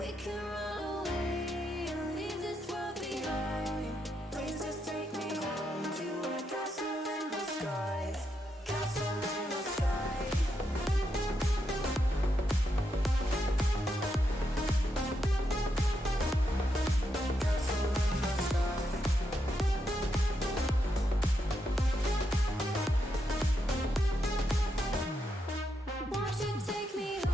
We can run away and leave this world behind. Please just take me home to a castle in the sky. Castle in the sky. Castle in the sky. Won't you take me home?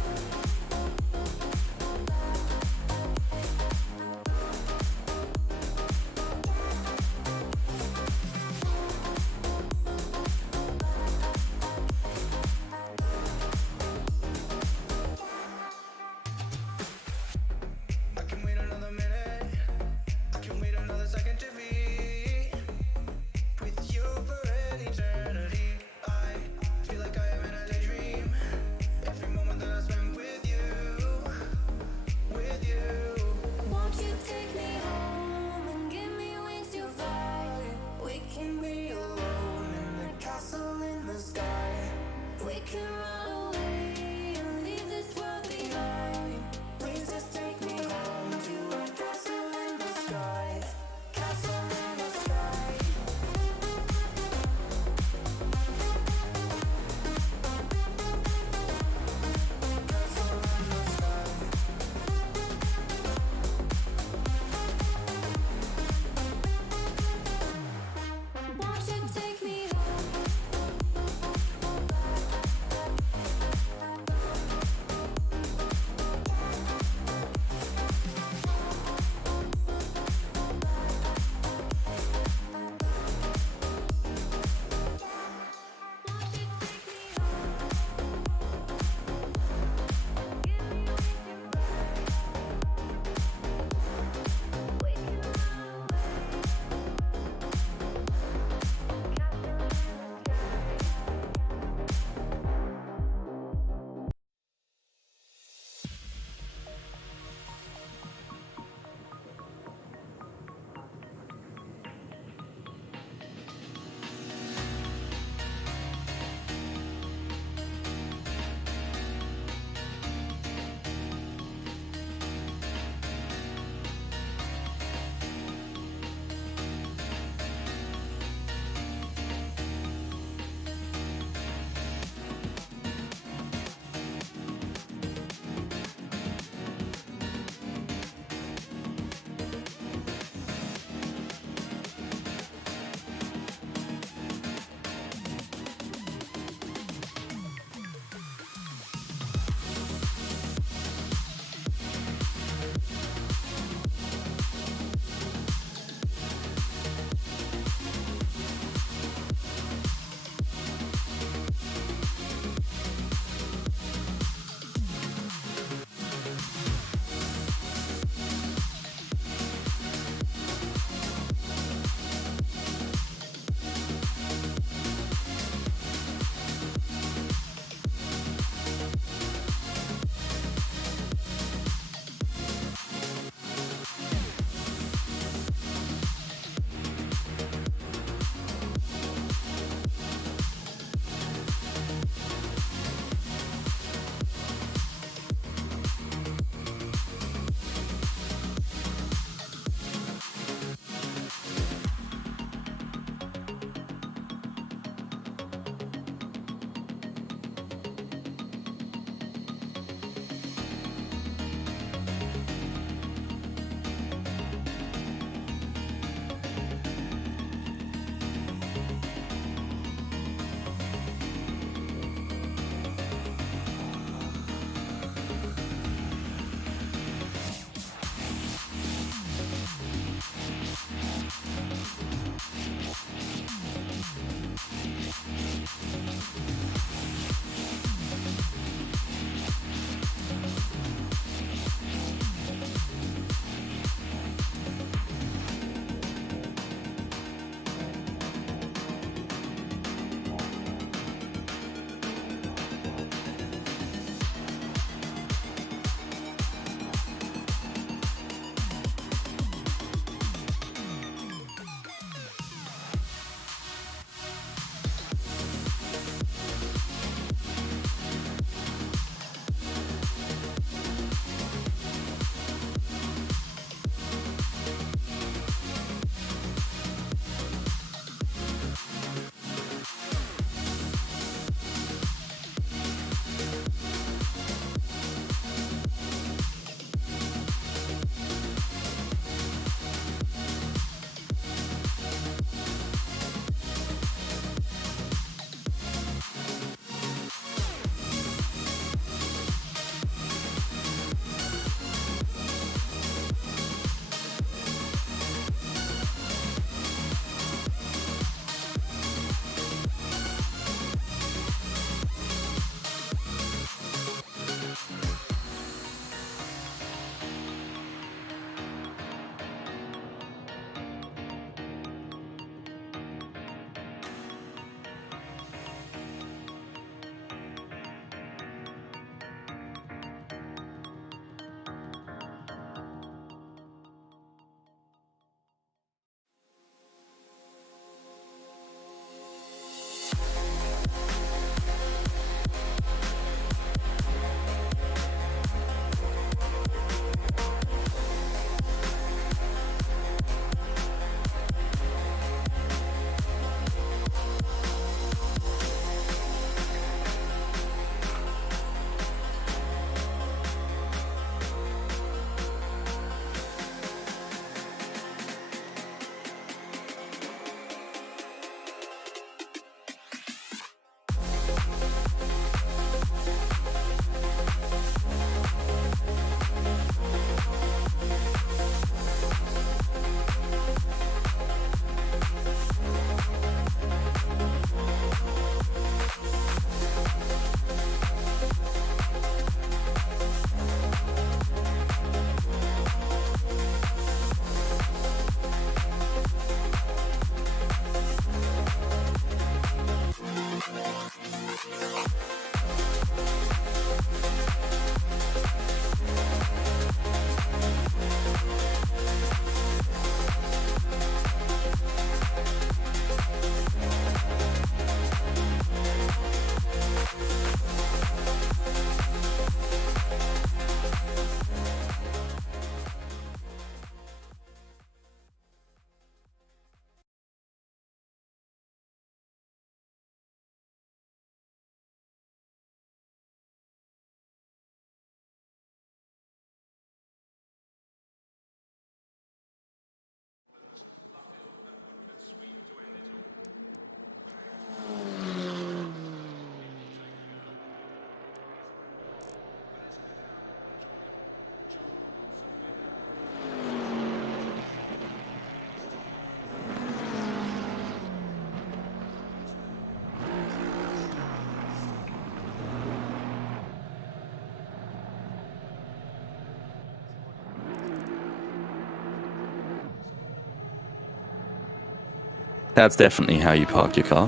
That's definitely how you park your car.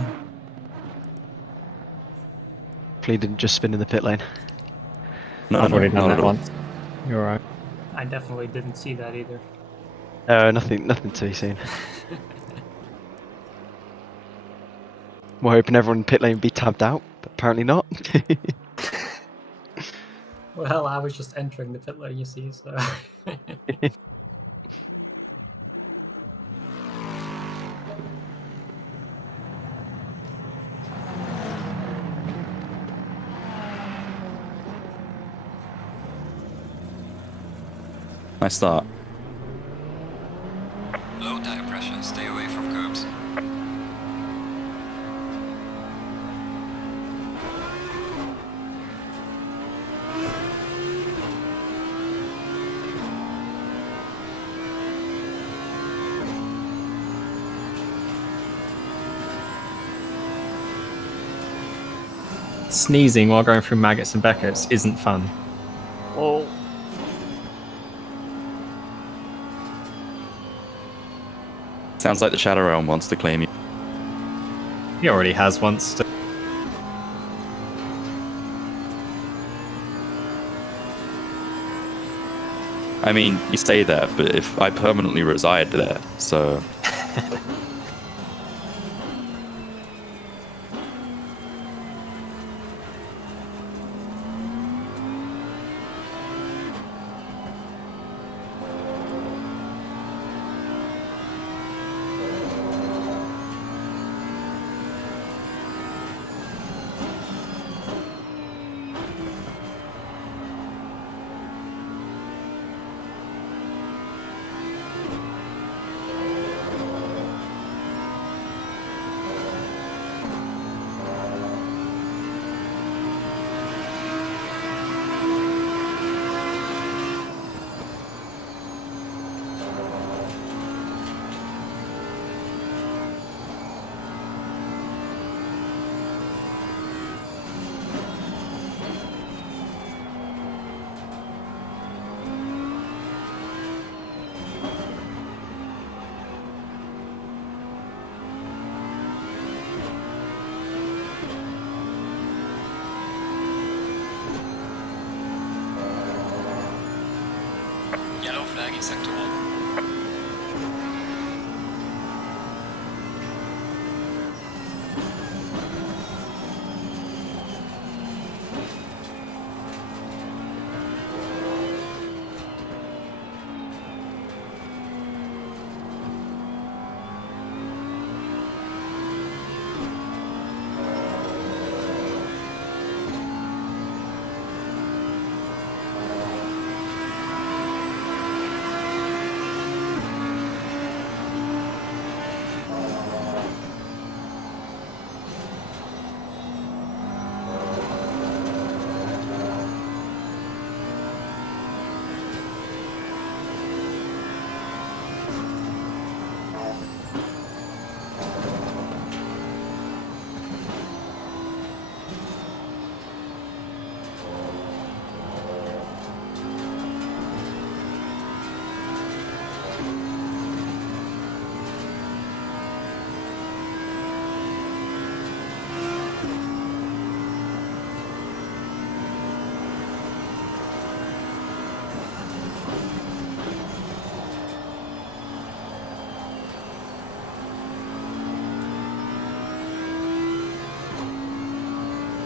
Hopefully he didn't just spin in the pit lane. No, I've no, already done not that at all. once. You're right. I definitely didn't see that either. No, nothing to be seen. We're hoping everyone in pit lane would be tabbed out, but apparently not. Well, I was just entering the pit lane, you see, so. Nice start. Low tire pressure, stay away from curbs. Sneezing while going through maggots and beckets isn't fun. Oh. Sounds like the Shadow Realm wants to claim you. He already has once. I mean, you say that, but if I permanently reside there, so... Yellow flag in sector 1.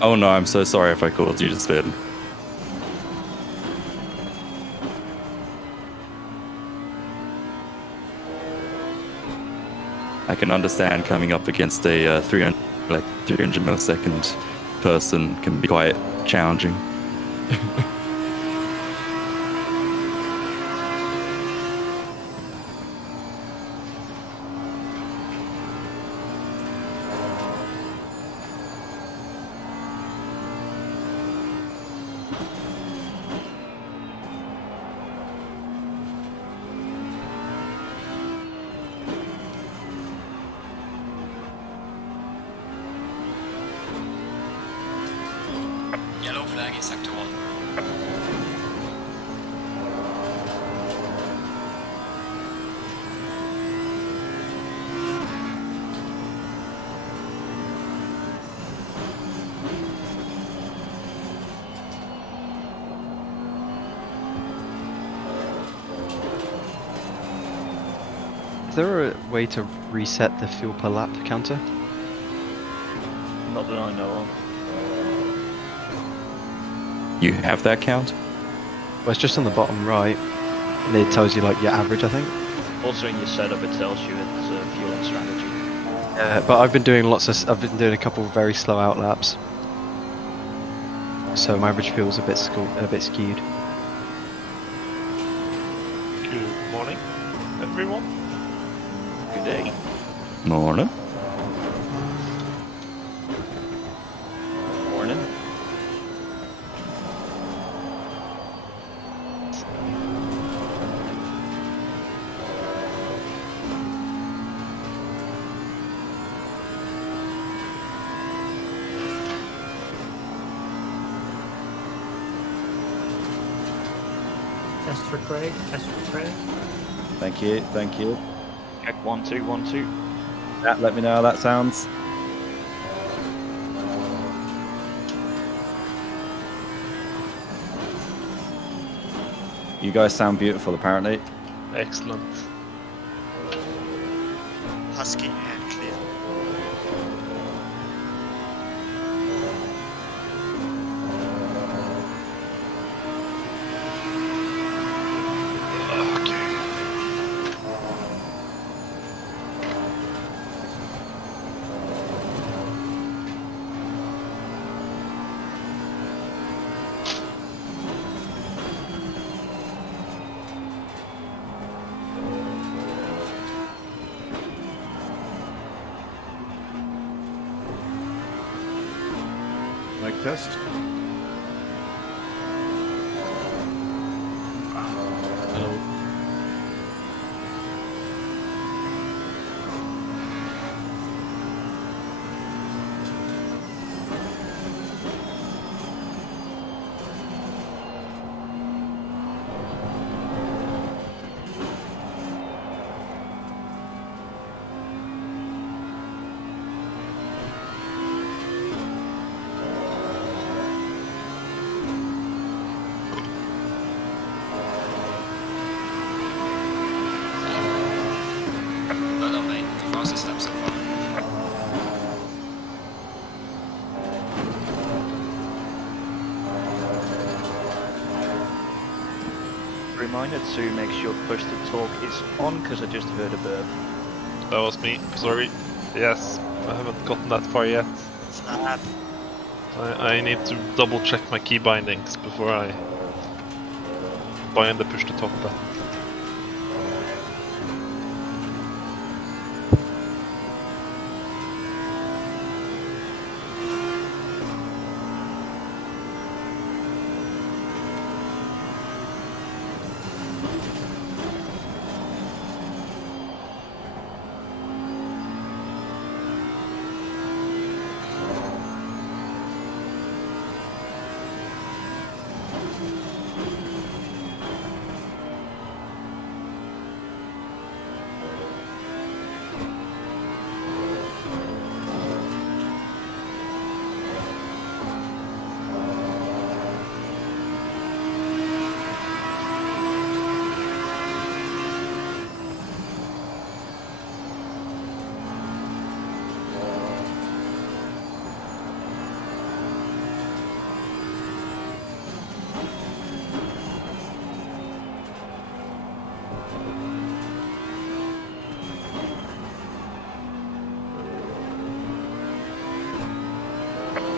Oh no, I'm so sorry if I caused you to spin. I can understand coming up against a 300 millisecond person can be quite challenging. Yellow flag in sector 1. Is there a way to reset the fuel per lap counter? Not that I know of. You have that count? Well, it's just on the bottom right, and it tells you like your average, I think. Also in your setup, it tells you it's fueling strategy. But I've been doing I've been doing a couple of very slow out laps, so my average fuel's a bit skewed. Good morning, everyone. Good day. Morning. Morning. Test for Craig. Test for Craig. Thank you, thank you. Check 1 2 1 2. Yeah, let me know how that sounds. You guys sound beautiful, apparently. Excellent. Husky and clear. Okay. Mic test. Hello. Well done, mate. Fastest step so far. Reminder to make sure push to talk is on because I just heard a burp. That was me. Sorry. Yes, I haven't gotten that far yet. I need to double check my key bindings before I bind the push to talk button.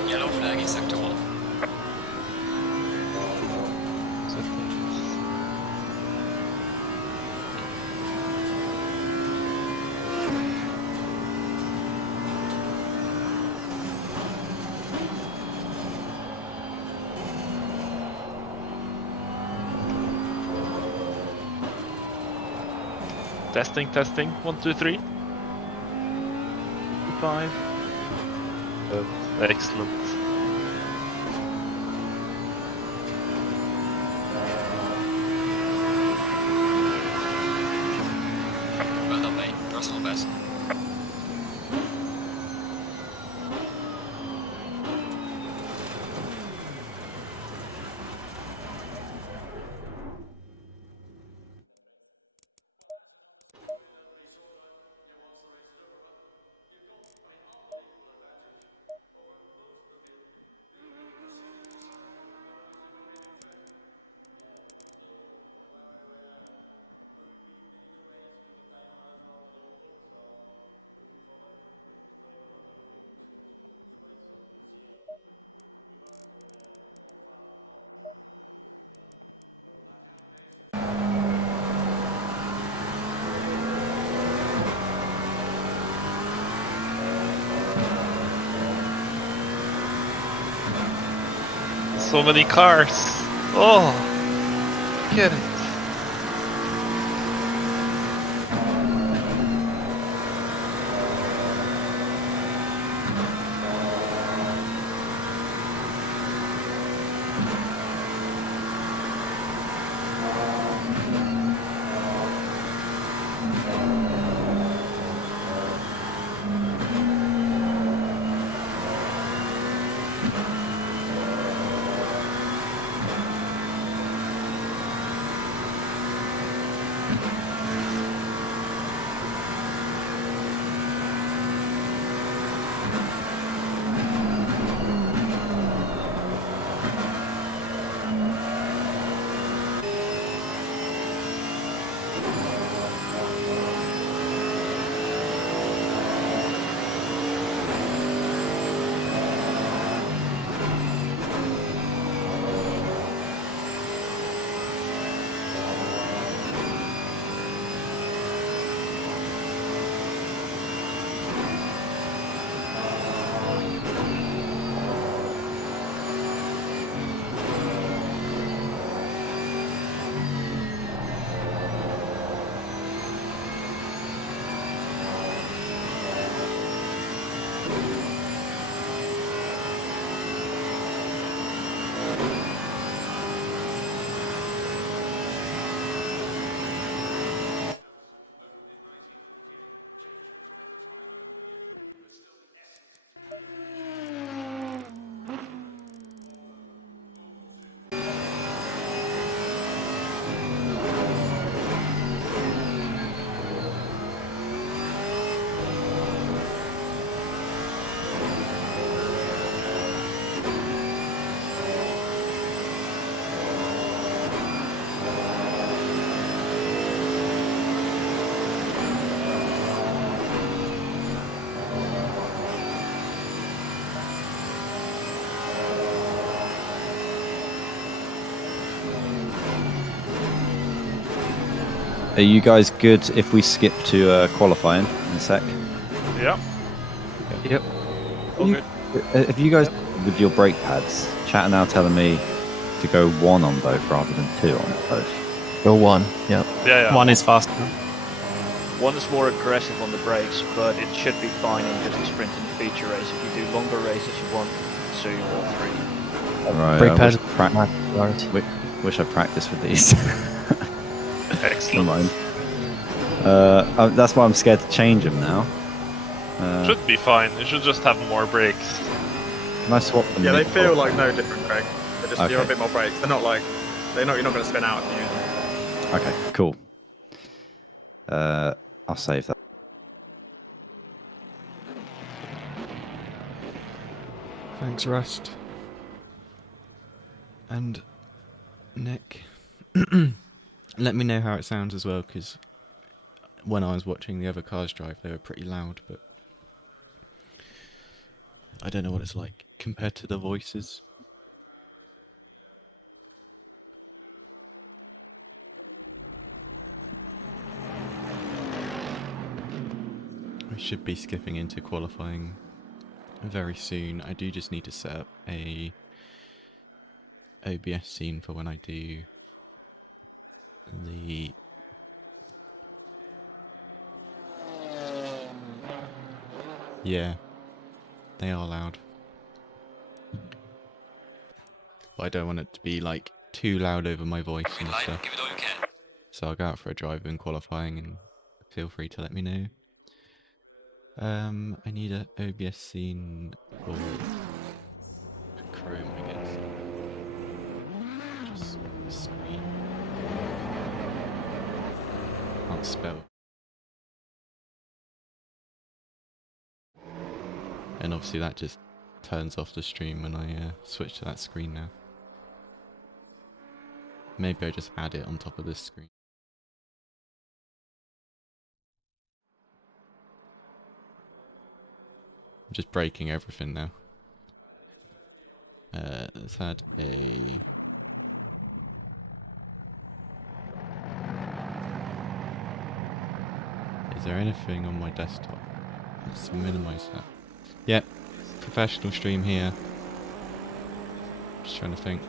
Yellow flag in sector 1. Testing, testing. 1 2 3. 5. Excellent. Well done, mate. Personal best. So many cars. Oh, get it. Are you guys good if we skip to qualifying in a sec? Yeah. Yep. All good. If you guys with your brake pads, chat are now telling me to go 1 on both rather than 2 on both. Go 1. Yep. Yeah. One is faster. One is more aggressive on the brakes, but it should be fine in just a sprint and feature race. If you do longer races, you want 2 or 3. Right. Brake I pads. wish I practiced with these. Excellent. Never mind. That's why I'm scared to change them now. Should be fine. You should just have more brakes. Can I swap them? Yeah, they mid-qual? feel like no different, Craig. They're just you're a Okay. bit more brakes. They're not like you're not going to spin out if you use them. Okay, cool. I'll save that. Thanks, Rust. And Nick. Let me know how it sounds as well, because when I was watching the other cars drive, they were pretty loud, but I don't know what it's like compared to the voices. We should be skipping into qualifying very soon. I do just need to set up a OBS scene for when I do the yeah, they are loud, but I don't want it to be like too loud over my voice and stuff. Give it all you can. So I'll go out for a drive in qualifying, and feel free to let me know. I need a OBS scene for Chrome, I guess. Just screen. Can't spell. And obviously that just turns off the stream when I switch to that screen now. Maybe I just add it on top of this screen. I'm just breaking everything now. Let's add a... Is there anything on my desktop? Let's minimize that. Yep, professional stream here. Just trying to think.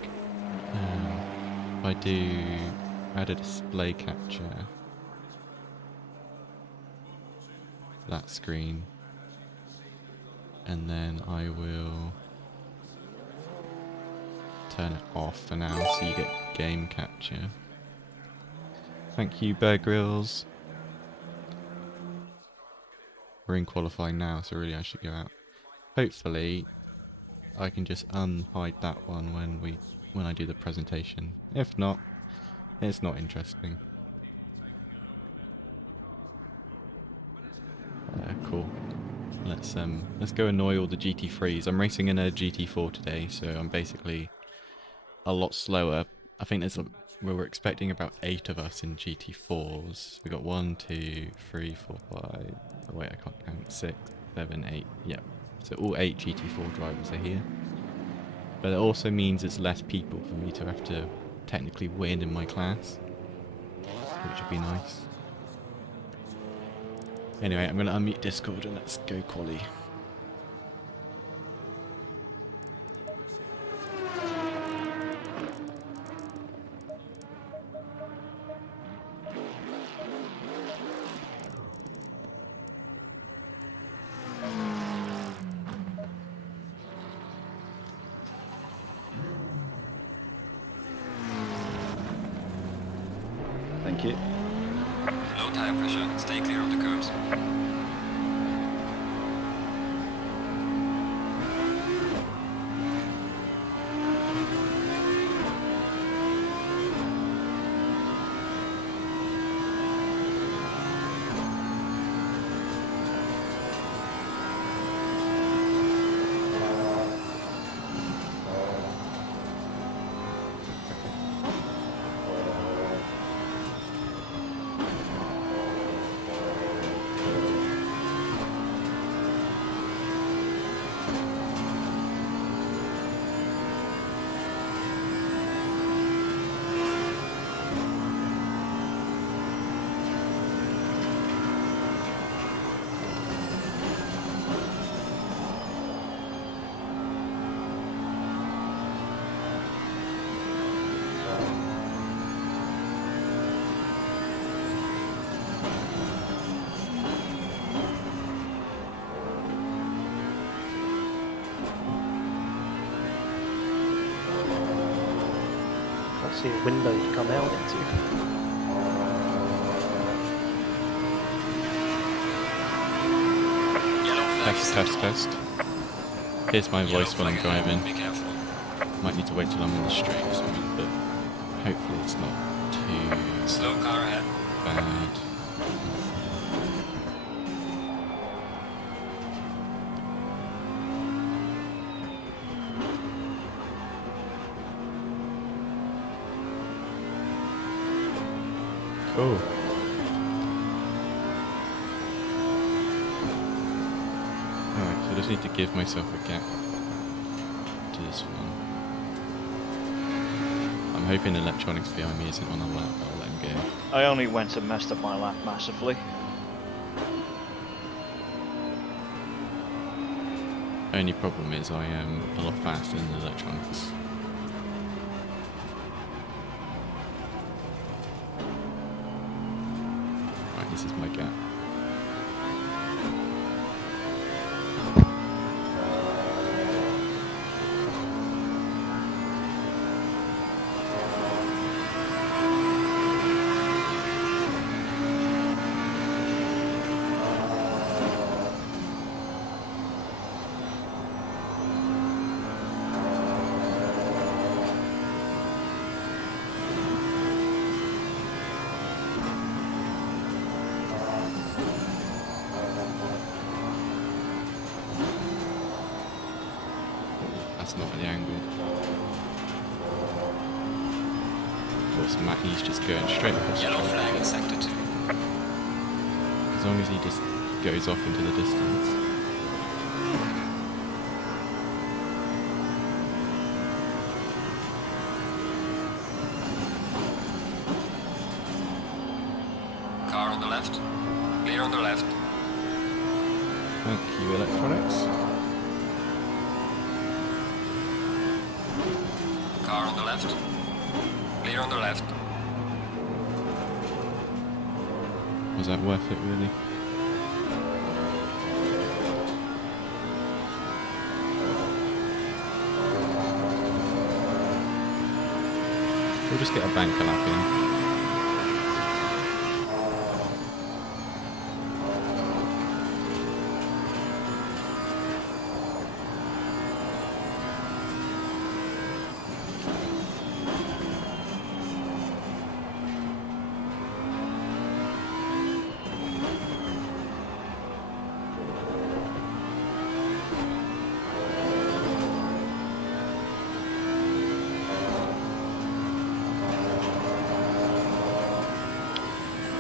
If I do add a display capture, that screen, and then I will turn it off for now so you get game capture. Thank you, Bear Grylls. We're in qualifying now, so really I should go out. Hopefully I can just unhide that one when I do the presentation. If not, it's not interesting. Cool. Let's go annoy all the GT3s. I'm racing in a GT4 today, so I'm basically a lot slower. I think we were expecting about 8 of us in GT4s. We got 1, 2, 3, 4, 5. Oh wait, I can't count. 6, 7, 8. Yep. So all 8 GT4 drivers are here. But it also means it's less people for me to have to technically win in my class, which would be nice. Anyway, I'm going to unmute Discord and let's go quali. Thank you. Low tire pressure. Stay clear of the curbs. See a window to come out into. Test. Here's my voice when I'm driving. Be careful. Might need to wait till I'm on the straight or something, but hopefully it's not too Slow car ahead. bad. Cool. Alright, so I just need to give myself a gap to this one. I'm hoping electronics behind me isn't on a lap, but I'll let him go. I only went and messed up my lap massively. Only problem is I am a lot faster than the electronics. Right, this is my gap. That's not the angle. Of course, Matty's just going straight across the Yellow road. flag in sector 2. As long as he just goes off into the distance. Car on the left. Clear on the left. Thank you, electronics. left. Clear on the left. Was that worth it, really? We'll just get a banker lap in.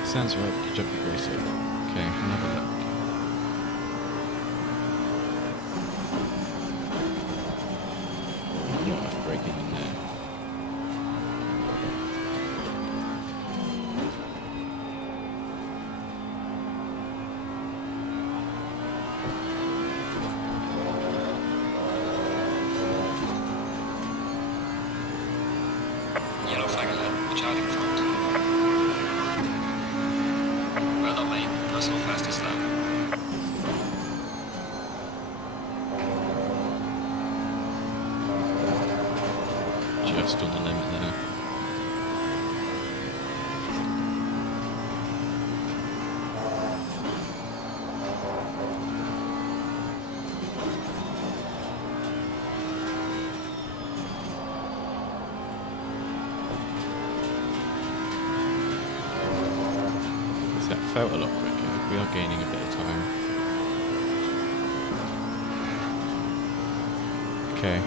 Sounds right, good job, Gracie. Okay, another look. Not enough braking in there. Yellow flag ahead. Watch out in front. Well done, mate. Personal fastest lap. Just on the limit there. That felt a lot quicker. We are gaining a bit of time. Okay.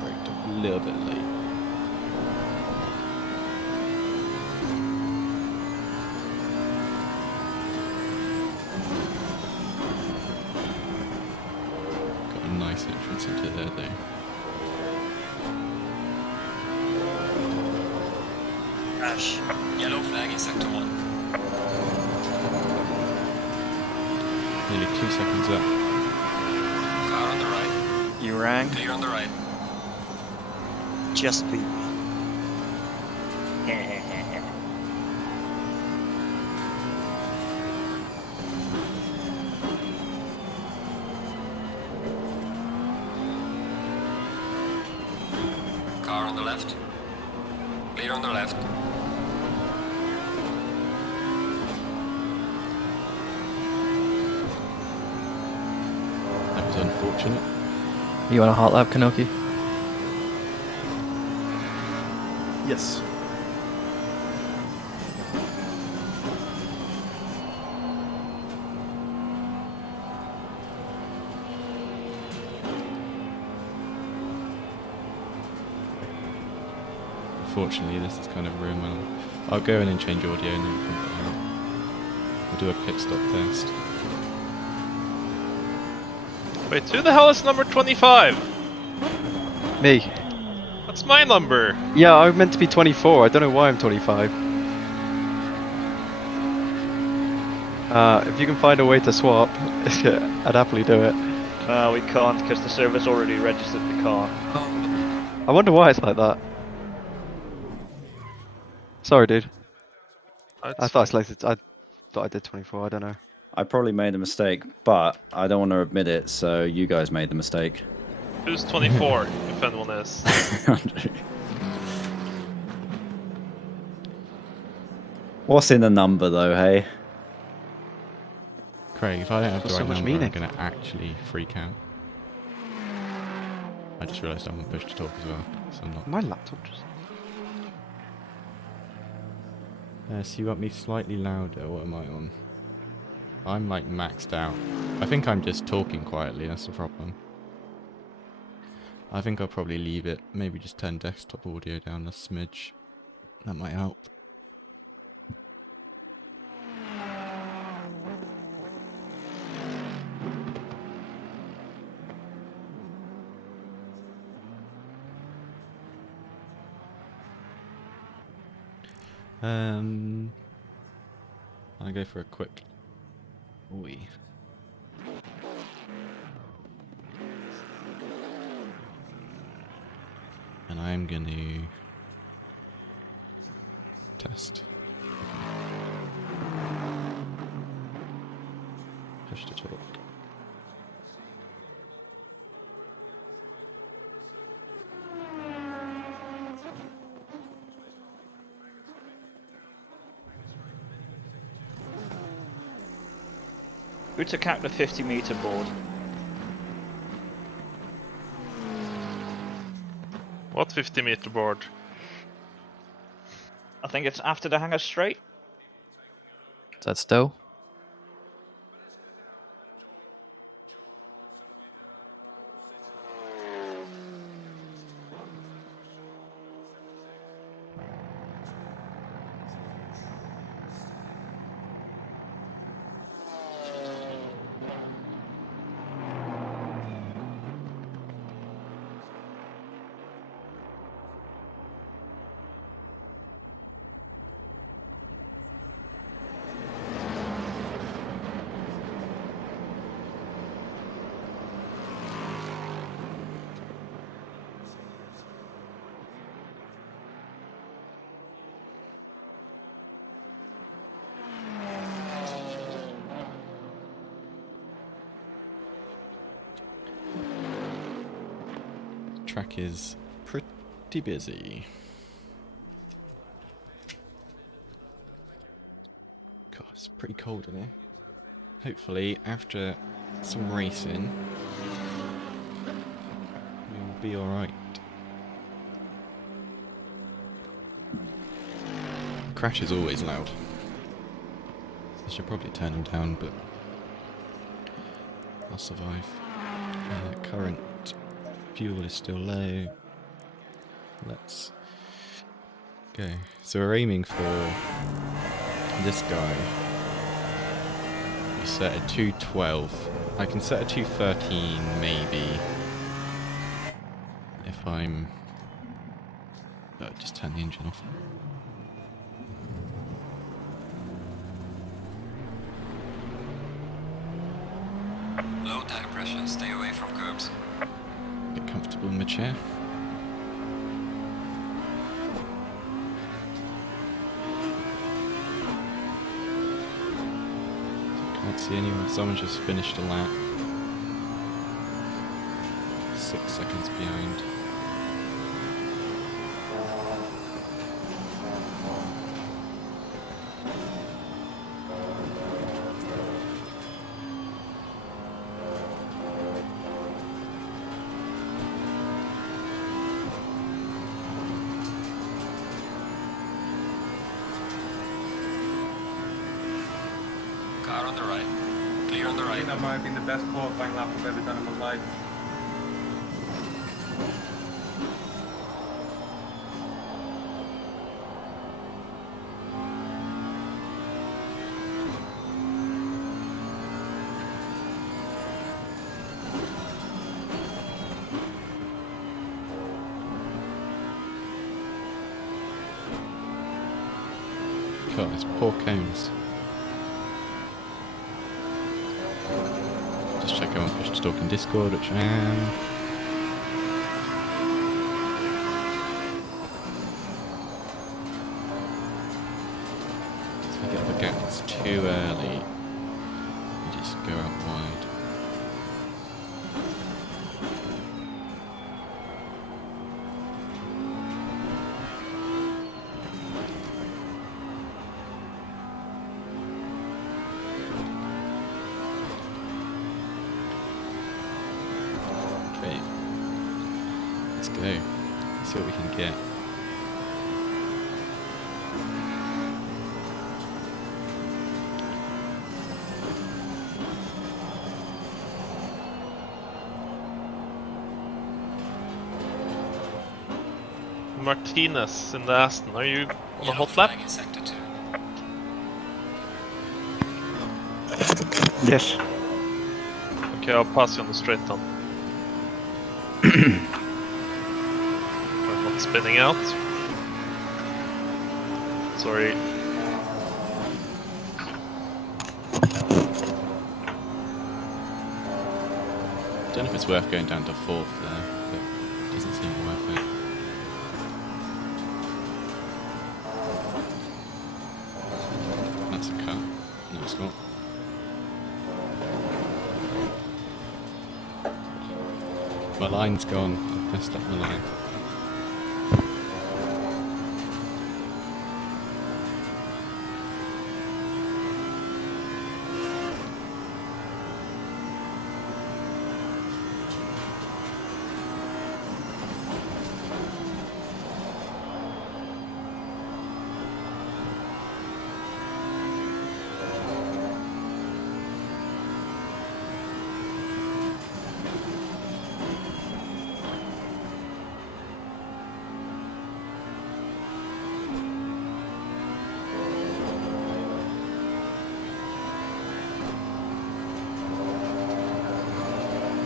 Braked a little bit late. Got a nice entrance into there though. Crash. Yellow flag in sector 1. Nearly 2 seconds up. Car on the right. You rang. Clear on the right. Just beat me. Car on the left. Clear on the left. That was unfortunate. You want a hot lap, Kanoki? Yes. Unfortunately, this is kind of ruined my life. I'll go in and change audio and then we can put it out. We'll do a pit stop test. Wait, who the hell is number 25? Me. That's my number. Yeah, I'm meant to be 24. I don't know why I'm 25. If you can find a way to swap, I'd happily do it. We can't because the server's already registered the car. I wonder why it's like that. Sorry, dude. I thought I thought I did 24. I don't know. I probably made a mistake, but I don't want to admit it, so you guys made the mistake. Who's 24, if anyone is? What's in the number, though, hey? Craig, if I don't have the Got so right much number, meaning. I'm going to actually freak out. I just realised I'm on push to talk as well, so I'm not. My laptop just... So you want me slightly louder? What am I on? I'm like maxed out. I think I'm just talking quietly, that's the problem. I think I'll probably leave it. Maybe just turn desktop audio down a smidge. That might help. I'll go for a quick... Oi. And I'm going to test. Push to talk. Who took out the 50-meter board? What 50-meter board? I think it's after the hangar straight. Is that still? Track is pretty busy. God, it's pretty cold in here. Hopefully, after some racing, we'll be alright. Crash is always loud. I should probably turn him down, but I'll survive. Current fuel is still low. Let's go. So we're aiming for this guy. We set a 212. I can set a 213 maybe. If I'm... Oh, just turn the engine off. Low tire pressure, stay away from curbs. Get comfortable in the chair. Can't see anyone. Someone just finished a lap. 6 seconds behind. Car on the right. Clear on the right. That might have been the best qualifying lap I've ever done in my life. God, it's poor cones. Just check out push to talk in Discord, which I am. If we get the gaps too early, we just go out wide. Okay, let's go. Let's see what we can get. Martinez in the Aston, are you on a hot lap? In sector 2. Yes. Okay, I'll pass you on the straight then. I'm not spinning out. Sorry. Don't know if it's worth going down to 4th there, but it doesn't seem worth it. it's not. My line's gone. I've messed up my line.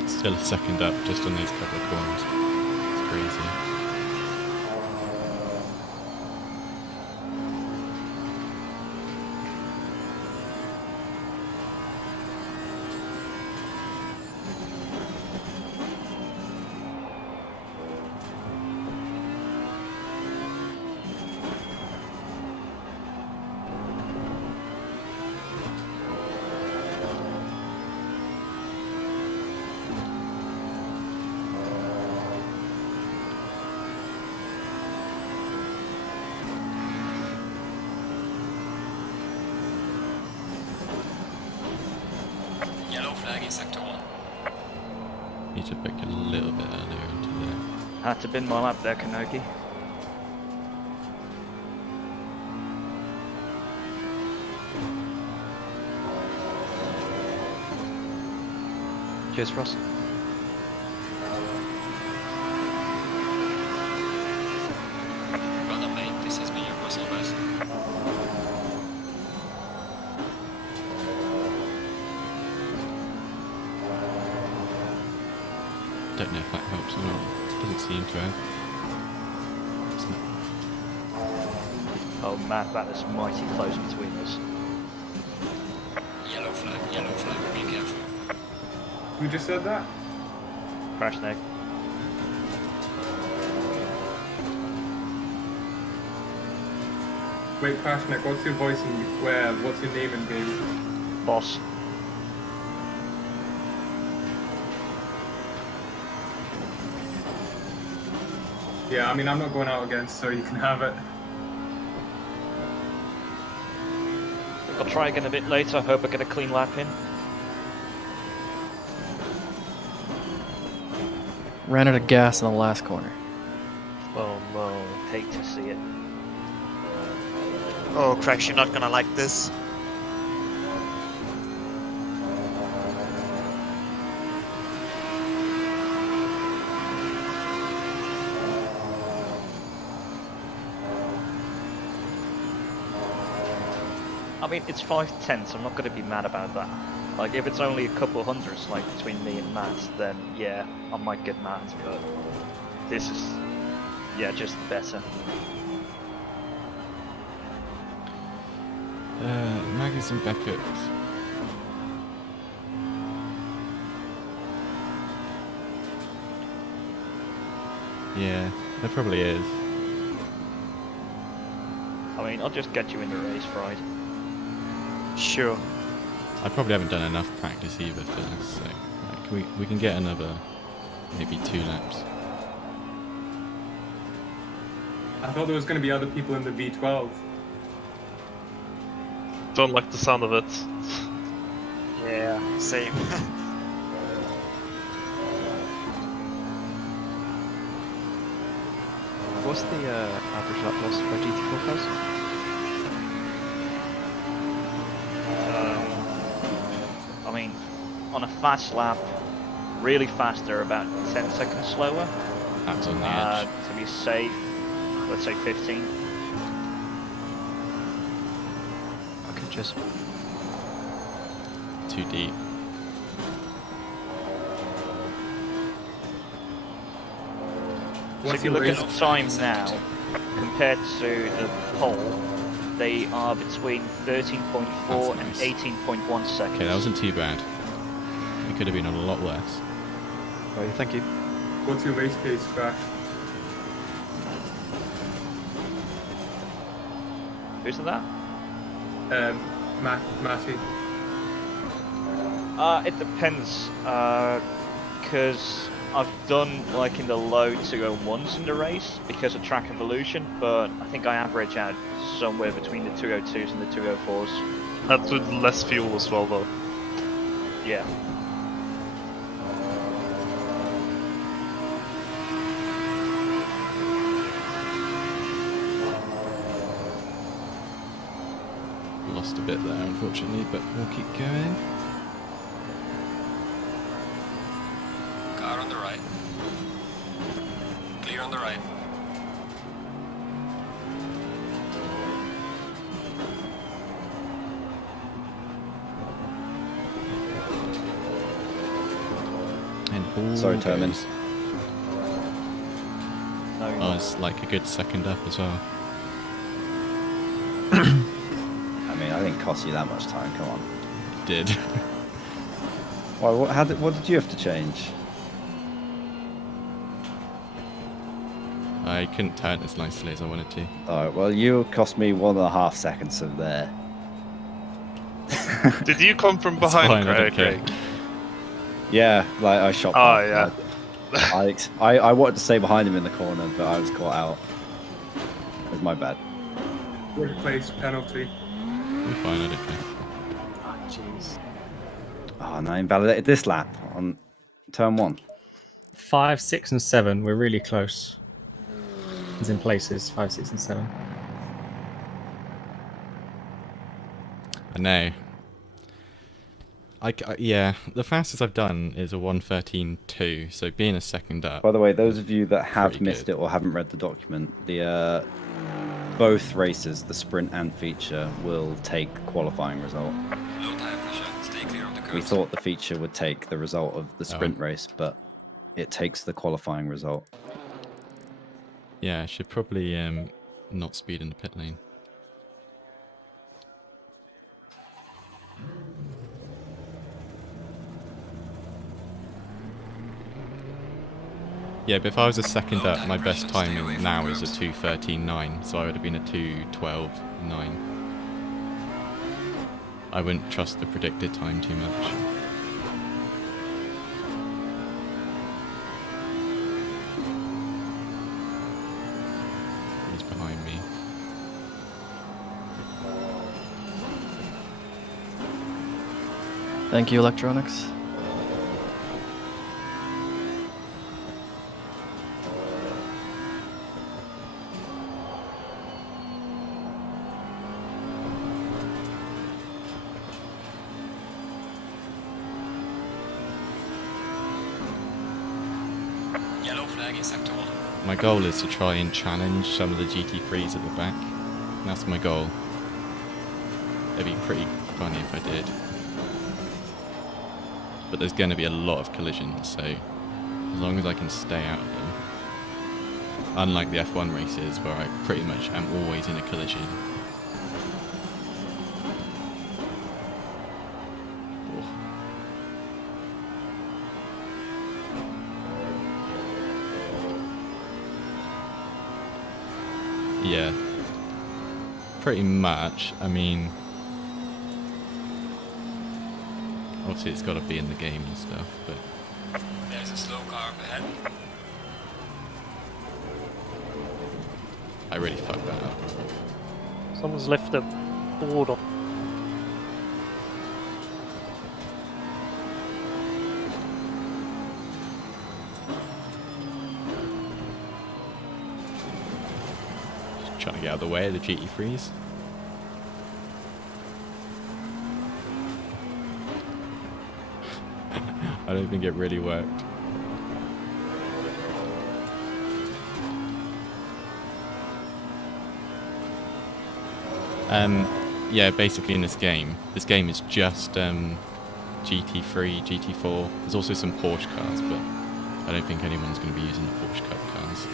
Still a second up just on these couple of corners. It's crazy. Yellow flag in sector 1. Need to pick a little bit earlier into there. Had to bin my lap there, Kanoki. Cheers, Ross. Well done, mate. This has been your personal best. Don't know if that helps or not. Doesn't seem to have. Oh man, that is mighty close between us. Yellow flag, be careful. Who just said that? Crash neck. Wait, Crashneck, what's your voice and where? What's your name in game? Boss. Yeah, I mean, I'm not going out against, so you can have it. I'll try again a bit later. I hope I get a clean lap in. Ran out of gas in the last corner. Oh no, hate to see it. Oh, Crash, you're not gonna like this. I mean, it's 5/10, I'm not going to be mad about that. Like, if it's only a couple hundreds, like, between me and Matt, then yeah, I might get mad, but this is, yeah, just better. Magus and Beckett. Yeah, there probably is. I mean, I'll just get you in the race, Fried. Sure. I probably haven't done enough practice either for this, so like, we can get another maybe 2 laps. I thought there was going to be other people in the V12. Don't like the sound of it. Yeah, same. What's the average lap loss for a GT4 cars? I mean, on a fast lap, really fast, they're about 10 seconds slower. That's on the edge. To be safe, let's say 15. Okay, just Too deep. So if you look at the time now, compared to the pole, they are between 13.4 and 18.1 seconds. Okay, that wasn't too bad. It could have been a lot worse. right, thank you. What's your race pace, Crash? Who's that? Matty? It depends, because I've done like in the low 201s in the race because of track evolution, but I think I average out somewhere between the 202s and the 204s. That's with less fuel as well, though. Yeah. Lost a bit there, unfortunately, but we'll keep going. Car on the right. Clear on the right. And all Sorry, Termin. goes. Oh, it's like a good second up as well. I mean, I didn't cost you that much time. Come on. It did. Why? What did you have to change? I couldn't turn as nicely as I wanted to. Alright, well, you cost me 1.5 seconds of there. Did you come from It's behind, fine, I don't Craig? care. Yeah, like I shot Oh, past. yeah. I wanted to stay behind him in the corner, but I was caught out. It was my bad. Workplace penalty. I'm fine, I don't care. Ah, jeez. Oh, and I invalidated this lap on turn 1. 5, 6, and 7. We're really close. It's in places. 5, 6, and 7. I know. Yeah, the fastest I've done is a 1:13.2, so being a second up. By the way, those of you that have Pretty missed good. it or haven't read the document, the both races, the sprint and feature, will take qualifying result. Low tire pressure. Stay clear of the curves. We thought the feature would take the result of the sprint race, but it takes the qualifying result. Yeah, I should probably not speed in the pit lane. Yeah, but if I was a second up, my best timing now is a 2:13.9, so I would have been a 2:12.9. I wouldn't trust the predicted time too much. He's behind me. Thank you, electronics. Yellow flag in sector 1. My goal is to try and challenge some of the GT3s at the back. That's my goal. It'd be pretty funny if I did. But there's going to be a lot of collisions, so as long as I can stay out of them. Unlike the F1 races, where I pretty much am always in a collision. Yeah, pretty much. I mean, obviously it's got to be in the game and stuff, but There's a slow car up ahead. I really fucked that up. Someone's left the board on. Just trying to get out of the way of the GT3s. I don't think it really worked. Yeah, basically in this game is just GT3, GT4. There's also some Porsche cars, but I don't think anyone's going to be using the Porsche Cup cars.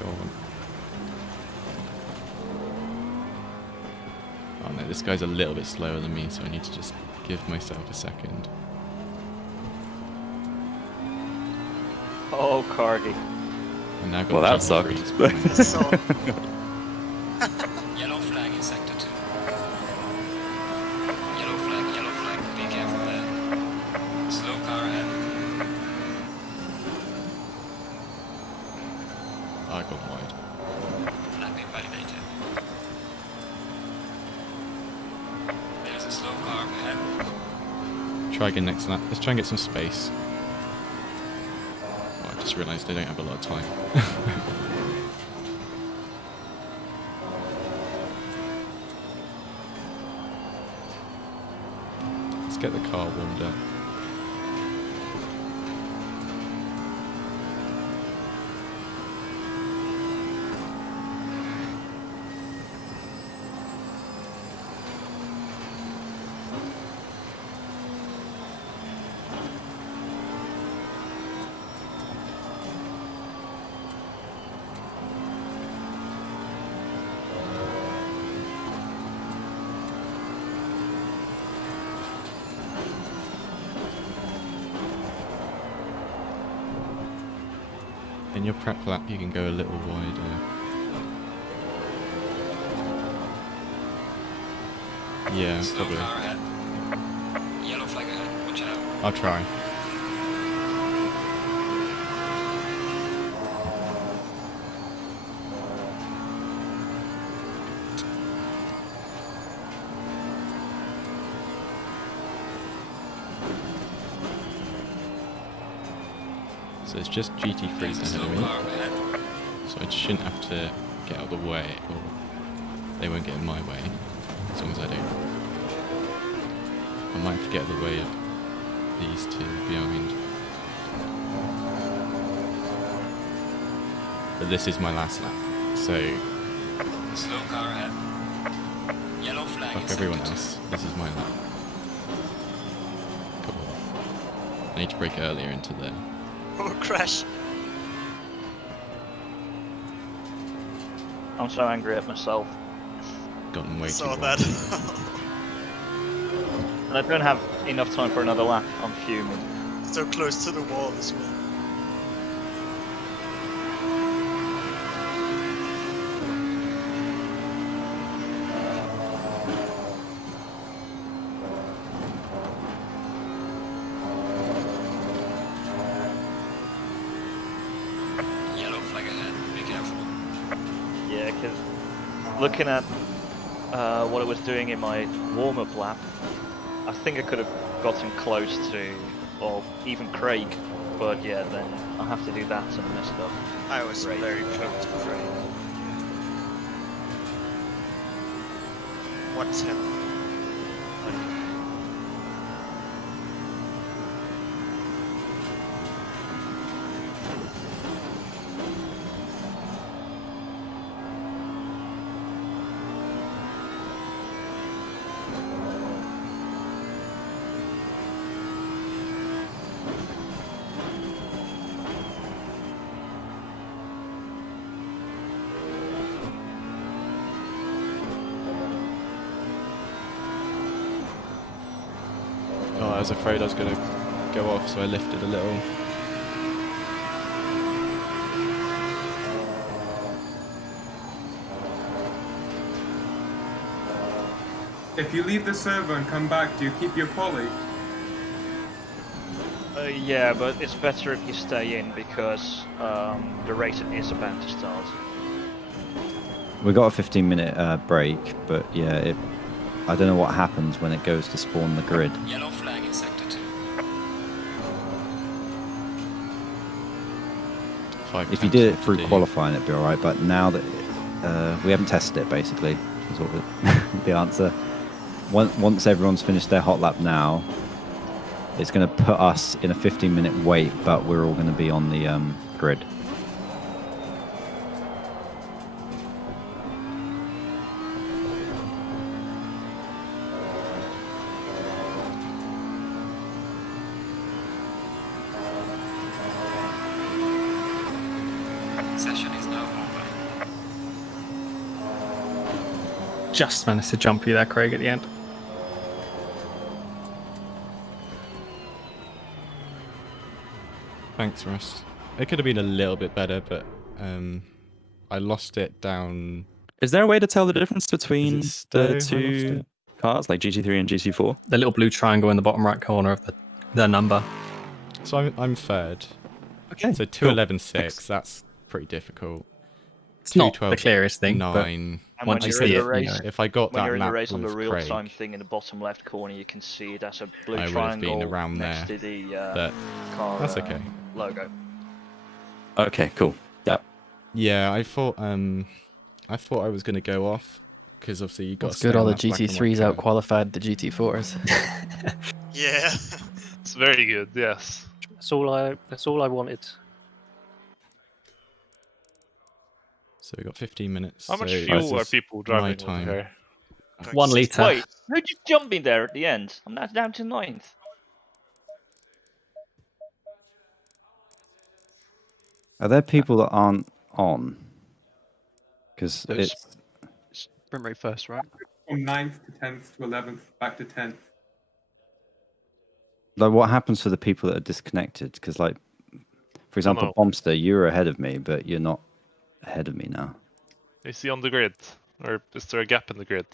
Go on. Oh no, this guy's a little bit slower than me, so I need to just give myself a second. Oh, Cargy. And now got Well, the that GT sucked. freeze. So, Yellow flag in sector 2. Yellow flag, be careful there. Slow car ahead. I got wide. Lapping validated. There's a slow car ahead. Try again next lap. Let's try and get some space. Oh, I just realised I don't have a lot of time. Let's get the car warmed up. In your prep lap, you can go a little wider. Yeah, Slow probably. car ahead. Yellow flag ahead. Watch out. I'll try. So it's just GT3s ahead of me. So I shouldn't have to get out of the way, or they won't get in my way, as long as I don't. I might have to get out of the way of these two behind. But this is my last lap, so Slow car ahead. Yellow flag fuck in everyone sector else. This is my lap. Cool. I need to brake earlier into there. oh, crash. I'm so angry at myself. Gotten way too Saw wide. that. And I don't have enough time for another lap. I'm fuming. So close to the wall as well. Yellow flag ahead. Be careful. Yeah, because looking at what it was doing in my warm-up lap, I think I could have gotten close to, or even Craig, but yeah, then I have to do that and messed up. I was Great. very close to Craig. 110. Oh, I was afraid I was going to go off, so I lifted a little. If you leave the server and come back, do you keep your poly? Yeah, but it's better if you stay in because the race is about to start. We got a 15-minute break, but yeah, I don't know what happens when it goes to spawn the grid. Yellow flag in sector 2. If you did it through qualifying, it'd be all right. But now that we haven't tested it, basically, is what the answer. Once everyone's finished their hot lap now, it's going to put us in a 15-minute wait, but we're all going to be on the grid. Session is now over. Just managed to jump you there, Craig, at the end. Thanks, Russ. It could have been a little bit better, but I lost it down. Is there a way to tell the difference between Stowe I the lost two it? cars, like GT3 and GT4? The little blue triangle in the bottom right corner of the number. So I'm third. Okay. So cool. 2:11.6. That's pretty difficult. It's not the 2:12.9. clearest thing, but And once when you you're in see the it, you race, know. If I got when that you're in the lap race on the with real-time Craig, thing in the bottom left corner, you can see that's a blue I would have been triangle around next there. to the But car that's okay. logo. Okay, cool. Yeah. Yeah, I thought I was going to go off because obviously you got That's to stay good. All on the that black and white GT3s curve. out-qualified the GT4s. Yeah. It's very good, yes. That's all I wanted. So we got 15 minutes. How much so fuel this are is people my driving over time. here? 1 litre. Wait, who just jumped in there at the end? I'm now down to 9th. Are there people that aren't on? Because So it's sprint rate first, right? From 9th to 10th to 11th, back to 10th. like what happens for the people that are disconnected? Because like, for example, Bombster, you were ahead of me, but you're not ahead of me now. Is he on the grid? Or is there a gap in the grid?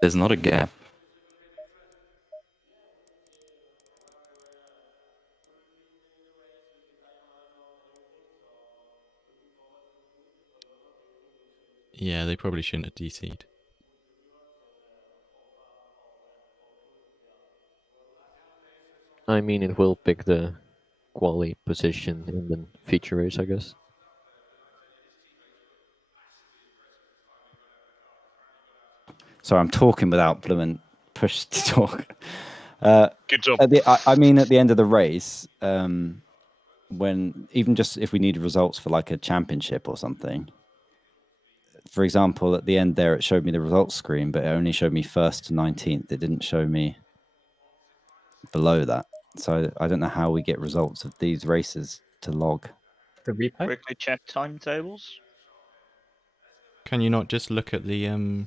There's not a gap. Yeah, they probably shouldn't have DC'd. I mean, it will pick the quali position in the feature race, I guess. Sorry, I'm talking without blooming push to talk. Good job. I mean, at the end of the race, when even just if we needed results for like a championship or something, for example, at the end there, it showed me the results screen, but it only showed me 1st to 19th. It didn't show me below that. So I don't know how we get results of these races to log. The replay? Quickly check timetables. Can you not just look at the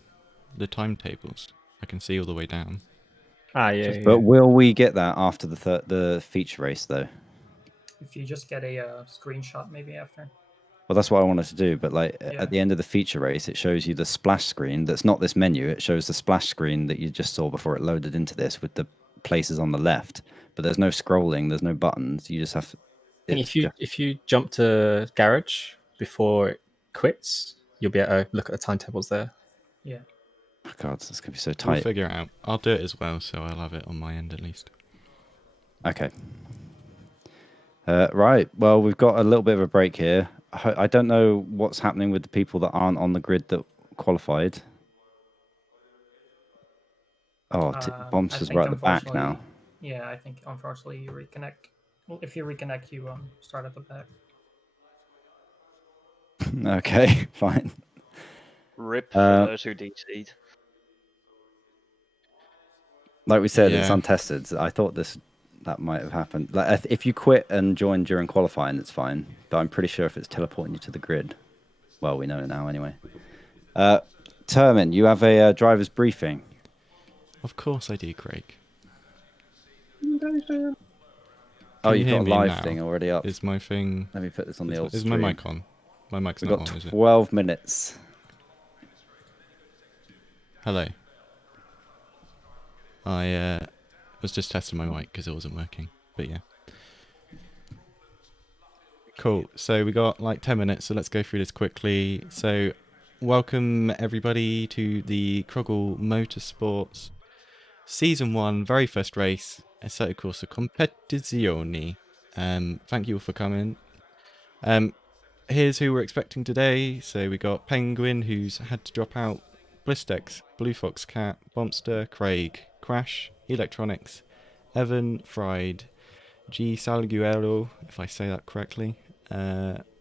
timetables? I can see all the way down. Ah, yeah. But will we get that after the feature race though? If you just get a screenshot maybe after. Well, that's what I wanted to do. But like Yeah. at the end of the feature race, it shows you the splash screen. That's not this menu. It shows the splash screen that you just saw before it loaded into this with the places on the left. But there's no scrolling. There's no buttons. You just have. And if you jump to garage before it quits, you'll be able to look at the timetables there. Yeah. Oh God, this is gonna be so We'll tight. figure it out. I'll do it as well, so I'll have it on my end at least. Okay. Right. Well, we've got a little bit of a break here. I don't know what's happening with the people that aren't on the grid that qualified. Oh, Bombster's right at the back now. Yeah, I think unfortunately you reconnect. Well, if you reconnect, you start at the back. Okay, fine. RIP for those who DC'd. Like we said, it's Yeah. untested. I thought that might have happened. Like if you quit and join during qualifying, it's fine. But I'm pretty sure if it's teleporting you to the grid, well, we know now anyway. Termin, you have a driver's briefing. Of course I do, Craig. Oh, Can you've you hear got a me live now? thing already up. Is my thing? Let me put this on the old Is stream. my mic on? My mic's We've not got on, is it? 12 minutes. Hello. I was just testing my mic because it wasn't working, but yeah. Cool. So we got like 10 minutes, so let's go through this quickly. So welcome everybody to the Kroggle Motorsports Season 1, very first race, Assetto Corsa Competizione. Thank you all for coming. Here's who we're expecting today. So we got Penguin, who's had to drop out, Blistex, Blue Fox Cat, Bombster, Craig, Crash, Electronics, Evan, Fried, G Salguero, if I say that correctly,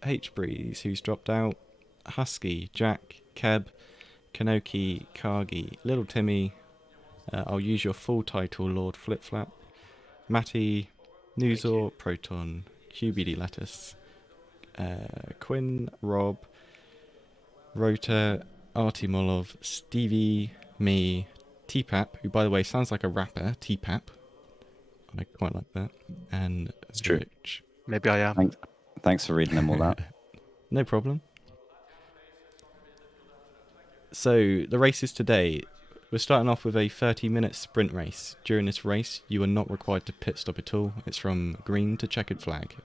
H Breeze, who's dropped out, Husky, Jack, Keb, Kanoki, Kagi, Little Timmy, I'll use your full title, Lord Flipflap, Matty, Nuzor, Proton, QBD Lettuce, Quinn, Rob, Rota, Artie Molov, Stevie, me, T-Pap, who by the way sounds like a rapper, T-Pap. I quite like that. And It's true. Rich. Maybe I am. Thanks for reading them all out. No problem. So the races today, we're starting off with a 30-minute sprint race. During this race, you are not required to pit stop at all. It's from green to checkered flag,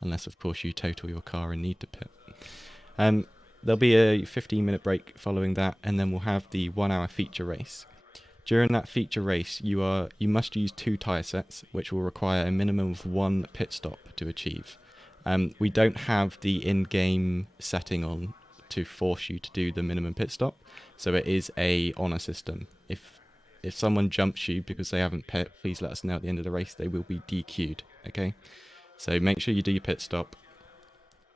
unless of course you total your car and need to pit. There'll be a 15-minute break following that, and then we'll have the 1-hour feature race. During that feature race, you must use 2 tyre sets, which will require a minimum of 1 pit stop to achieve. We don't have the in-game setting on to force you to do the minimum pit stop, so it is a honour system. If someone jumps you because they haven't pit, please let us know at the end of the race. They will be DQ'd. Okay, so make sure you do your pit stop.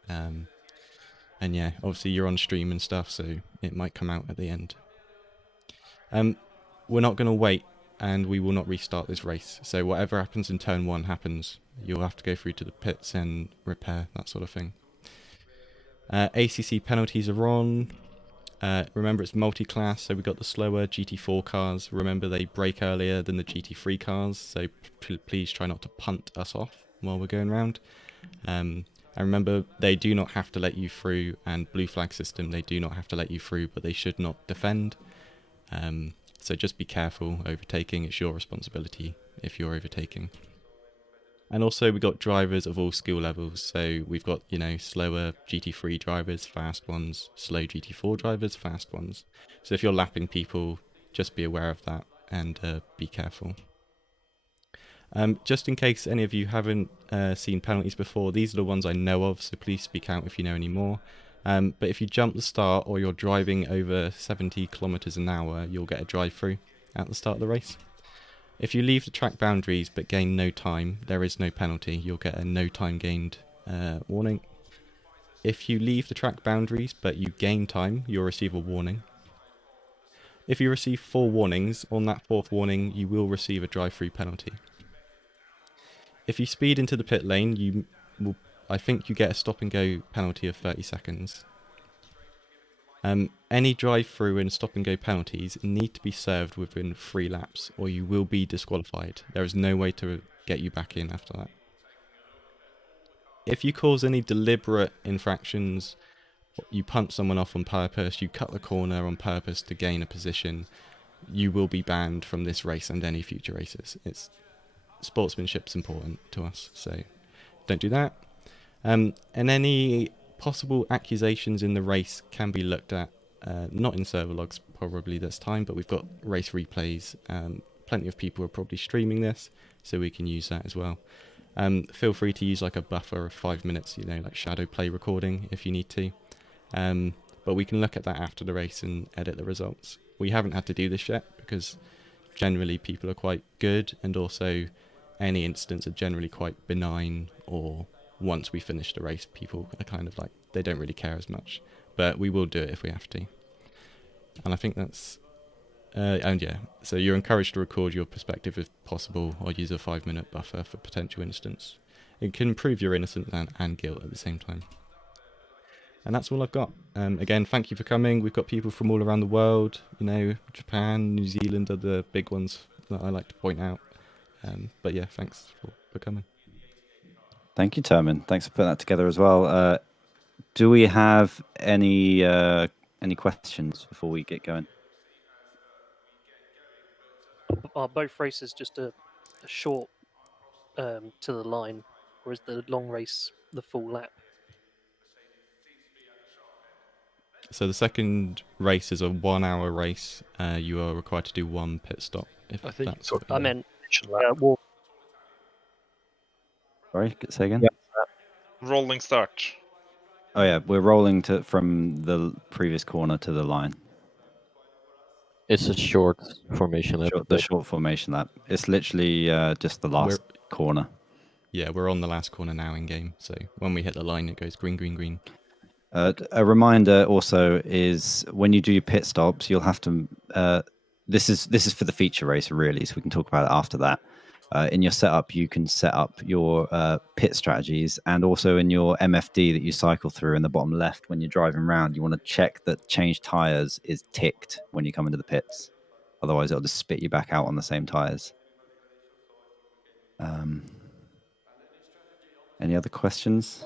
And yeah, obviously you're on stream and stuff, so it might come out at the end. We're not going to wait, and we will not restart this race. So whatever happens in turn 1 happens. You'll have to go through to the pits and repair, that sort of thing. ACC penalties are on. Remember, it's multi-class, so we've got the slower GT4 cars. Remember, they brake earlier than the GT3 cars, so please try not to punt us off while we're going around. And remember, they do not have to let you through, and blue flag system, they do not have to let you through, but they should not defend. So just be careful overtaking. It's your responsibility if you're overtaking. And also we've got drivers of all skill levels. So we've got, slower GT3 drivers, fast ones, slow GT4 drivers, fast ones. So if you're lapping people, just be aware of that and be careful. Just in case any of you haven't seen penalties before, these are the ones I know of, so please speak out if you know any more. But if you jump the start or you're driving over 70 kilometers an hour, you'll get a drive-through at the start of the race. If you leave the track boundaries but gain no time, there is no penalty. You'll get a no time gained warning. If you leave the track boundaries but you gain time, you'll receive a warning. If you receive 4 warnings, on that 4th warning, you will receive a drive-through penalty. If you speed into the pit lane, I think you get a stop and go penalty of 30 seconds. Any drive-through and stop and go penalties need to be served within 3 laps, or you will be disqualified. There is no way to get you back in after that. If you cause any deliberate infractions, you punch someone off on purpose, you cut the corner on purpose to gain a position, you will be banned from this race and any future races. Sportsmanship's important to us, so don't do that. And any possible accusations in the race can be looked at, not in server logs probably this time, but we've got race replays. Plenty of people are probably streaming this, so we can use that as well. Feel free to use like a buffer of 5 minutes, like shadow play recording if you need to. But we can look at that after the race and edit the results. We haven't had to do this yet because generally people are quite good, and also any incidents are generally quite benign, or once we finish the race, people are kind of like, they don't really care as much. But we will do it if we have to. And I think that's... and yeah, so you're encouraged to record your perspective if possible, or use a 5-minute buffer for potential incidents. It can prove your innocence and guilt at the same time. And that's all I've got. Again, thank you for coming. We've got people from all around the world. Japan, New Zealand are the big ones that I like to point out. But yeah, thanks for coming. Thank you, Termin. Thanks for putting that together as well. Do we have any questions before we get going? Are both races just a short to the line, or is the long race the full lap? So the second race is a 1-hour race. You are required to do 1 pit stop. I think I meant war. Sorry, say again? Yeah. Rolling start. Oh yeah, we're rolling from the previous corner to the line. It's a short formation lap. The short formation lap. It's literally just the last corner. Yeah, we're on the last corner now in game. So when we hit the line, it goes green, green, green. A reminder also is when you do your pit stops, you'll have to. This is for the feature race really, so we can talk about it after that. In your setup, you can set up your pit strategies, and also in your MFD that you cycle through in the bottom left when you're driving around, you want to check that change tires is ticked when you come into the pits. Otherwise, it'll just spit you back out on the same tires. Any other questions?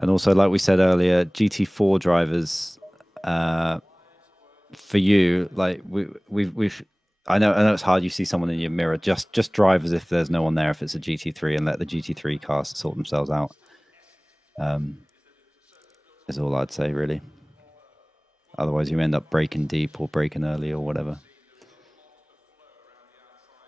And also, like we said earlier, GT4 drivers, for you, like we've I know it's hard. You see someone in your mirror. Just drive as if there's no one there. If it's a GT3, and let the GT3 cars sort themselves out. Is all I'd say, really. Otherwise, you end up braking deep or braking early or whatever.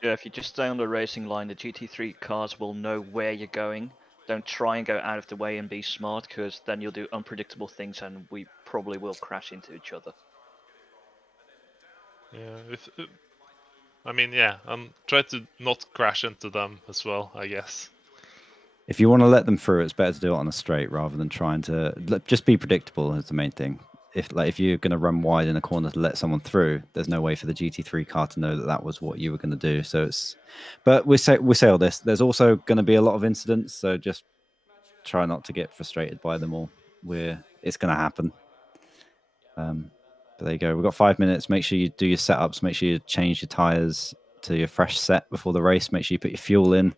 Yeah, if you just stay on the racing line, the GT3 cars will know where you're going. Don't try and go out of the way and be smart, because then you'll do unpredictable things and we probably will crash into each other. Yeah, I mean, yeah, try to not crash into them as well, I guess. If you want to let them through, it's better to do it on a straight rather than trying to just be predictable. Is the main thing. If you're going to run wide in a corner to let someone through, there's no way for the GT3 car to know that was what you were going to do. So it's, but we say all this. There's also going to be a lot of incidents, so just try not to get frustrated by them all. It's going to happen. But there you go. We've got 5 minutes. Make sure you do your setups. Make sure you change your tires to your fresh set before the race. Make sure you put your fuel in.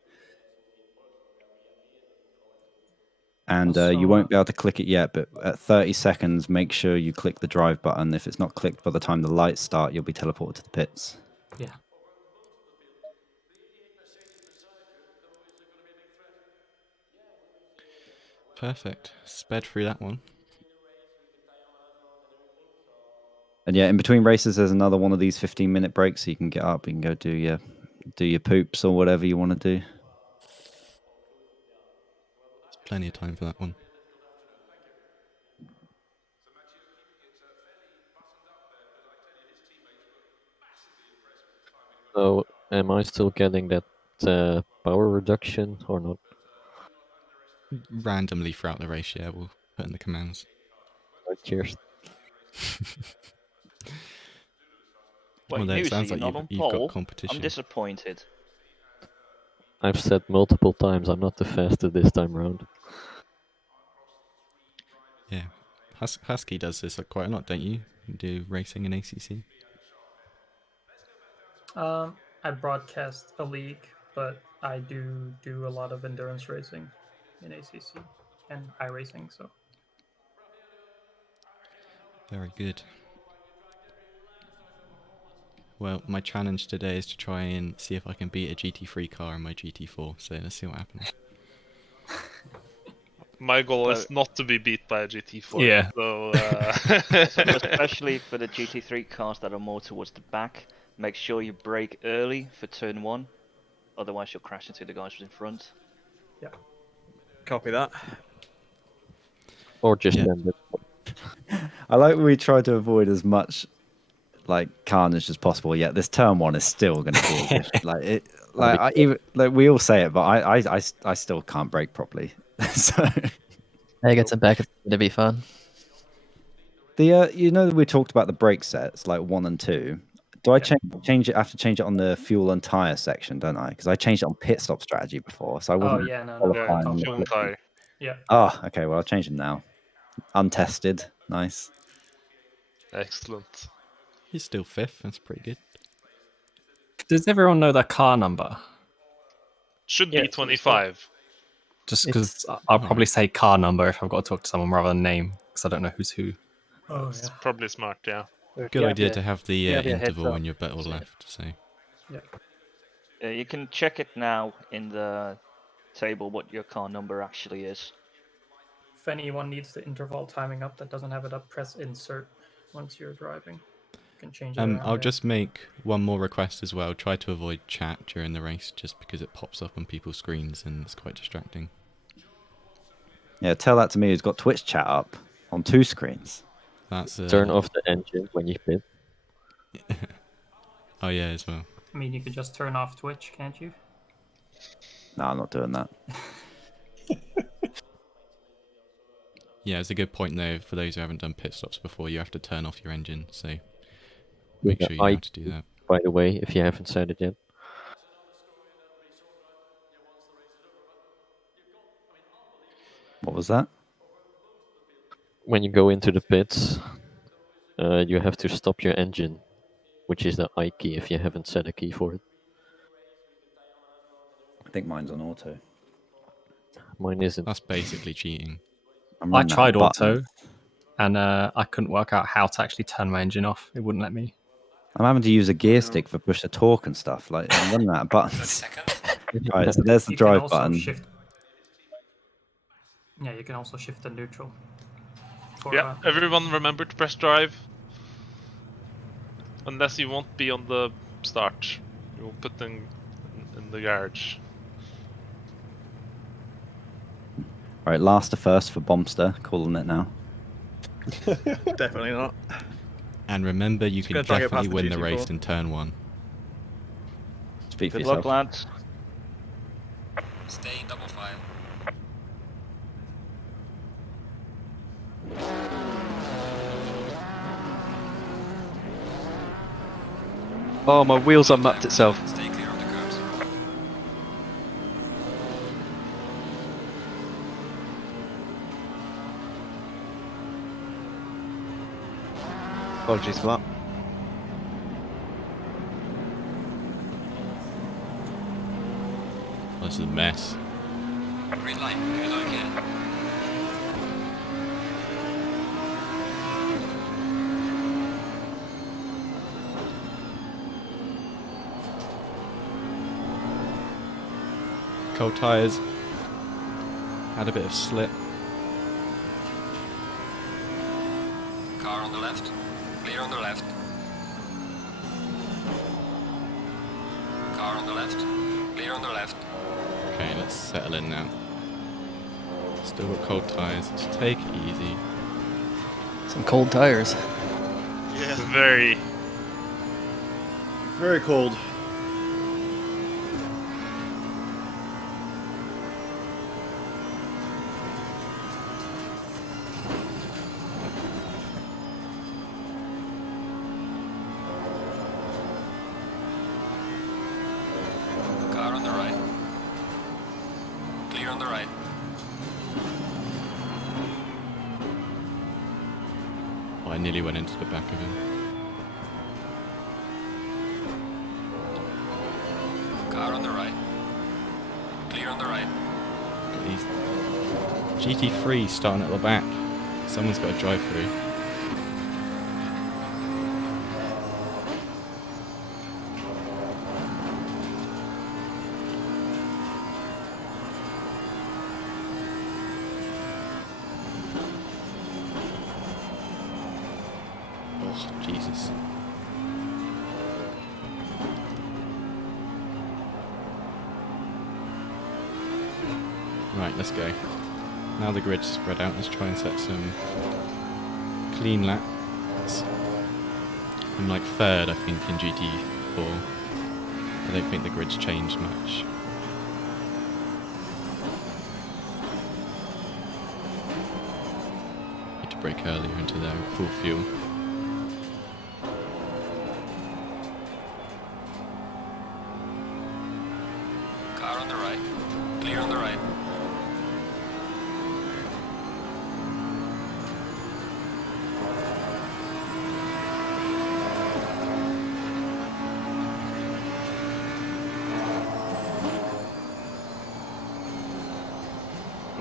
And you won't be able to click it yet, but at 30 seconds, make sure you click the drive button. If it's not clicked by the time the lights start, you'll be teleported to the pits. Yeah. Perfect. Sped through that one. And yeah, in between races, there's another one of these 15-minute breaks, so you can get up, you can go do your poops or whatever you want to do. There's plenty of time for that one. So, am I still getting that power reduction or not? Randomly throughout the race, yeah, we'll put in the commands. Oh, cheers. Wait, Well, it Newsy, sounds you're like not on you've got pole? competition. I'm disappointed. I've said multiple times I'm not the fastest this time round. Yeah. Husky does this quite a lot, don't you? You do racing in ACC? I broadcast a league, but I do a lot of endurance racing in ACC and iRacing. So Very good. Well, my challenge today is to try and see if I can beat a GT3 car in my GT4, so let's see what happens. My goal is not to be beat by a GT4. Yeah. So, Especially for the GT3 cars that are more towards the back, make sure you brake early for turn 1, otherwise you'll crash into the guys in front. Yeah. Copy that. Or just end it. I like we try to avoid as much like carnage as possible. Yet this turn 1 is still going to be like it. Like we all say it, but I still can't brake properly. So I get some back to be fun. the we talked about the brake sets like 1 and 2. Do I change it? I have to change it on the fuel and tire section, don't I? Because I changed it on pit stop strategy before, so I wasn't. fuel and tire. Yeah. Oh, okay. Well, I'll change them now. Untested. Nice. Excellent. He's still 5th. That's pretty good. Does everyone know their car number? Should be 25. Just because I'll probably say car number if I've got to talk to someone rather than name, because I don't know who's who. It's probably smart, yeah. Good idea to have the interval in your battle left. So. Yeah. You can check it now in the table what your car number actually is. if anyone needs the interval timing up that doesn't have it up, press insert once you're driving. You can change it around I'll there. just make one more request as well. Try to avoid chat during the race, just because it pops up on people's screens and it's quite distracting. Yeah, tell that to me who's got Twitch chat up on 2 screens. That's Turn off the engine when you pit. Oh yeah, as well. I mean, you could just turn off Twitch, can't you? No, I'm not doing that. Yeah, it's a good point though. For those who haven't done pit stops before, you have to turn off your engine. So make sure you know how to do that. By the way, if you haven't said it yet. What was that? When you go into the pits, you have to stop your engine, which is the I key if you haven't set a key for it. I think mine's on auto. Mine isn't. That's basically cheating. I tried auto, and I couldn't work out how to actually turn my engine off. It wouldn't let me. I'm having to use a gear stick for push to torque and stuff. Like I'm running out of buttons. Right, so there's the You can drive also button. shift. Yeah, you can also shift to neutral. For, Yeah, everyone remember to press drive. Unless you won't be on the start. You'll put them in the garage. Right, last to first for Bombster, calling it now. Definitely not. And remember, you can gonna try and get definitely past the win the GT4. race in turn 1. Speak for Good yourself. luck, lads. Stay in double file. Oh, my wheels unmapped itself. Stay clear of the curbs. Apologies for that. This is a mess. Green light. Green light again. Cold tyres. Had a bit of slip. Car on the left. Clear on the left. Car on the left. Clear on the left. Okay, let's settle in now. Still got cold tyres. Just take it easy. Some cold tires. Yeah. Very. Very cold. Car on the right. Clear on the right. Oh, I nearly went into the back of him. Car on the right. Clear on the right. These GT3 starting at the back. Someone's got to drive through. Oh, Jesus. Right, let's go. Now the grid's spread out, let's try and set some clean laps. I'm like third, I think, in GT4. I don't think the grid's changed much. Need to brake earlier into their full fuel. Car on the right. Clear on the right.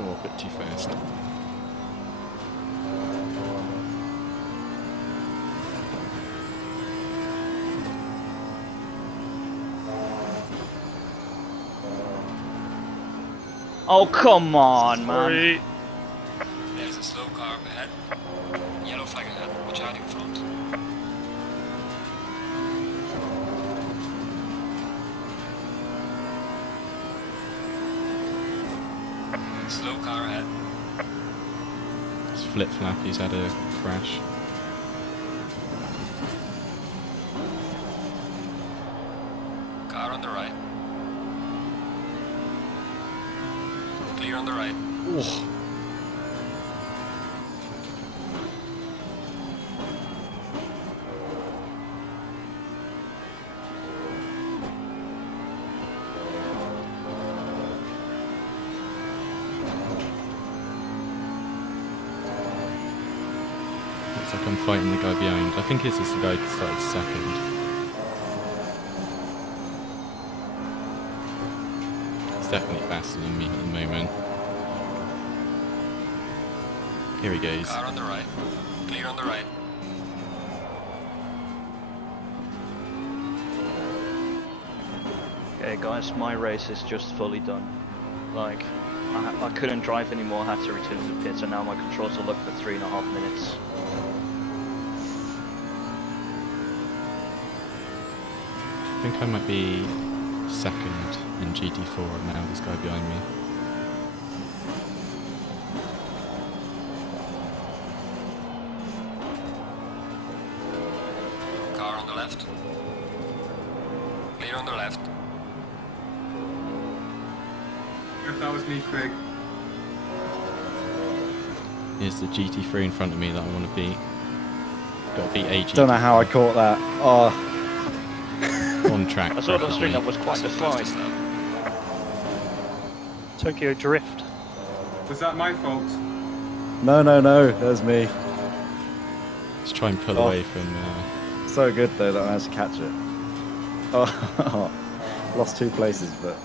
Oh, a bit too fast. Oh, come on, Sorry. man. There's a slow car up ahead. Yellow flag ahead. Watch out in front. Slow car ahead. It's flip flap, he's had a crash. Car on the right. Clear on the right. Oh. Looks like I'm fighting the guy behind. I think it's this guy who started second. definitely faster than me at the moment. Here he goes. Car on the right. Clear on the right. Okay, guys, my race is just fully done. Like, I couldn't drive anymore, I had to return to the pits, and now my controls are locked for 3.5 minutes. I think I might be second in GT4 now, this guy behind me. Car on the left. Clear on the left. If that was me, Craig. Here's the GT3 in front of me that I want to beat. Got to beat a GT3. Don't know how I caught that. Oh. On track. I saw the string that was quite a slide. Tokyo Drift. Was that my fault? No, that was me. Let's try and pull away from... So good though that I managed to catch it. Oh, lost 2 places, but...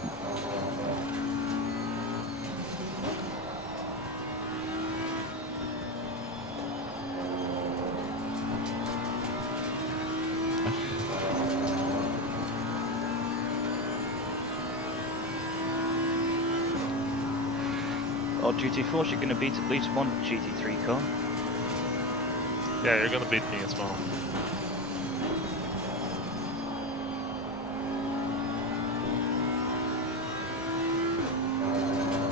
Oh, GT4, you're going to beat at least one GT3 car. Yeah, you're gonna beat me as well.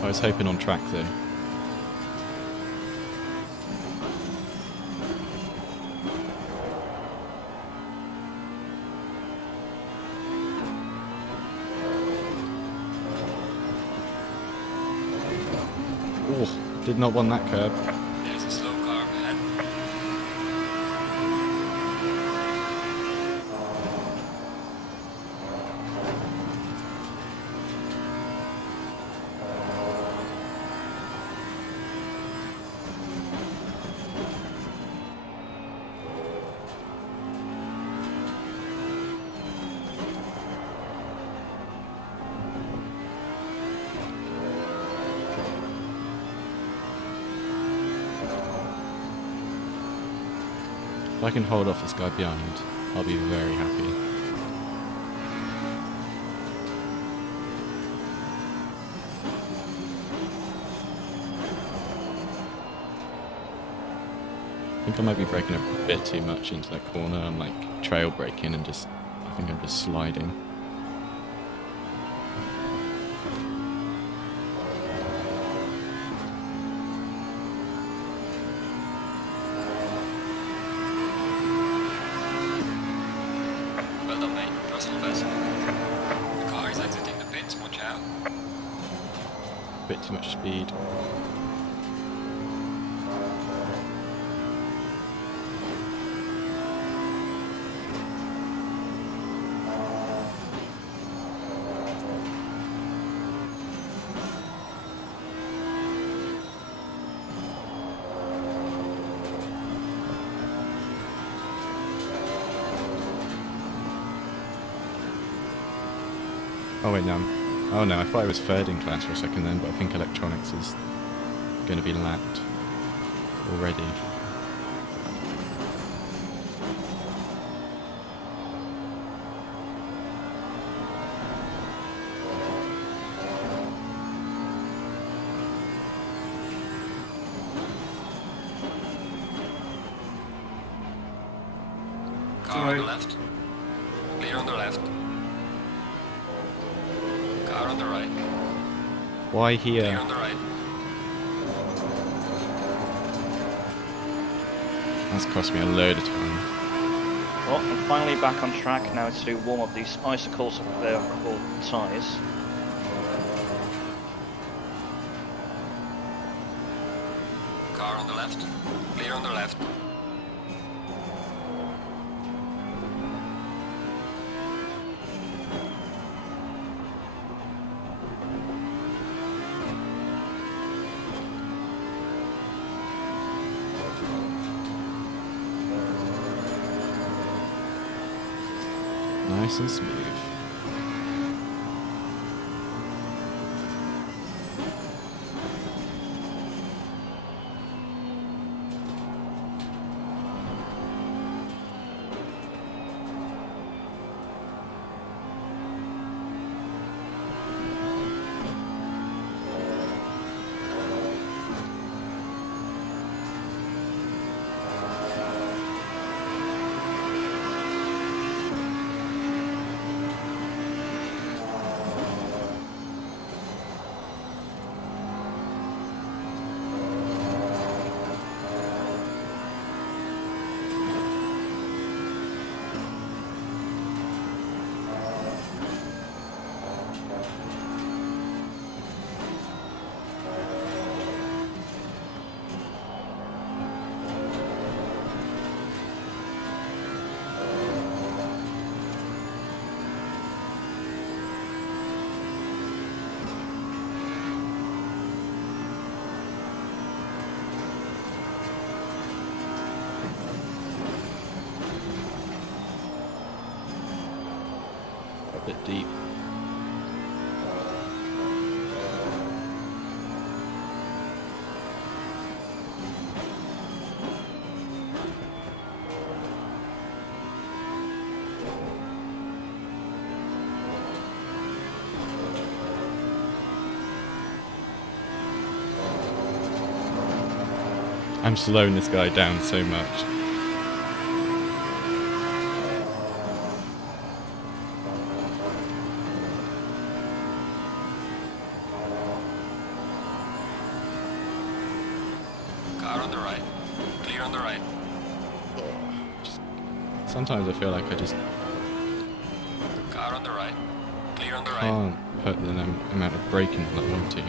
I was hoping on track though. Oh, did not want that curb. There's a slow car ahead. If I can hold off this guy behind, I'll be very happy. I think I might be braking a bit too much into that corner. I'm like trail braking and just, I think I'm just sliding. Well done, mate. Personal best. The car is exiting the pits. Watch out. Bit too much speed. Oh wait, no. Oh no, I thought I was third in class for a second then, but I think electronics is going to be lapped already. Car on the left. Clear on the left. Car on the right. Why here? Clear on the right. That's cost me a load of time. Well, I'm finally back on track. Now it's to warm up these icicles up there called tyres. Car on the left. Clear on the left. Nice and smooth. Bit deep. I'm slowing this guy down so much. Car on the right. Clear on the right. Sometimes I feel like I just Car on the right. Clear on the right. can't put the amount of braking that I want to.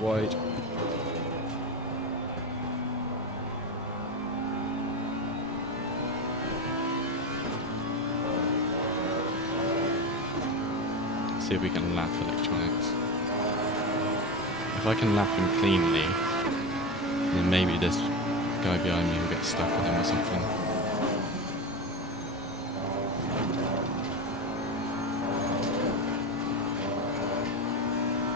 Wide. See if we can lap electronics. If I can lap him cleanly, then maybe this guy behind me will get stuck with him or something.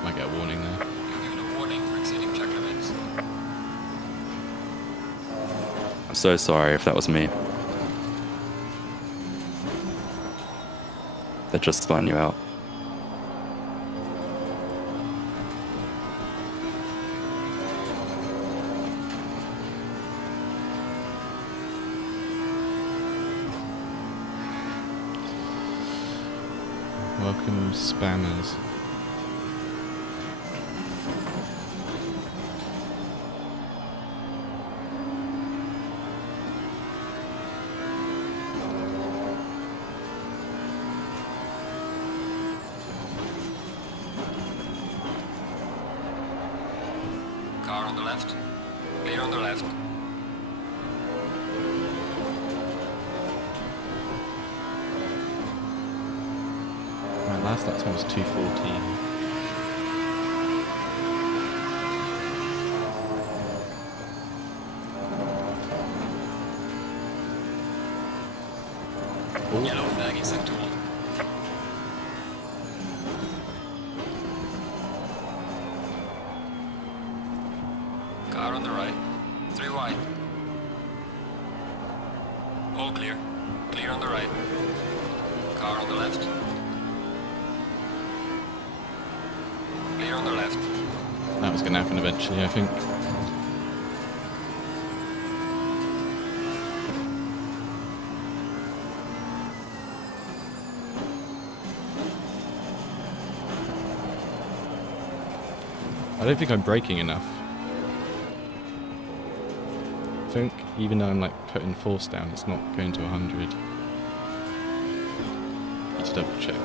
Might get a warning there. You're given a warning for exceeding track limits. I'm so sorry if that was me. That just spun you out. Welcome, spammers. Car on the left. Clear on the left. My last lap time was 2:14. Yellow flag is installed. Car on the right. 3 wide. All clear. Clear on the right. Car on the left. Clear on the left. That was going to happen eventually, I think. I don't think I'm braking enough. I think even though I'm like putting force down, it's not going to 100. Need to double check.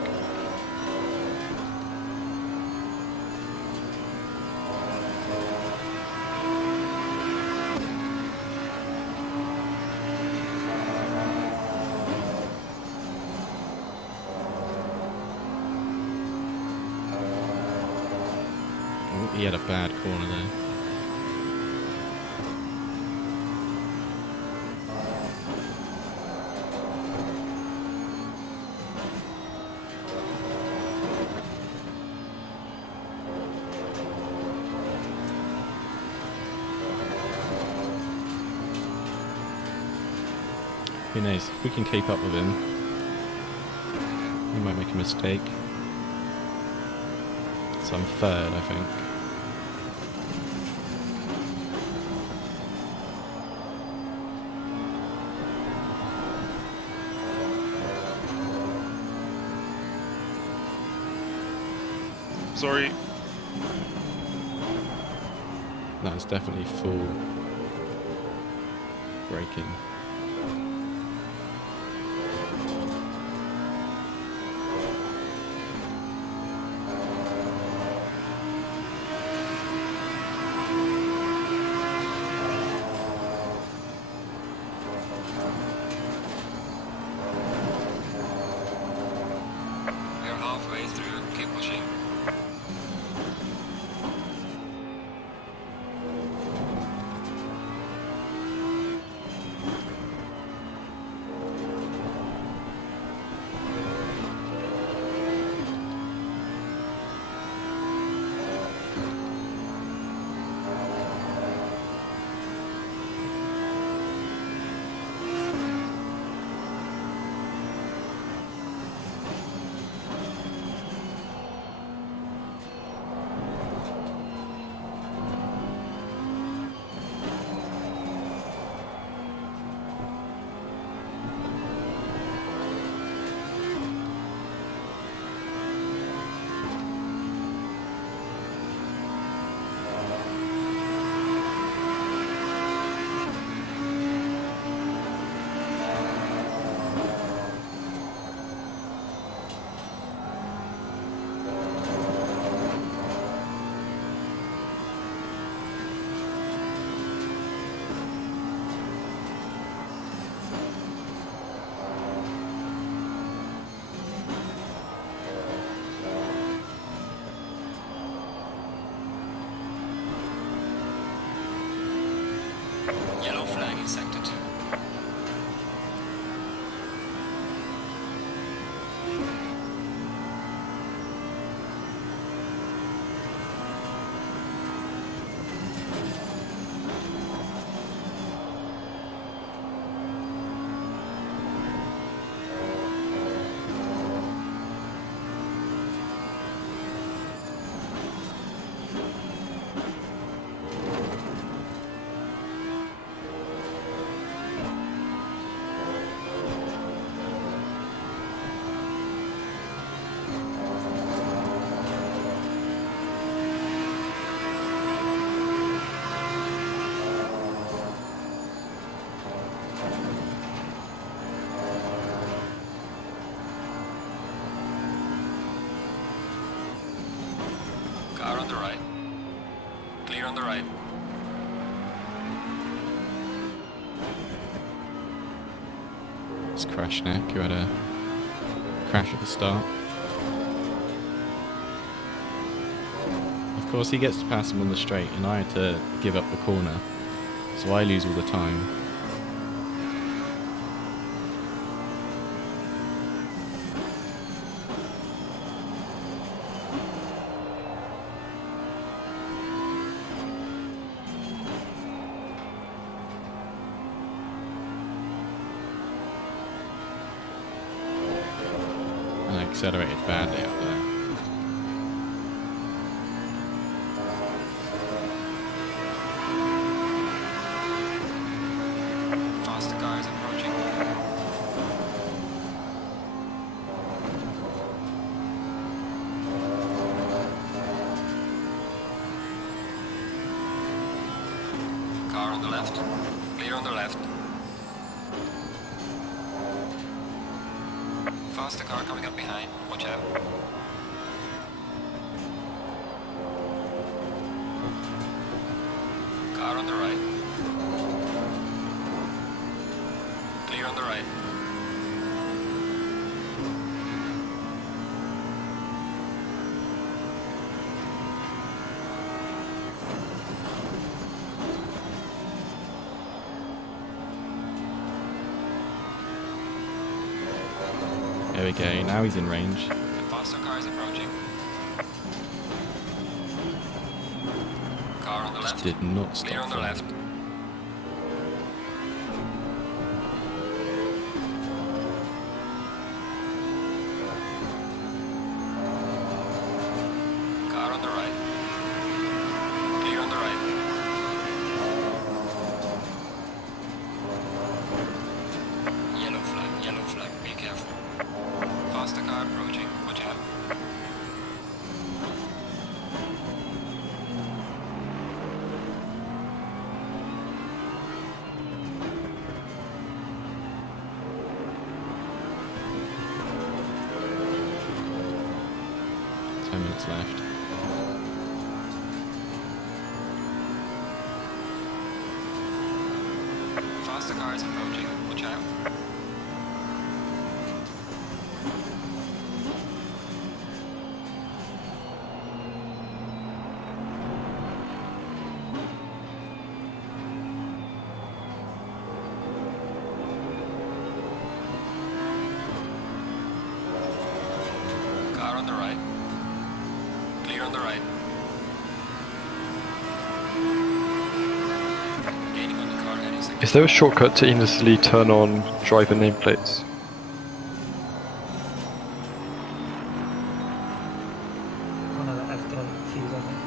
Oh, he had a bad corner there. Who knows? If we can keep up with him, he might make a mistake. So I'm third, I think. Sorry. That was definitely full braking. sector 2. Car on the right. Clear on the right. It's Crashneck, who had a crash at the start. Of course, he gets to pass him on the straight, and I had to give up the corner, so I lose all the time. And I accelerated badly up there. Faster cars approaching. Car on the left. Clear on the left. Faster car coming up behind. Watch out. Car on the right. Clear on the right. There we go, now he's in range. The faster car is approaching. Car on the left. Did not Clear stop on the there. left. Car on the right. Clear on the right. Yellow flag, be careful. Faster car approaching, watch out. Minutes left. Faster car is approaching, watch out. Car on the right. Clear on the right. Gaining on the car heading sector. Is there a shortcut to easily turn on driver nameplates? One of the F keys, I think.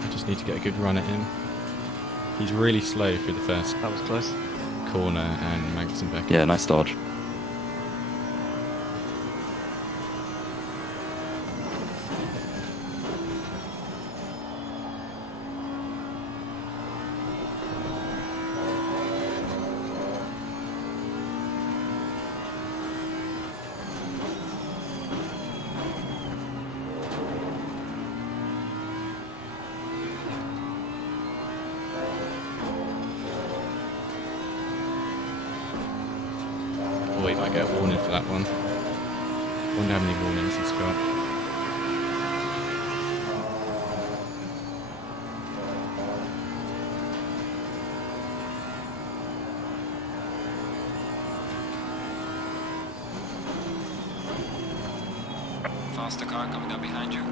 I just need to get a good run at him. He's really slow through the first That was close. corner and Magnussen Yeah, nice dodge. might get a warning for that one. Wonder how many warnings he's got. Faster car coming up behind you.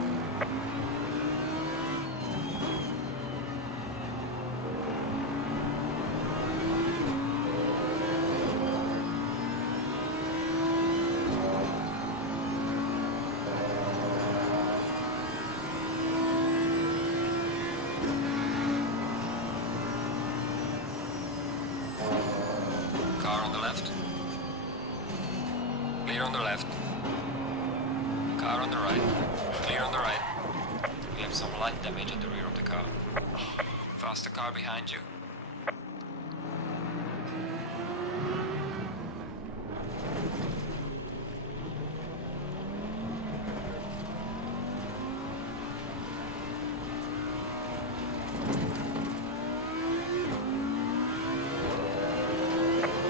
Car on the left. Clear on the left. Car on the right. Clear on the right. We have some light damage at the rear of the car. Faster car behind you.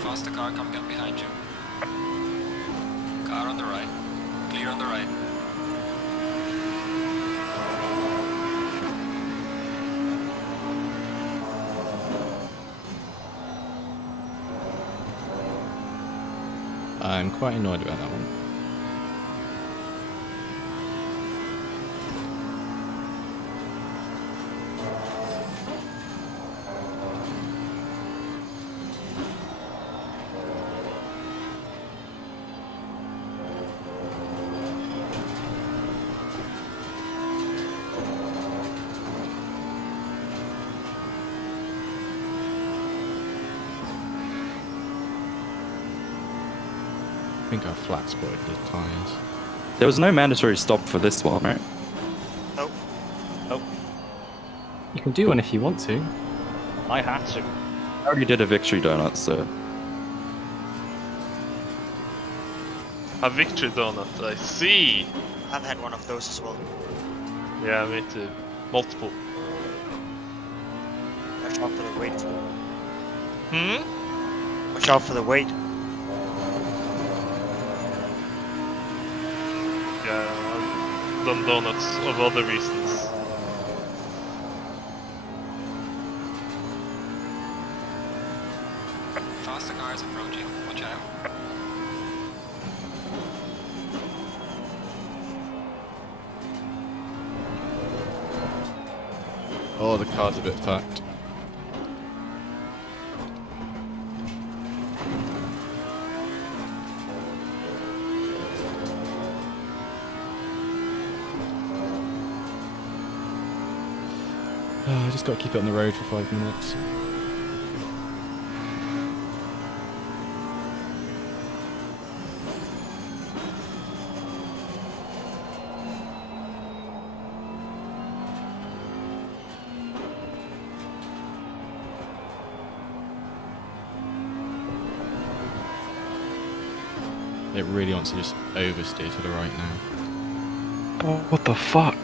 Faster car coming up behind you. Car on the right. Clear on the right. I'm quite annoyed about that one. I think I flat spotted the tyres. There was no mandatory stop for this one, right? Nope. Nope. You can do one if you want to. I had to. I already did a victory donut, so. A victory donut, I see! I've had one of those as well. Yeah, me too. Multiple. Watch out for the weight. Hmm? Watch out for the weight. Yeah, I've done donuts of other reasons. Faster car is approaching. Watch out. Oh, the car's a bit fucked. I just got to keep it on the road for 5 minutes. It really wants to just oversteer to the right now. Oh, what the fuck?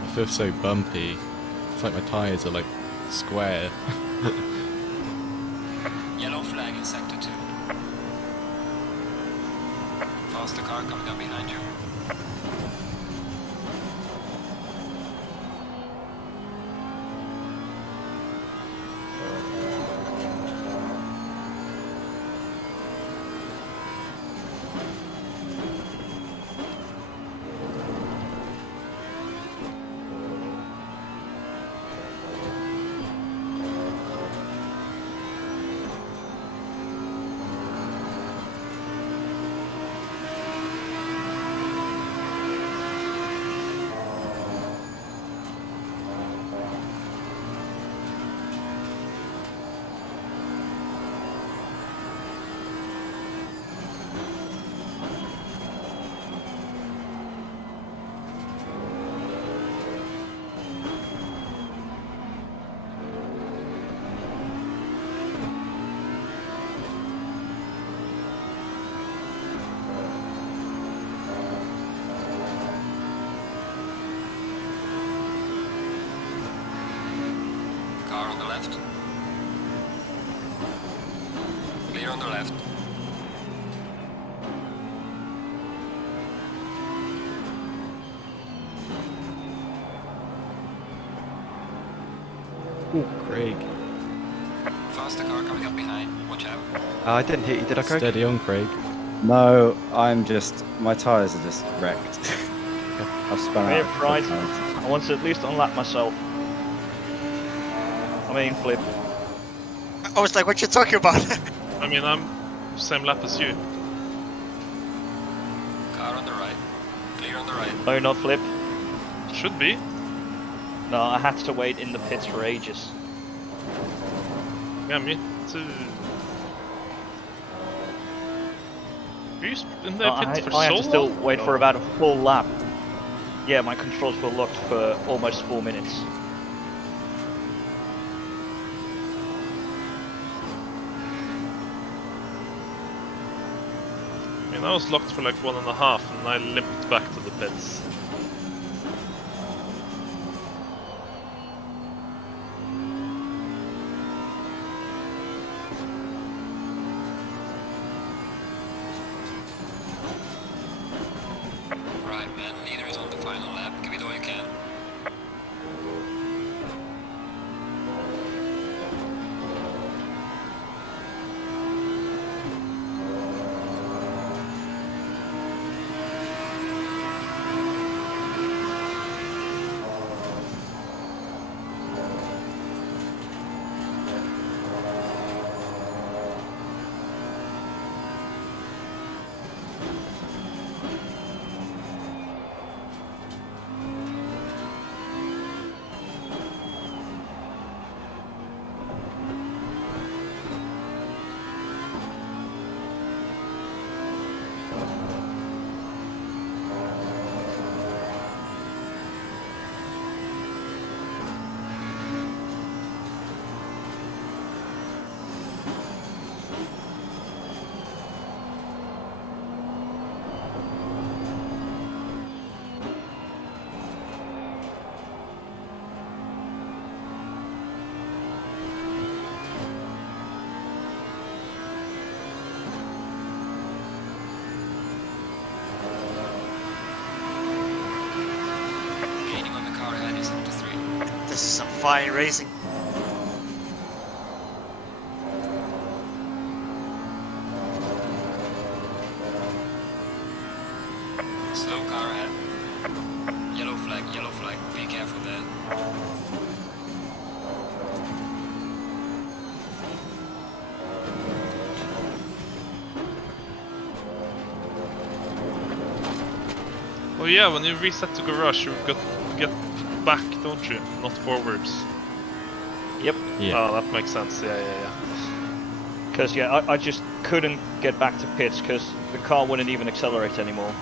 It feels so bumpy. It's like my tyres are like square. Yellow flag in sector 2. Faster car coming up behind you. left. Clear on the left. Oh, Craig. Faster car coming up behind. Watch out. I didn't hit you, did I, Craig? Steady on, Craig. No, I'm just... My tyres are just wrecked. I've spun Hey, out. Pride. I want to at least unlap myself. I mean, flip. I was like, what you talking about? I mean, I'm same lap as you. Car on the right. Clear on the right. No, not flip. Should be. No, I had to wait in the pits for ages. Yeah, me too. Were you in the No, pits for I so had to still long? wait for about a full lap. Yeah, my controls were locked for almost 4 minutes. I mean, I was locked for like 1.5 and I limped back to the pits. Right, man. Leader is on the final lap. Give it all you can. Gaining on the car ahead is up to 3. This is some fine racing. Slow car ahead. Yellow flag, yellow flag. Be careful there. Oh yeah, when you reset to garage, you get back, don't you? Not forwards. Yep. Yeah. Oh, that makes sense. Yeah. Because yeah, I just couldn't get back to pits because the car wouldn't even accelerate anymore.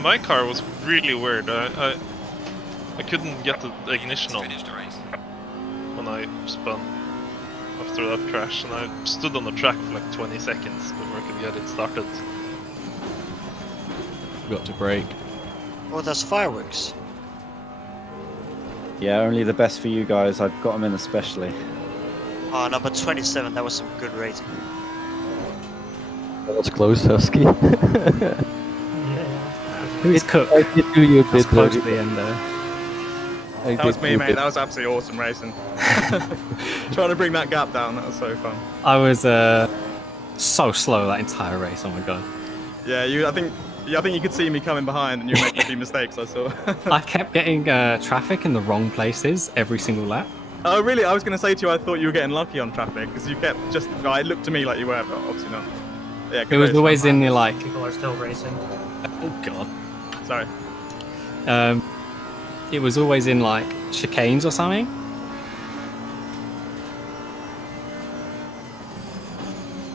My car was really weird. I couldn't get the ignition on when I spun after that crash, and I stood on the track for like 20 seconds before I could get it started. Got to brake. Oh, that's fireworks. Yeah, only the best for you guys. I've got them in especially. Oh, number 27, that was some good racing. That was close, Husky. Who's Cook? I did do you a That's bit close though. to the end there. That was me, mate. That was absolutely awesome racing. Trying to bring that gap down, that was so fun. I was so slow that entire race. Oh my god. Yeah, I think you could see me coming behind and you were making a few mistakes, I saw. I kept getting traffic in the wrong places every single lap. Oh, really? I was going to say to you, I thought you were getting lucky on traffic because you kept just. Well, it looked to me like you were, but obviously not. Yeah, It was always in the like. People are still racing. Oh god. Sorry. It was always in like chicanes or something.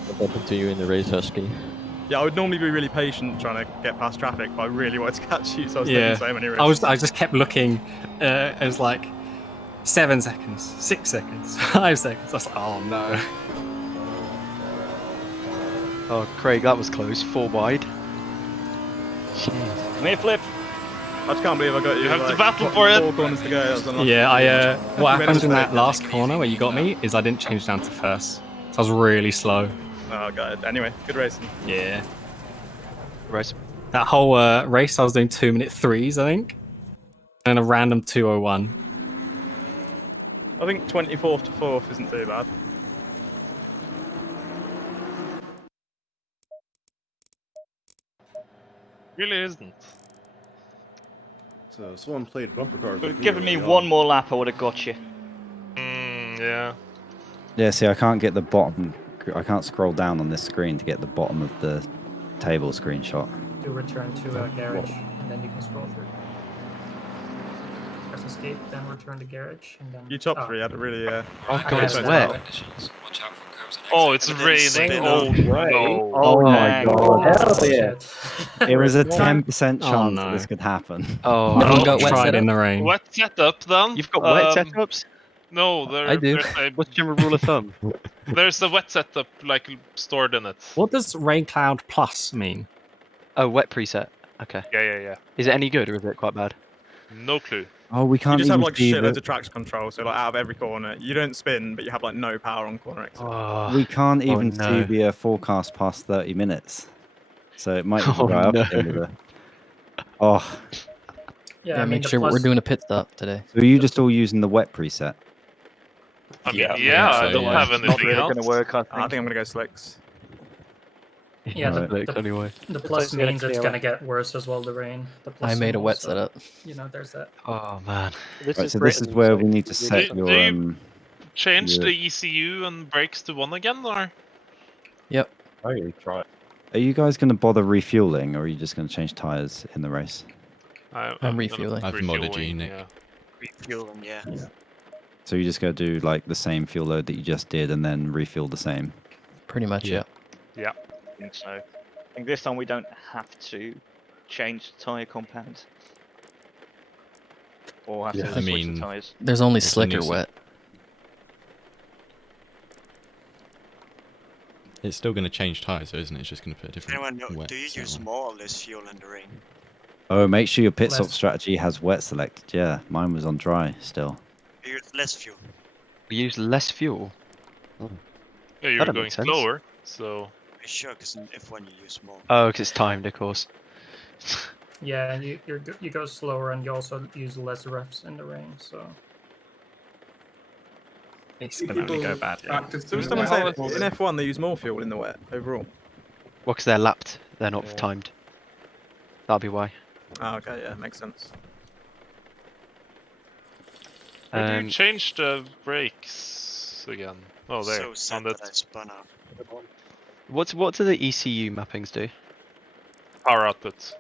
What happened to you in the race, Husky? Yeah, I would normally be really patient trying to get past traffic, but I really wanted to catch you, so I was taking so many risks. I just kept looking. It was like 7 seconds, 6 seconds, 5 seconds. I was like, oh no. Oh, Craig, that was close. 4 wide. Come here, Flip. I just can't believe I got you. You have to like, battle what, for it. 4 corners to go. That was unlucky. Yeah, what You made a happened in that mistake. last corner where you got me is I didn't change down to first. So I was really slow. Oh, god. Anyway, good racing. Yeah. Race. That whole race, I was doing 2-minute 3s, I think. And a random 2:01. I think 24th to 4th isn't too bad. Really isn't. So someone played bumper cars. Would with have given me early one on. more lap, I would have got you. Yeah. Yeah, see, I can't get the bottom. I can't scroll down on this screen to get the bottom of the table screenshot. Do return to a garage, and then you can scroll through. Press escape, then return to garage, and then. You top 3 had a really. Oh I god, it's have wet. that. Watch out for curves and Oh, it's exits. raining. Spin Oh off. no. Oh my dang. god. Hell yeah. It was a 10% Oh, chance no. that this could happen. Oh, No one no. got wet tried in the rain. Wet setup then. You've got wet setups? No, I do. What's the general rule of thumb? There's a wet setup like stored in it. What does rain cloud plus mean? Oh, wet preset. Okay. Yeah. Is it any good or is it quite bad? No clue. Oh, we You can't just even have like see shitloads the, of traction control, so like out of every corner, you don't spin, but you have like no power on corner exit. Oh, we can't even no. see the forecast past 30 minutes. So it might even Oh, go up no. at the end of the... Oh, Yeah, Yeah, I mean, make the sure we're plus- doing a pit stop today. so are you just all using the wet preset? I mean, Yeah, I so, don't yeah. have It's anything not really else. going to work, I think. I think I'm gonna go slicks. Yeah, Alright. Anyway. the plus it's gonna means it's clear going to up. get worse as well, the rain. The plus I made a symbol, wet so, setup. You know, there's that. Oh, man. This Right, is so this is Britain, where so we need to it's set really- Do your... you change your- the ECU and brakes to 1 again, or? Yep. I really try. Are you guys going to bother refueling, or are you just going to change tyres in the race? I'm refueling. I've modded you, Nick. Yeah. Refueling, yeah. So you're just going to do like the same fuel load that you just did and then refuel the same? Pretty much, Yeah. yeah. I think so. I think this time we don't have to change the tyre compound. Or have Yeah. to I switch mean- the tyres. There's only It's a slick or nuisance. wet. It's still going to change tyres, though, isn't it? It's just going to put a different Anyone know, wet do you set use on. more or less fuel in the rain? Oh, make sure your pit stop Less. strategy has wet selected. Yeah, mine was on dry still. You use less fuel. We use less fuel. Yeah, you're That'll going make sense. slower, so. Are you sure? Because in F1 you use more. Oh, because it's timed, of course. Yeah, and you go slower, and you also use less refs in the rain, so. It's going to only go badly. Practice So was doing someone that. saying in F1 they use more fuel in the wet overall? Well, because they're lapped. They're not Yeah. timed. That'll be why. Oh, okay, yeah, makes sense. Where do you Um, change the brakes again? Oh, there. So On sad that that I spun out. what do the ECU mappings do? power output.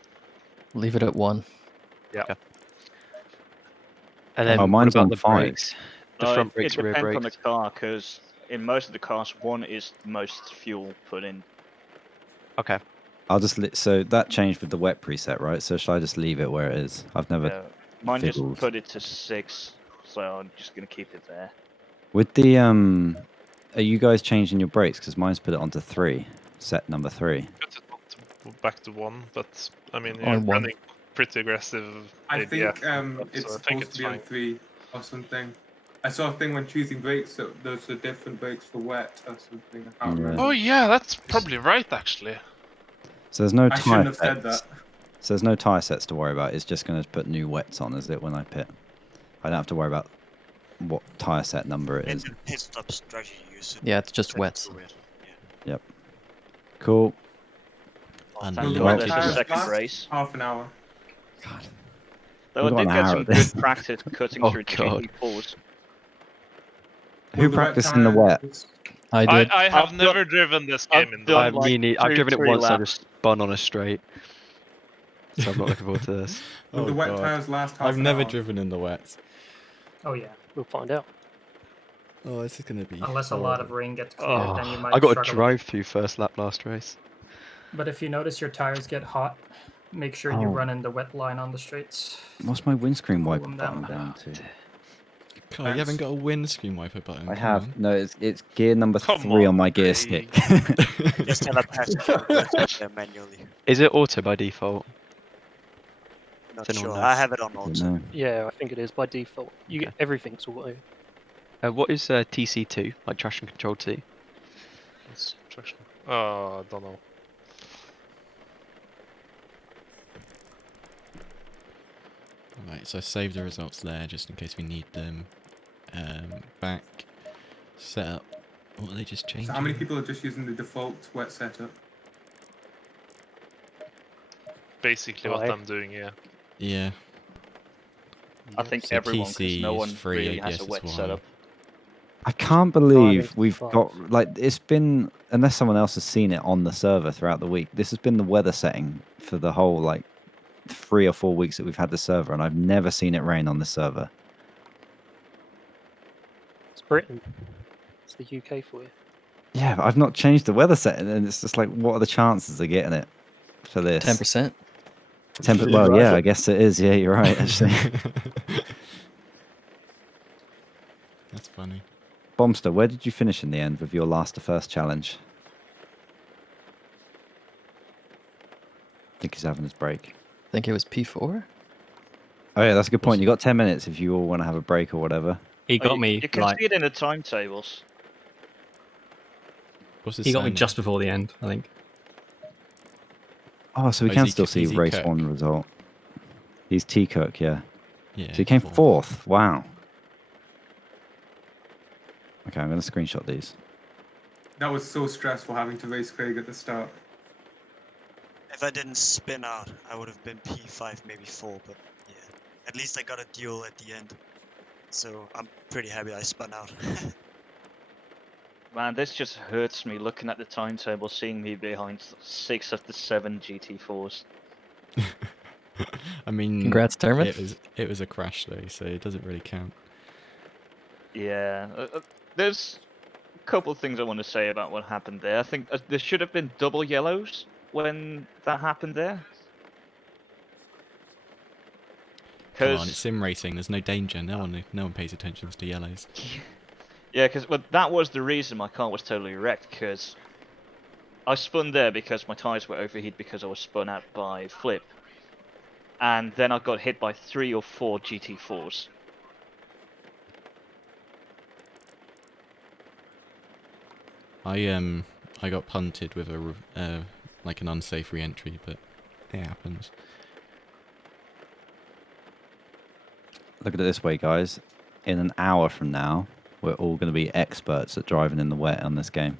Leave it at 1. And then Oh, what mine's about on the 5. brakes? The front brakes, it rear depends on the brakes. car, because in most of the cars, 1 is the most fuel put in. Okay. I'll just so that changed with the wet preset, right? So should I just leave it where it is? I've never Mine just fiddled. put it to 6, so I'm just going to keep it there. With the are you guys changing your brakes? Because mine's put it onto 3, set number 3. Put it back to 1, but I mean, On you're 1. running pretty aggressive. I idea, think but, it's so I think supposed it's to be on fine. 3 or something. I saw a thing when choosing brakes that those are different brakes for wet or something. I can't Yeah. remember. Oh yeah, that's probably right actually. So there's no I shouldn't tyre have said sets. that. So there's no tyre sets to worry about. It's just going to put new wets on, is it, when I pit? I don't have to worry about what tyre set number it is. In pit stop strategy you use it. Yeah, it's just set wets. to it. Yep. Cool. And Thank Will the God wet there's a tires second last? race. Half an hour. Though We've I got did an get hour some of this. good practice cutting Oh, through the God. GT4s. Who Will the wet practiced in the wet? tires- I did. I have I've never driven this game I've in the done wet. like I've driven it 2-3 once. I laps. just spun on a straight. So I'm not looking forward to this. Will the Oh, wet God. tires last half I've an never hour? driven in the wet. Oh yeah. We'll find out. Oh, this is going to be. Unless a lot of rain gets cleared, Oh, then you might I got a struggle. drive through first lap last race. But if you notice your tires get hot, make sure you Oh. run in the wet line on the straights. What's my windscreen Cool wiper them button down. down to? God, you haven't got a windscreen wiper button. I come have. on. No, it's gear number Come 3 on my on, gear Ray. stick. Just tell a passenger to do it manually. Is it auto by default? Not Does anyone sure. know? I have it on auto. No. Yeah, I think it is by default. You get everything's auto. What is TC2, like traction control 2? That's traction. I don't know. Right, so I saved the results there just in case we need them. Back, set up. What are they just changing? So how many people are just using the default wet setup? Basically what I'm doing, yeah. Yeah. I think So everyone, because no TC is one free, really has ABS a is wet one. setup. I can't believe we've got, like, it's been, unless someone else has seen it on the server throughout the week, this has been the weather setting for the whole, like, 3 or 4 weeks that we've had the server, and I've never seen it rain on the server. It's Britain. It's the UK for you. Yeah, but I've not changed the weather setting, and it's just like, what are the chances of getting it for this? 10%. 10%. Well, yeah, I guess it is. Yeah, you're right, actually. That's funny. Bombster, where did you finish in the end with your last to first challenge? I think he's having his break. I think it was P4. Oh yeah, that's a good point. You got 10 minutes if you all want to have a break or whatever. He got me You can like see it in the timetables. What's his he got me surname? just before the end, I think. Oh, so we Oh, can is he still K- see is he race Kirk? 1 result. He's T Cook, yeah. Yeah. So he came fourth. Wow. Okay, I'm going to screenshot these. That was so stressful having to race Craig at the start. If I didn't spin out, I would have been P5, maybe 4, but yeah. At least I got a duel at the end. So I'm pretty happy I spun out. Man, this just hurts me looking at the timetable, seeing me behind 6 of the 7 GT4s. I mean, Congrats, Termin. It was a crash though, so it doesn't really count. Yeah, there's a couple of things I want to say about what happened there. I think there should have been double yellows when that happened there. Come on, it's sim racing. There's no danger. No one pays attention to yellows. Yeah, because that was the reason my car was totally wrecked, because I spun there because my tyres were overheated because I was spun out by Flip. And then I got hit by 3 or 4 GT4s. I got punted with a like an unsafe re-entry, but it happens. Look at it this way, guys. In an hour from now, we're all going to be experts at driving in the wet on this game.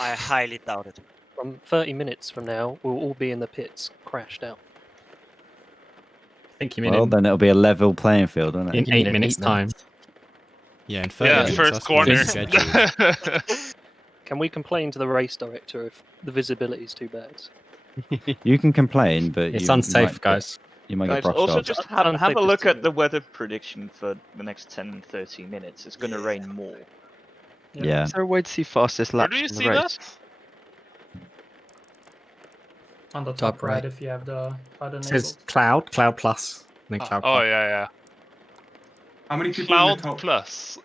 I highly doubt it. From 30 minutes from now, we'll all be in the pits, crashed out. I think you mean Well, then it'll be a level playing field, won't it? in 8 minutes' time. Yeah, in 30 Yeah, minutes. first That's when it's corner. scheduled. Can we complain to the race director if the visibility is too bad? You can complain, but It's you unsafe, might guys. You might Guys, get brushed also off. just have a look at the weather prediction for the next 10-30 minutes. It's going to rain more. Yeah. Is there a way to see fastest Where laps do you in the see race? that? On the Top top right, right. if you have the HUD It enabled. says Cloud Plus, and then Cloud Oh Plus. yeah. How many people in Cloud the top? Plus.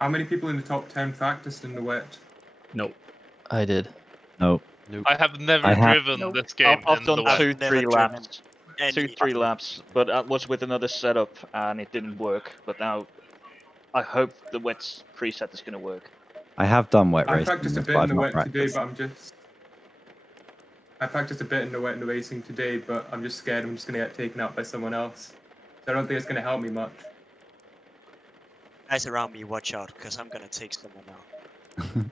How many people in the top 10 practiced in the wet? Nope. I did. Nope. I have never I ha- driven this game I've in done the wet. 2-3 laps. 2-3 laps, but that was with another setup and it didn't work. But now I hope the wet preset is going to work. I have done wet I racing, practiced a but bit in I've the not wet today, practiced. but I practiced a bit in the wet and the racing today, but I'm just scared I'm just going to get taken out by someone else. So I don't think it's going to help me much. Guys around me, watch out, because I'm gonna take someone out.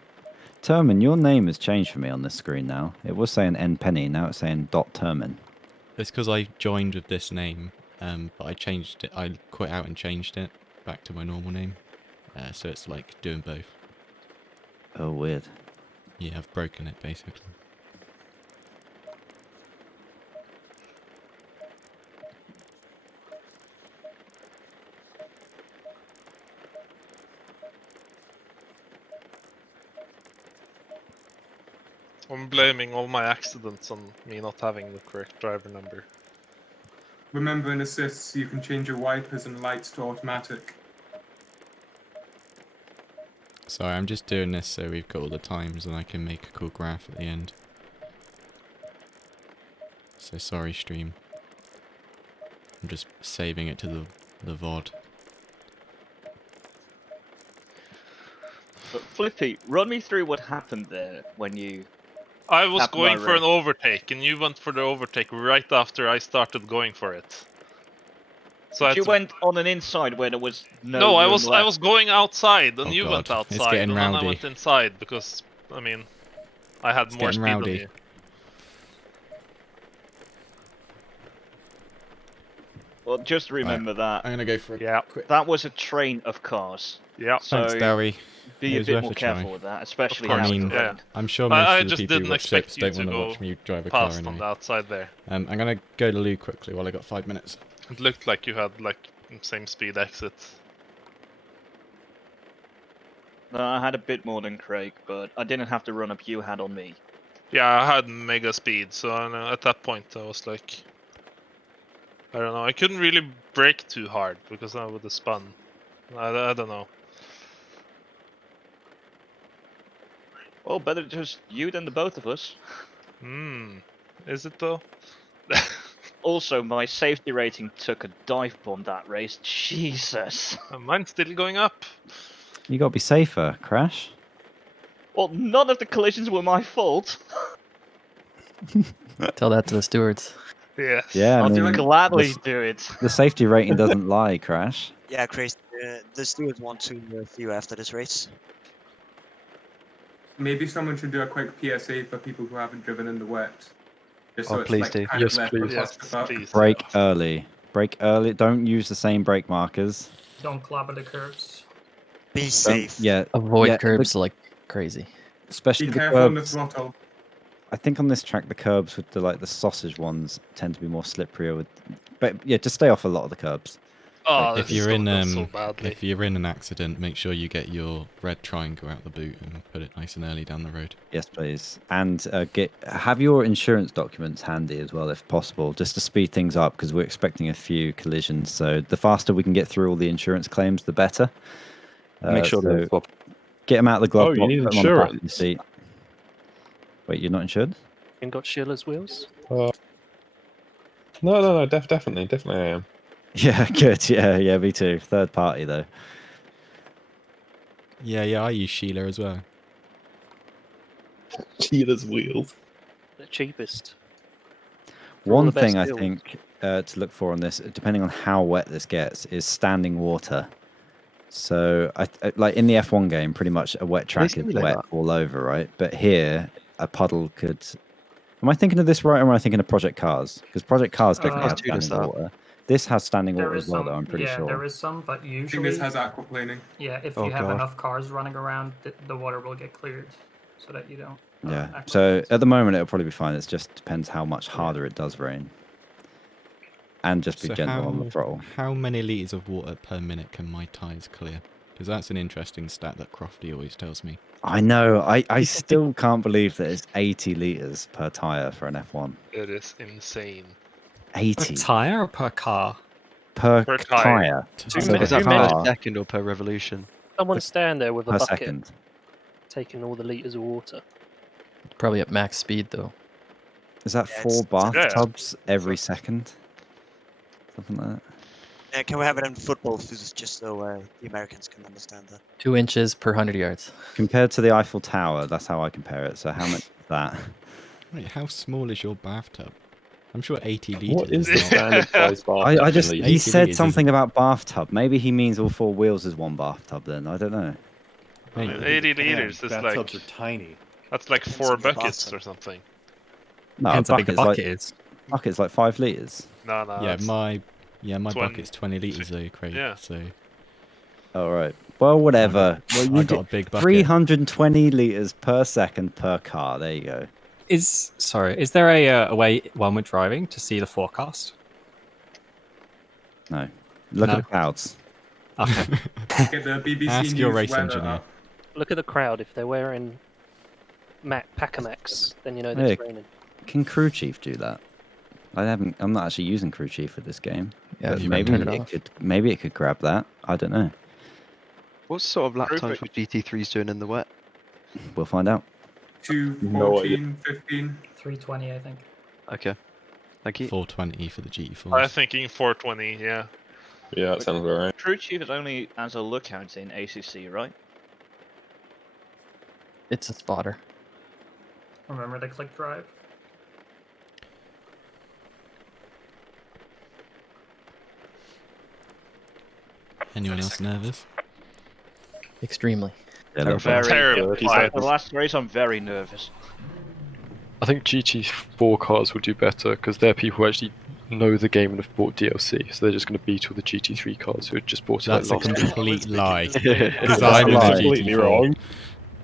Termin, your name has changed for me on this screen now. It was saying N Penny, now it's saying .Termin. It's because I joined with this name, but I changed it. I quit out and changed it back to my normal name. So it's like doing both. Oh, weird. Yeah, I've broken it basically. I'm blaming all my accidents on me not having the correct driver number. Remember in assists, you can change your wipers and lights to automatic. Sorry, I'm just doing this so we've got all the times and I can make a cool graph at the end. So sorry, stream. I'm just saving it to the VOD. But Flippy, run me through what happened there when you. I was tapped going my for an race. overtake, and you went for the overtake right after I started going for it. So But you went on an inside where there was no I room was left. going outside, and Oh you God, went it's outside, getting and then I rowdy. went inside because I mean, I had It's more getting speed than rowdy. you. Well, just remember that. I'm gonna go for a quick. That was a train of cars. Yeah. So Thanks, Dowie. be It a was bit worth more a try. careful with that, especially I now in mean, the rain. I'm sure most I of the just people who didn't watch expect Silverstone you don't to want to go watch me drive a car past anyway. on the outside there. I'm gonna go to Lou quickly while I got 5 minutes. It looked like you had like same speed exit. No, I had a bit more than Craig, but I didn't have to run up you had on me. Yeah, I had mega speed, so at that point I was like, I don't know. I couldn't really brake too hard because I would have spun. I don't know. Well, better just you than the both of us. Is it though? Also, my safety rating took a dive bomb that race. Jesus. Mine's still going up. You got to be safer, Crash. Well, none of the collisions were my fault. Tell that to the stewards. Yes. Yeah, I I'll mean, gladly do it. The safety rating doesn't lie, Crash. Yeah, Chris, the stewards want to see you after this race. Maybe someone should do a quick PSA for people who haven't driven in the wet. Just so it's please like do. kind of left with Yes, us to please. Brake early. Brake early. Don't use the same brake markers. Don't clobber the curves. Be Don't- safe. Yeah. Avoid yeah, curbs like crazy. Especially Be the careful on the curbs. throttle. I think on this track, the curbs with the sausage ones tend to be more slipperier. But yeah, just stay off a lot of the curbs. Oh, If this is you're going in to go so badly. if you're in an accident, make sure you get your red triangle out the boot and put it nice and early down the road. Yes, please. And have your insurance documents handy as well, if possible, just to speed things up, because we're expecting a few collisions. So the faster we can get through all the insurance claims, the better. Make sure they're so get them out of the glove box, you need put them on the passenger insurance. seat. Wait, you're not insured? And got Sheila's wheels? No, definitely I am. Yeah, good. Yeah, me too. Third party though. Yeah, I use Sheila as well. Sheila's wheels. The cheapest. For all One the best thing I deals. think to look for on this, depending on how wet this gets, is standing water. So, like in the F1 game, pretty much a wet track is simulate wet that? all over, right? But here, a puddle could. Am I thinking of this right, or am I thinking of Project Cars? Because Project Cars definitely has Students standing that. water. This has standing There water is as well, some, though. I'm pretty yeah, sure. there is some, but I think usually, this has aquaplaning. yeah, if Oh, you have God. enough cars running around, the water will get cleared, so that you don't. Yeah. aqua So planes. at the moment, it'll probably be fine. It just depends how much harder it does rain. And just be So gentle on the throttle. how many litres of water per minute can my tyres clear? Because that's an interesting stat that Crofty always tells me. I know. I still can't believe that it's 80 litres per tyre for an F1. It is insane. 80 Per tire or per car? per Per tyre. tyre. Two So minutes. the Is that per car second or per revolution? Someone stand there with a per bucket, second. taking all the litres of water. Probably at max speed though. Is that Yeah, 4 it's- bathtubs every second? Something like that. Can we have it in football just so the Americans can understand that? 2 inches per 100 yards. Compared to the Eiffel Tower, that's how I compare it. So how much is that? Wait, how small is your bathtub? I'm sure 80 litres. What is the not- standard size bath? I just actually? he 80 said litres something about bathtub. Maybe he means all 4 wheels is one bathtub. Then I don't know. I mean, 80 liters is Bathtubs like are tiny. that's like Depends 4 on the buckets bathtub. or something. No, Depends how big the bucket like, is. bucket's like 5 liters. No, Yeah, that's my 20 bucket's 20 litres though, Craig. Yeah. So All right. Well, whatever. Well, I you got a big bucket. 320 liters per second per car. There you go. Is there a way when we're driving to see the forecast? No. Look No. at the clouds. Okay. Get the BBC Ask News your race weather engineer. up. Look at the crowd. If they're wearing Pacamax, then you know that it's Hey. raining. Can Crew Chief do that? I'm not actually using Crew Chief for this game. Yeah, but you maybe can turn it off. maybe it could grab that. I don't know. What sort of lap times Perfect. were GT3s doing in the wet? We'll find out. 2:14, No idea. 15. 320, I think. Okay. Thank you. 420 for the GT4. I'm thinking 420. Yeah. Yeah, that sounds alright. Crew chief is only as a lookout in ACC, right? It's a spotter. Remember to click drive. Anyone else nervous? Extremely. Terrible. The last race, I'm very nervous. I think GT4 cars will do better because they're people who actually know the game and have bought DLC, so they're just going to beat all the GT3 cars who had just bought it. That's like a last year. complete lie. Because Because I'm in the completely GT4. wrong.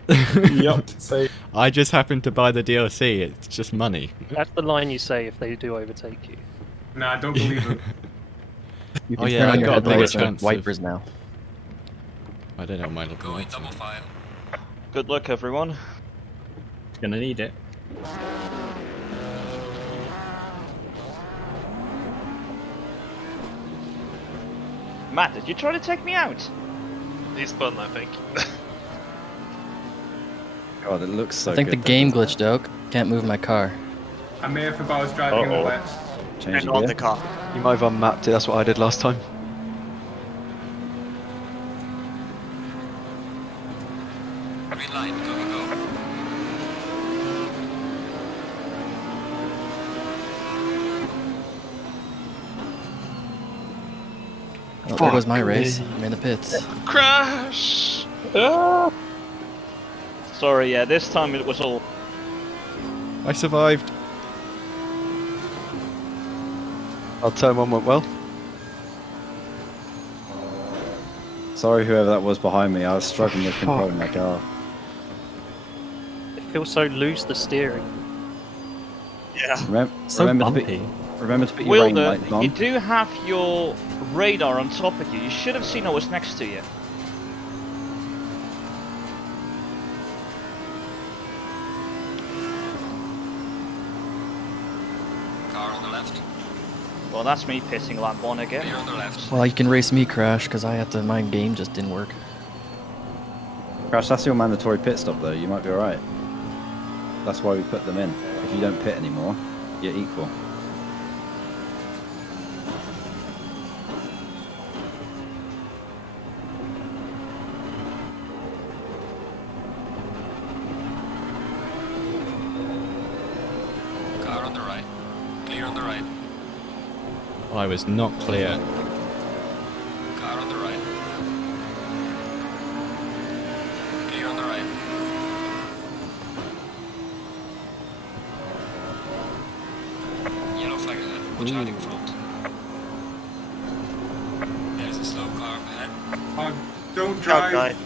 Yep. So I just happened to buy the DLC. It's just money. That's the line you say if they do overtake you. Nah, don't believe him. You Oh can yeah, turn on I've your got a bigger headlights and chance of... wipers now. I don't know my little Going lights. double file. Good luck, everyone. Gonna need it. Matt, did you try to take me out? He spun, I think. God, it looks so I think good. the game glitched out. Can't move my car. I may have forgot I was driving in the wet. Change And your on gear. the car. You might have unmapped it. That's what I did last time. Green light, go, go, go. Oh, there goes my race. I'm in the pits. Crash! Sorry, yeah, this time it was all... I survived. Our turn one went well. Sorry, whoever that was behind me. I was struggling with controlling my car. It feels so loose, the steering. Yeah. So Remember bumpy. to put your rain Wilder, lights on. you do have your radar on top of you. You should have seen I was next to you. Car on the left. Well, that's me pissing lap 1 again. Clear on the left. Well, you can race me, Crash, because I had to. My game just didn't work. Crash, that's your mandatory pit stop though. You might be alright. That's why we put them in. If you don't pit anymore, you're equal. Car on the right. Clear on the right. I was not clear. Car on the right. Clear on the right. Yellow flag ahead. Watch out in front. There's a slow car up ahead. Don't drive.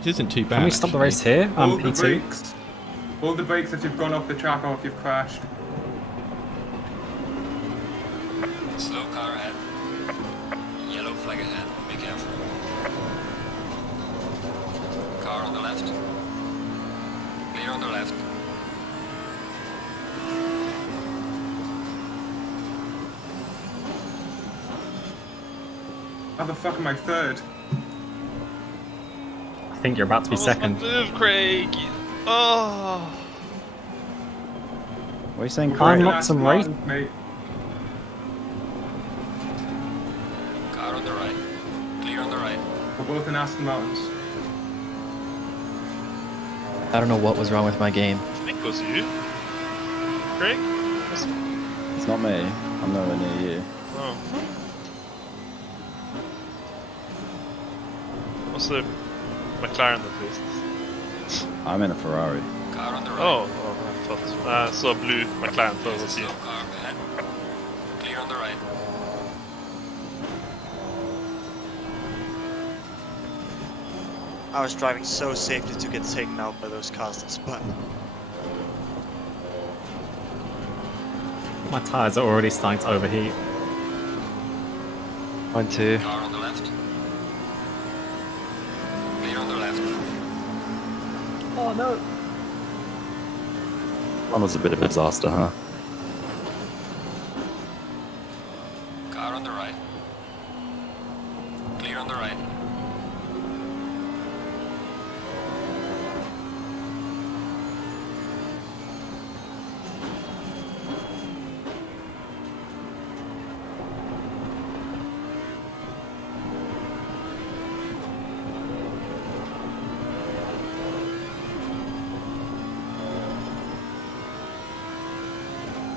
It isn't too bad. Can we stop the actually. race here? I'm Hold the P2. brakes. Hold the brakes if you've gone off the track or if you've crashed. Slow car ahead. Yellow flag ahead. Be careful. Car on the left. Clear on the left. How the fuck am I third? I think you're about to be second. Move, Craig. Oh. What are you saying, We're Craig? going Unlock last some race. mountain, mate. Car on the right. Clear on the right. We're both in Aston Mountains. I don't know what was wrong with my game. I think it was you. Craig? It's not me. I'm nowhere near you. Oh. What's the McLaren at least? I'm in a Ferrari. Car on the right. Oh, I thought. I saw blue McLaren, thought it was you. Slow car ahead. Clear on the right. I was driving so safely to get taken out by those cars that spun. My tyres are already starting to overheat. Mine too. Car on the left. Clear on the left. Oh no! That was a bit of a disaster, huh? Car on the right. Clear on the right.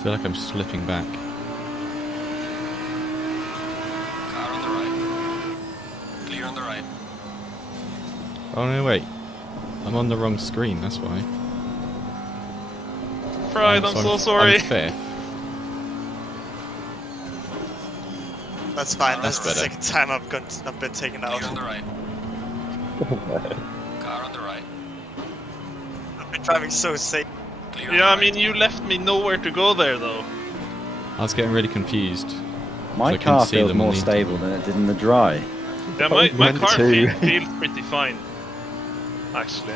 feel like I'm slipping back. Car on the right. Clear on the right. Oh no, wait. I'm on the wrong screen, that's why. Fried, I'm so sorry. I'm fifth. That's fine. That's That's the better. second time I've been taken out. Clear on the right. Car on the right. I've been driving so safe. Yeah, I mean, you left me nowhere to go there, though. I was getting really confused. My car feels more stable than it did in the dry. Yeah, my car feels pretty fine, actually.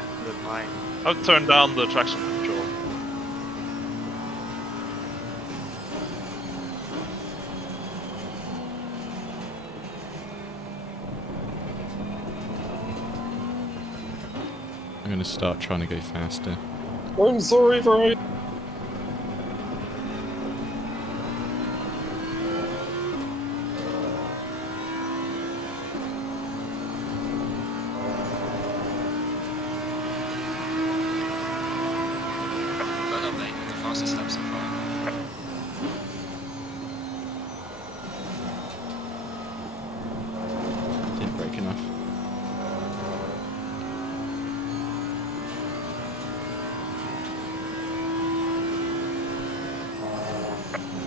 I've turned down the traction control. I'm gonna start trying to go faster. I'm sorry, Brian. Well done, mate. The fastest lap so far. Didn't break enough.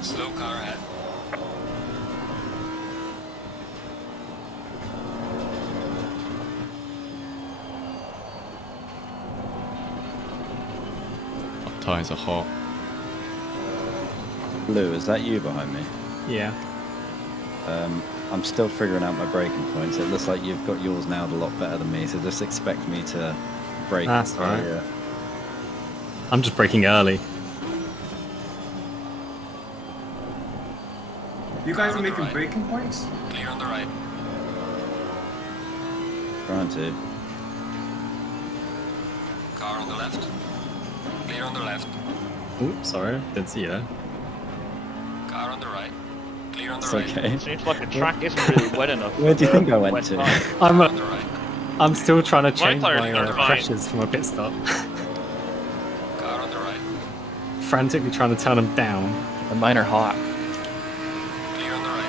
Slow car ahead. My tyres are hot. Blue, is that you behind me? Yeah. I'm still figuring out my braking points. It looks like you've got yours nailed a lot better than me, so just expect me to brake. That's all right. Yeah. I'm just braking early. You guys are making braking points? Clear on the right. Trying to. Car on the left. Clear on the left. Oops, sorry, didn't see you there. Car on the right. Clear on the It's right. okay. Seems like the track isn't really wet enough. Where do you think I went wet to? tire. I'm still trying to change tires my are fine. pressures from a pit stop. Car on the right. Frantically trying to turn them down. And mine are hot. Clear on the right.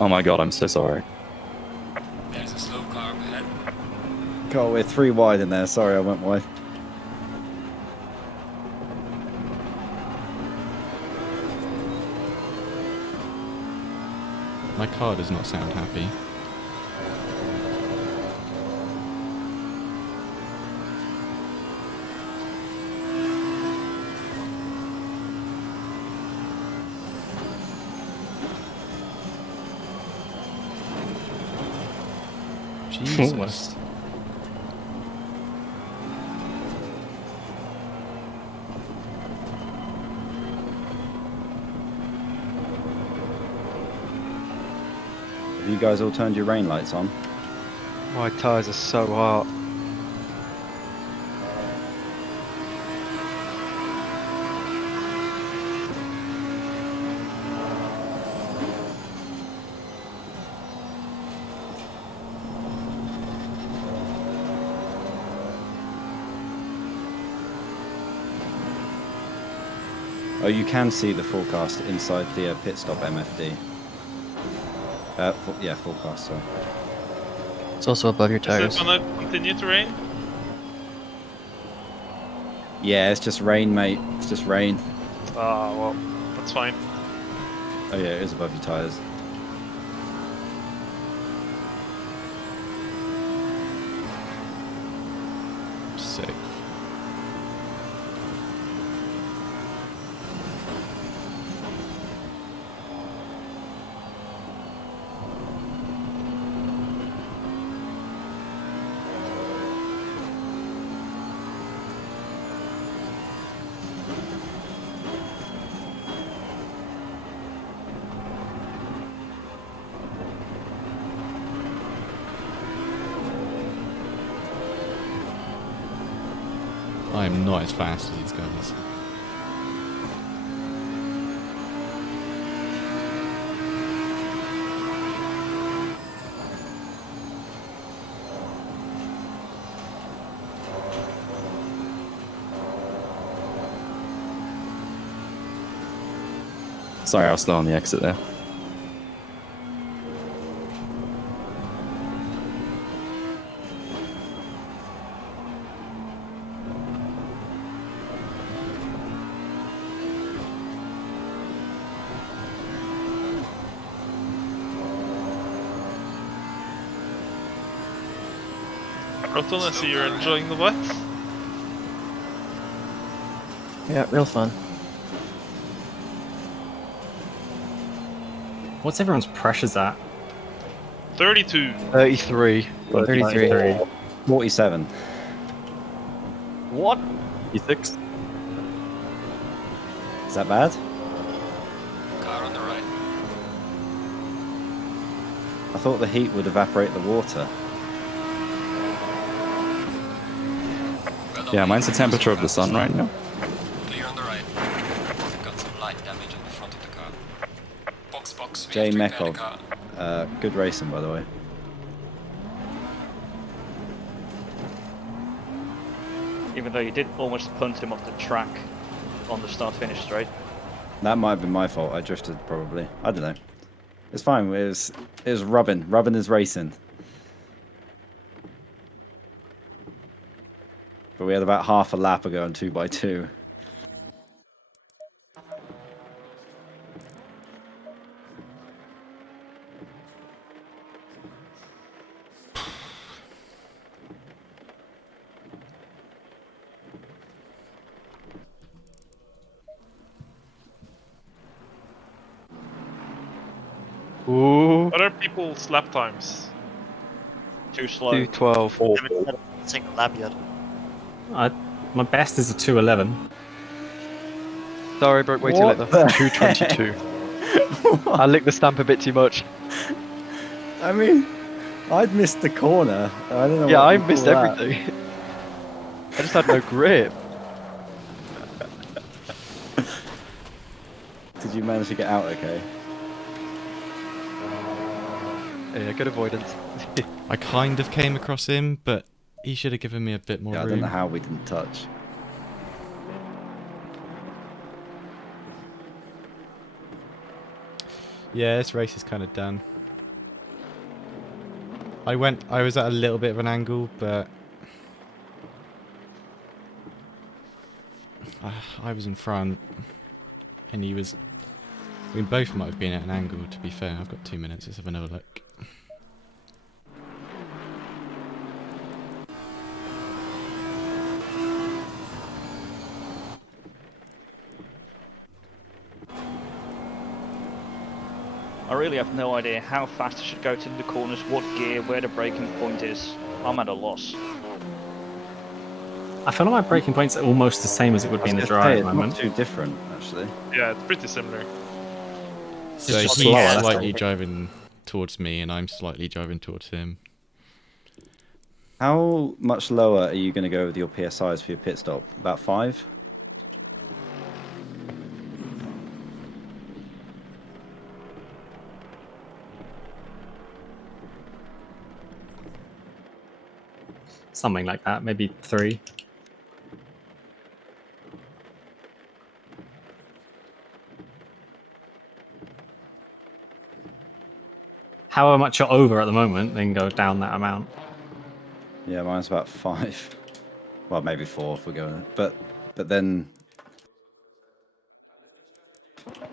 Oh my god, I'm so sorry. There's a slow car up ahead. God, we're 3 wide in there. Sorry, I went wide. My car does not sound happy. Jesus. Almost. Have you guys all turned your rain lights on? My tyres are so hot. Oh, you can see the forecast inside the pit stop MFD. Yeah, forecast, sorry. It's also above your Is tires. it gonna continue to rain? Yeah, it's just rain, mate. It's just rain. Ah, well, that's fine. Oh yeah, it is above your tyres. Sick. I am not as fast as these guys. Sorry, I was still on the exit there. Proton, I see you're enjoying the wet. Yeah, real fun. What's everyone's pressures at? 32. 33. 33. 47. What? 56. Is that bad? Car on the right. I thought the heat would evaporate the water. Yeah, mine's the temperature of the sun right now. Clear on the right. Got some light damage on the front of the car. Box. We Jay have to repair the Mekov. car. Good racing, by the way. Even though you did almost punt him off the track on the start-finish straight. That might have been my fault. I drifted, probably. I don't know. It's fine. It was rubbing. Rubbing is racing. But we had about half a lap ago on 2x2. Ooh. What are people's lap times? Too slow. 2:12. Single lap yet. My best is a 2:11. Sorry, broke way too late though. 2:22. I licked the stamp a bit too much. I mean, I'd missed the corner. I don't know. Yeah, what I you call missed that. everything. I just had no grip. Did you manage to get out okay? Yeah, good avoidance. I kind of came across him, but he should have given me a bit more Yeah, I room. don't know how we didn't touch. Yeah, this race is kind of done. I was at a little bit of an angle, but I was in front, and he was. We both might have been at an angle. To be fair, I've got 2 minutes. Let's have another look. I really have no idea how fast I should go to the corners, what gear, where the braking point is. I'm at a loss. I feel like my braking points are almost the same as it would be in the dry at the moment. It's not too different, actually. Yeah, it's pretty similar. So just he's slower, that's slightly all. driving towards me, and I'm slightly driving towards him. How much lower are you going to go with your PSIs for your pit stop? About 5? Something like that, maybe 3. However much you're over at the moment, then go down that amount. Yeah, mine's about 5. Well, maybe 4 if we're going. But then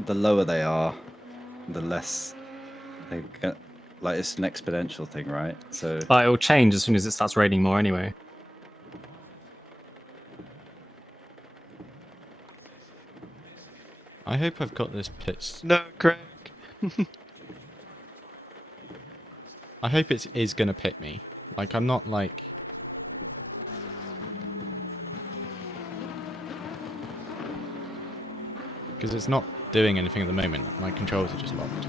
the lower they are, the less they get. Like, it's an exponential thing, right? So But it'll change as soon as it starts raining more anyway. I hope I've got this pit. No, Craig. I hope it is going to pit me. Like, I'm not like... Because it's not doing anything at the moment. My controls are just locked.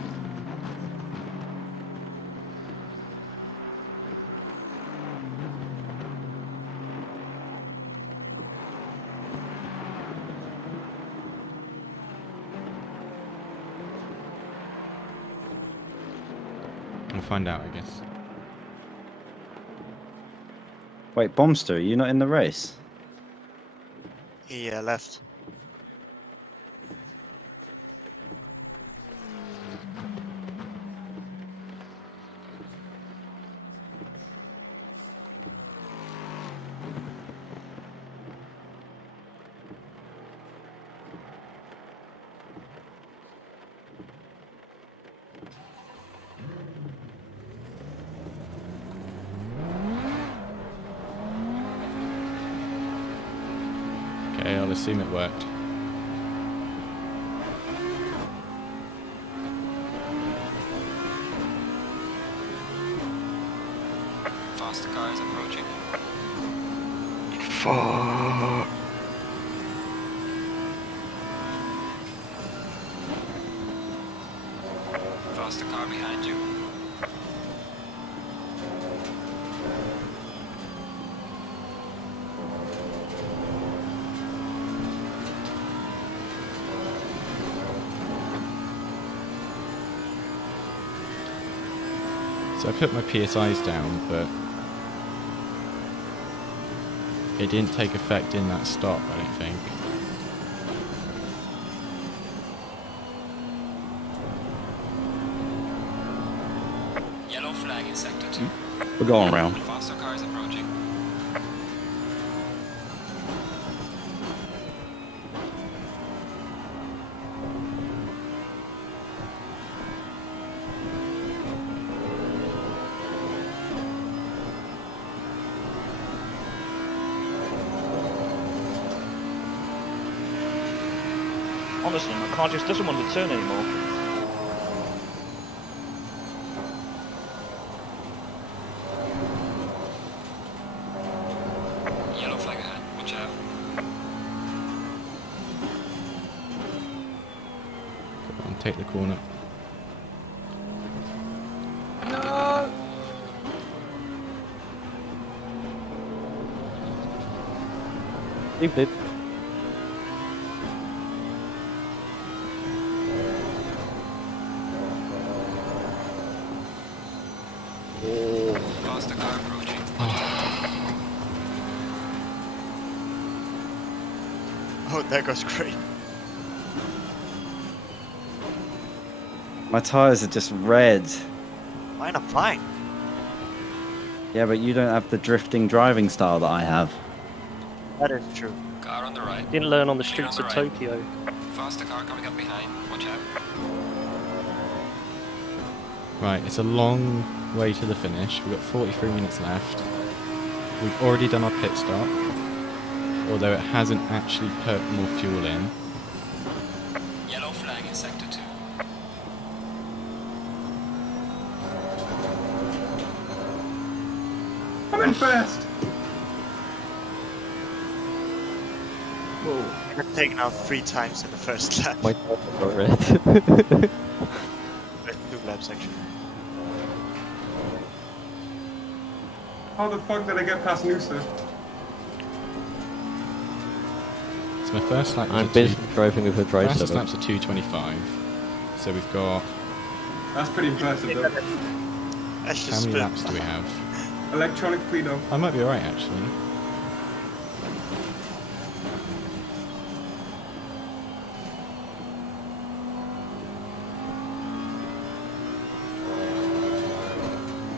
We'll find out, I guess. wait, Bombster, are you not in the race? He left. I'll assume it worked. Faster car is approaching. Fuck. Faster car behind you. So I put my PSIs down, but it didn't take effect in that stop, I don't think. Yellow flag in sector 2. We're going around. Faster car is approaching. Honestly, my car just doesn't want to turn anymore. Yellow flag ahead. Watch out. Come on, take the corner. No! Leave it. Faster car approaching. Oh, that goes great. My tyres are just red. Mine are fine. Yeah, but you don't have the drifting driving style that I have. That is true. Car on the right. Didn't learn on the Clear streets on of the right. Tokyo. Faster car coming up behind. Watch out. Right, it's a long way to the finish. We've got 43 minutes left. We've already done our pit stop, although it hasn't actually put more fuel in. Yellow flag in sector 2. I'm in first. Whoa. I got taken out 3 times in the first lap. My car got red. First 2 laps actually. How the fuck did I get past Noosa? So my first lap I'm was busy driving with a dry fastest setup. lap's a 2:25. So we've got That's pretty impressive though. That's how just many spin. laps do we have? Electronic cleanup. I might be alright actually.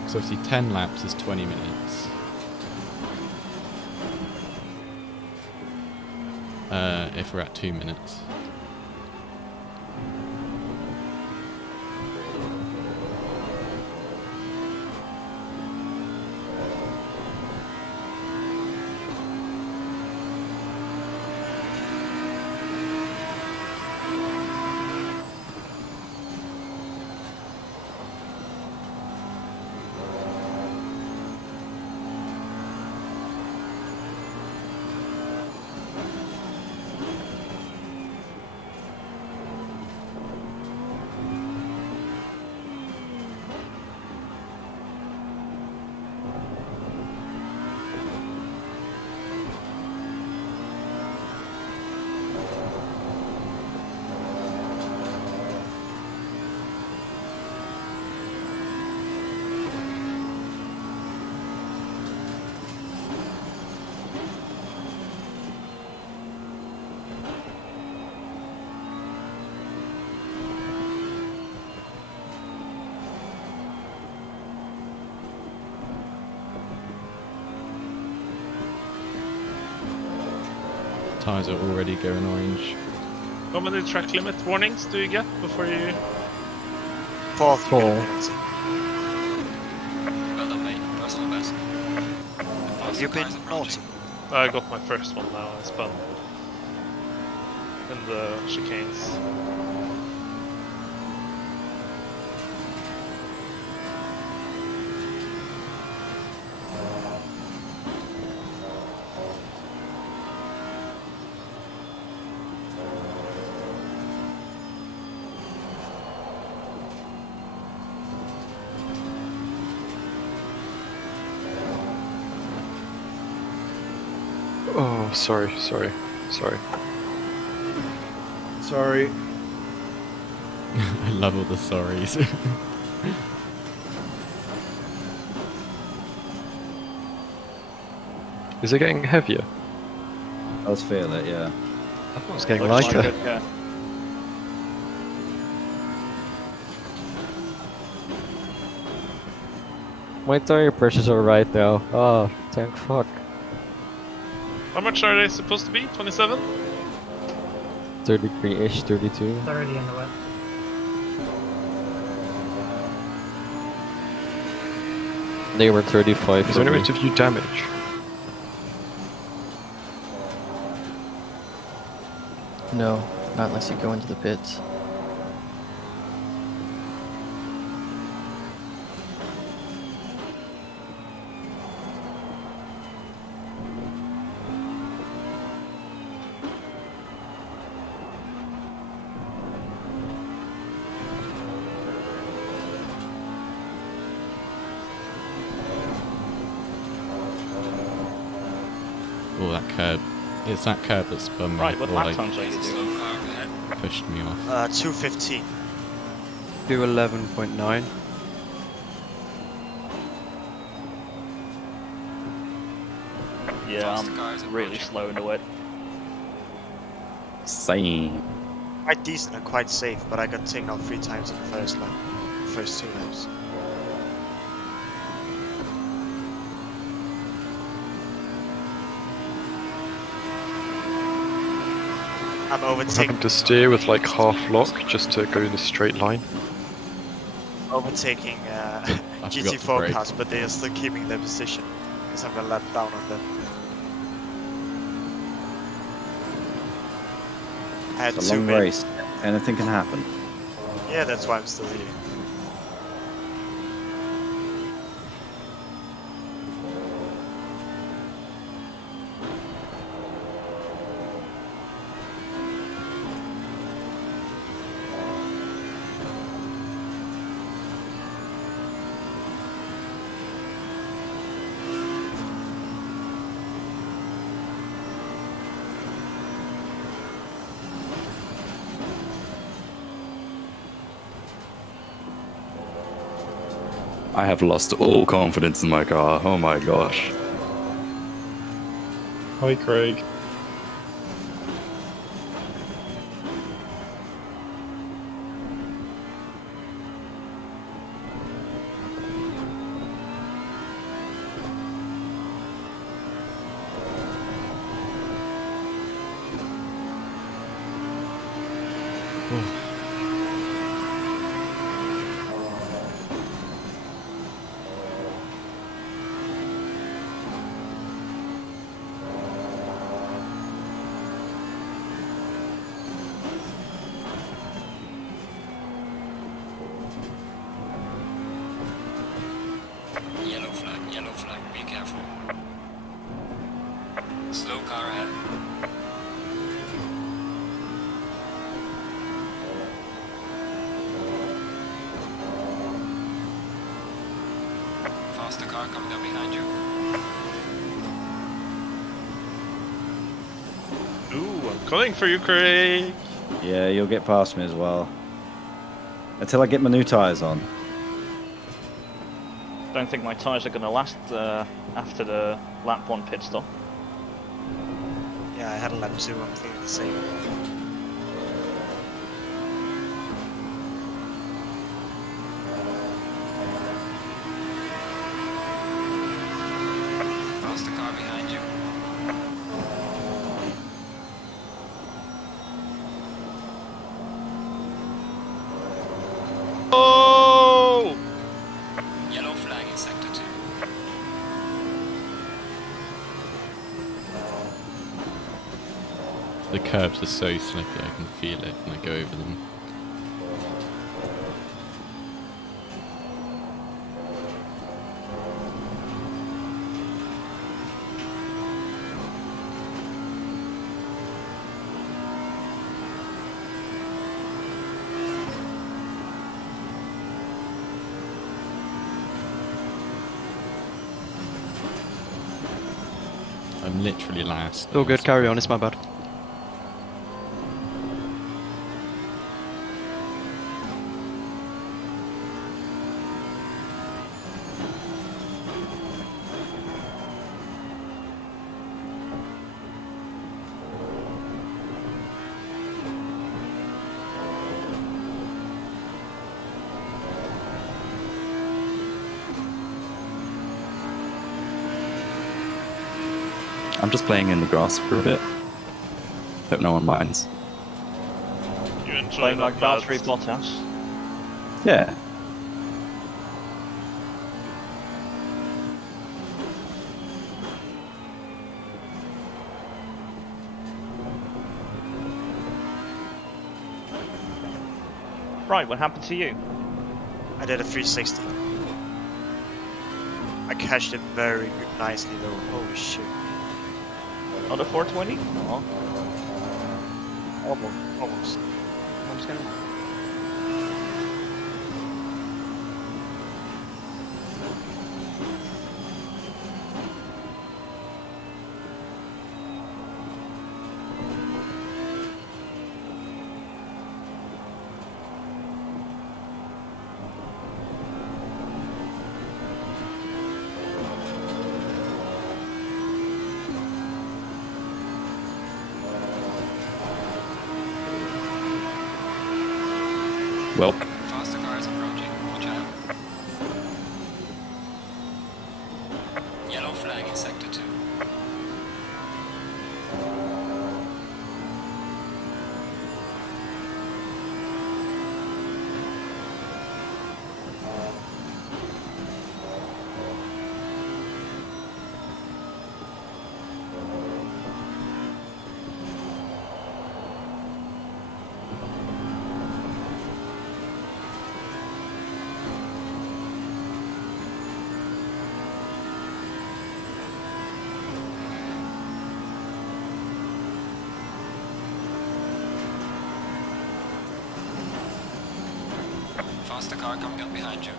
So obviously 10 laps is 20 minutes. If we're at 2 minutes. Tyres are already going orange. How many track limit warnings do you get before you... 4. Four. Well done, mate. Personal best. You've been naughty. I got my first one now, I spun. in the chicanes. Oh, sorry. Sorry. I love all the sorries. Is it getting heavier? I was feel it, yeah. I thought it was getting Looks like lighter. it, yeah. My tire pressures are right now. Oh, thank fuck. How much are they supposed to be? 27? 33-ish, 32. 30 in the wet. They were 35 Is for there any me. way to view damage? No, not unless you go into the pits. Oh, that curb. It's that curb that spun me. Right, what or, lap like, times are you doing? pushed me off. 2:15. Do 11.9. Yeah, I'm really slow in the wet. Same. Quite decent and quite safe, but I got taken out 3 times in the first lap. First 2 laps. I'm I'm overtaking. having to steer with like half lock just to go in a straight line. Overtaking I forgot to GT4 brake. cars, but they are still keeping their position because I'm a lap down on them. I had It's a 2 long minutes. race. Anything can happen. Yeah, that's why I'm still here. I have lost all confidence in my car. Oh my gosh. Hi, Craig. Yellow flag, be careful. Slow car ahead. Faster car coming up behind you. Ooh, I'm coming for you, Craig. Yeah, you'll get past me as well. Until I get my new tyres on. Don't think my tyres are going to last after the lap 1 pit stop. Yeah, I had a lap 2, I'm feeling the same. Faster car behind you. Oh! Yellow flag in sector 2. The curbs are so slippy, I can feel it when I go over them. I'm literally last. All good, carry on, it's my bad. I'm just playing in the grass for a bit. Hope no one minds. You enjoy Playing that, like Valtteri Bottas. Yeah. Right, what happened to you? I did a 360. I cashed it very nicely though. Holy shit. On the 420? Oh. Almost. I'm just gonna... Well, Faster cars approaching. Watch out. Yellow flag in sector 2. Faster car coming up behind you.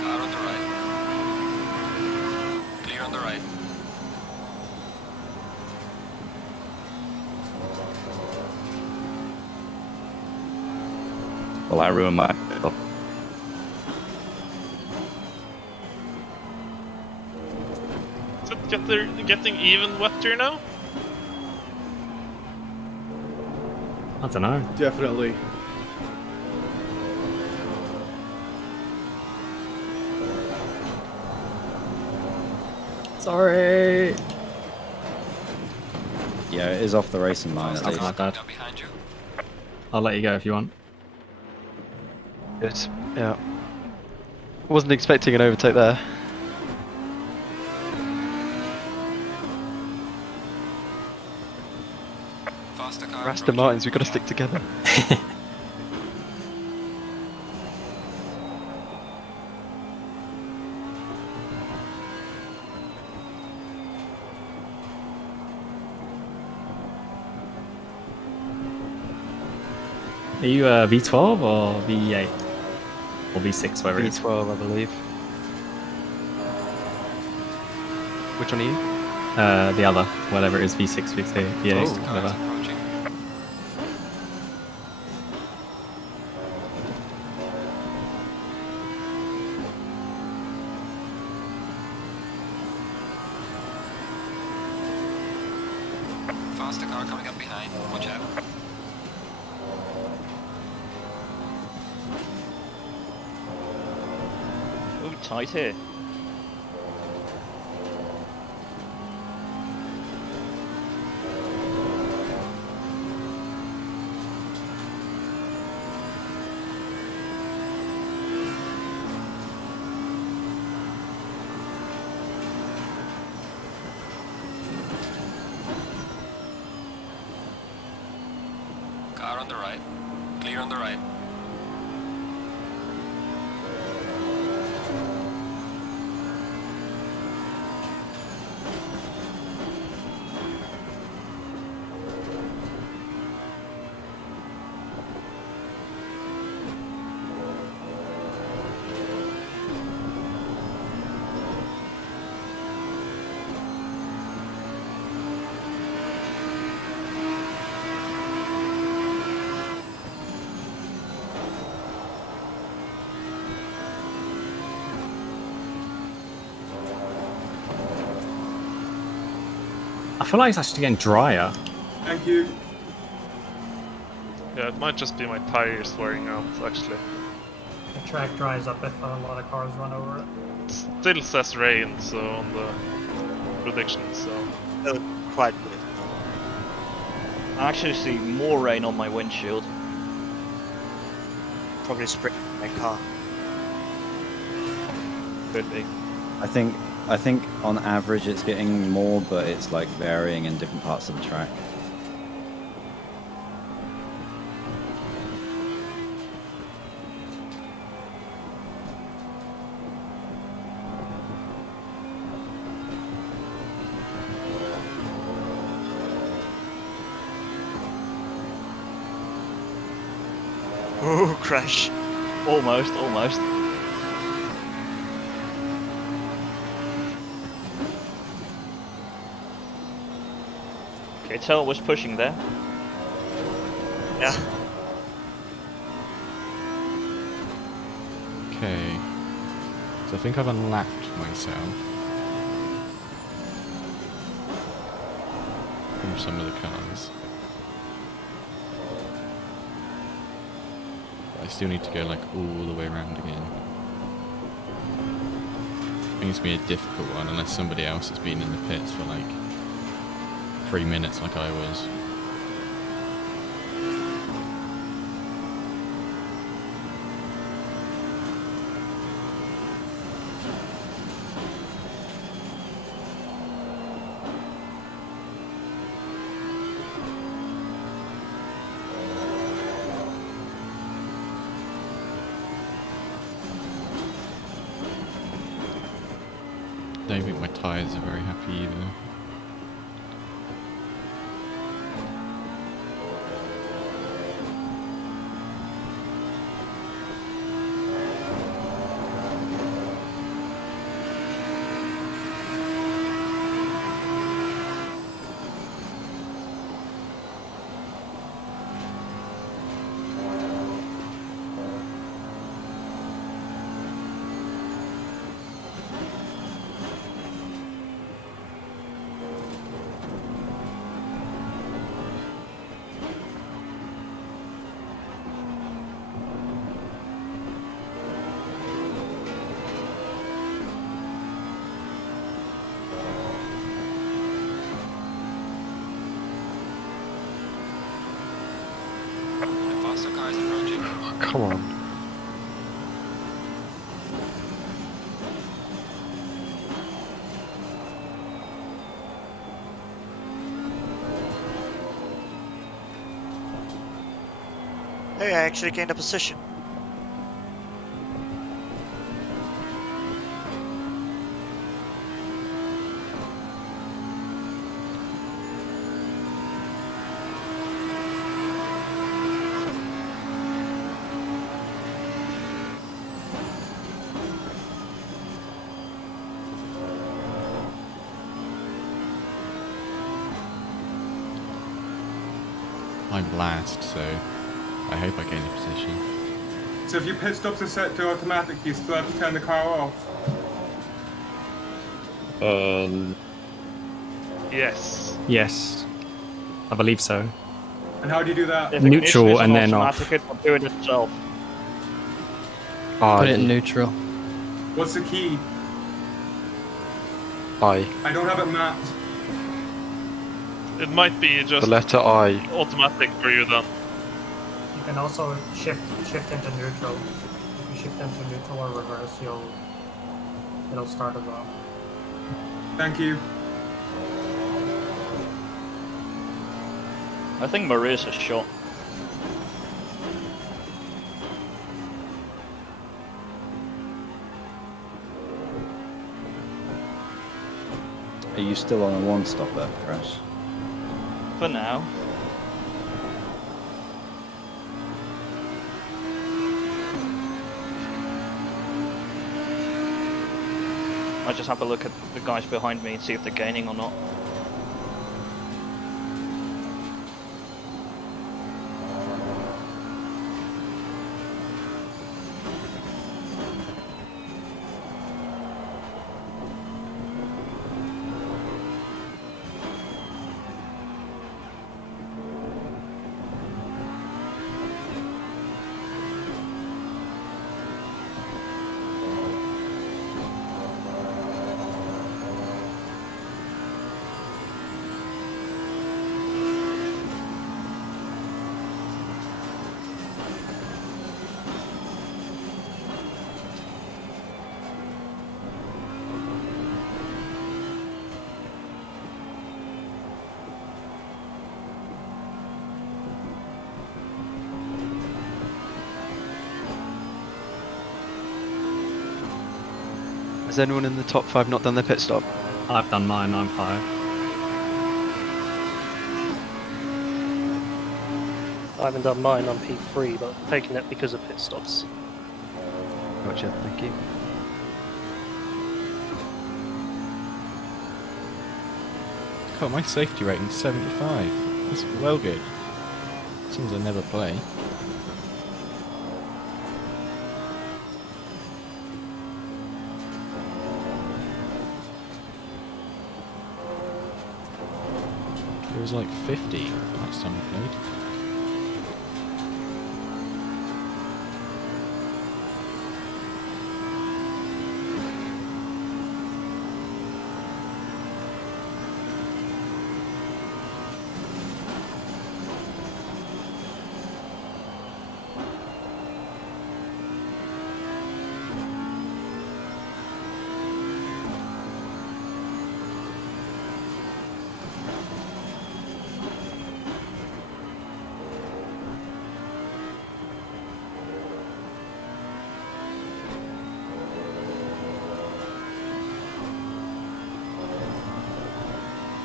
Car on the right. Clear on the right. well, I ruined my. Is it getting even wetter now? I don't know. Definitely. Sorry. Yeah, it is off the racing line at That's least. my bad. Behind you. I'll let you go if you want. Good, yeah. Wasn't expecting an overtake there. Faster car Aston Martins, we've got to stick together. Are you V12 or V8? Or V6, whatever it is? V12, I believe. Which one are you? The other, whatever it is, V6, V8, V8, whatever. Faster car coming up behind. Watch out. tight here. Car on the right. Clear on the right. I feel like it's actually getting drier. Thank you. Yeah, it might just be my tires wearing out, actually. The track dries up if a lot of cars run over it. It still says rain, so on the prediction, so... Quite good. I actually see more rain on my windshield. Probably spraying my car. Could be. I think on average it's getting more, but it's like varying in different parts of the track. Ooh, crash. Almost, almost. Okay, Tell was pushing there. Yeah. Okay. So I think I've unlapped myself from some of the cars. But I still need to go like all the way around again. I think it's gonna be a difficult one unless somebody else has been in the pits for like 3 minutes like I was. I don't think my tyres are very happy either. Faster cars approaching. Come on. Hey, I actually gained a position. I'm last, so I hope I gain a position. So if your pit stops are set to automatic, you still have to turn the car off. Yes. Yes, I believe so. And how do you do that? If Neutral ignition is on and then off. automatic, it will do it itself. Put it in neutral. What's the key? I. I don't have it mapped. It might be just The letter I. automatic for you then. You can also shift into neutral. If you shift into neutral or reverse, it'll start as well. Thank you. I think Maria's a shot. Are you still on a one stopper, Crash? For now. I just have a look at the guys behind me and see if they're gaining or not. Has anyone in the top 5 not done their pit stop? I've done mine, I'm 5. I haven't done mine on P3, but I've taken it because of pit stops. Gotcha, thank you. God, my safety rating's 75. That's well good. Seems I never play. It was like 50 last time I played.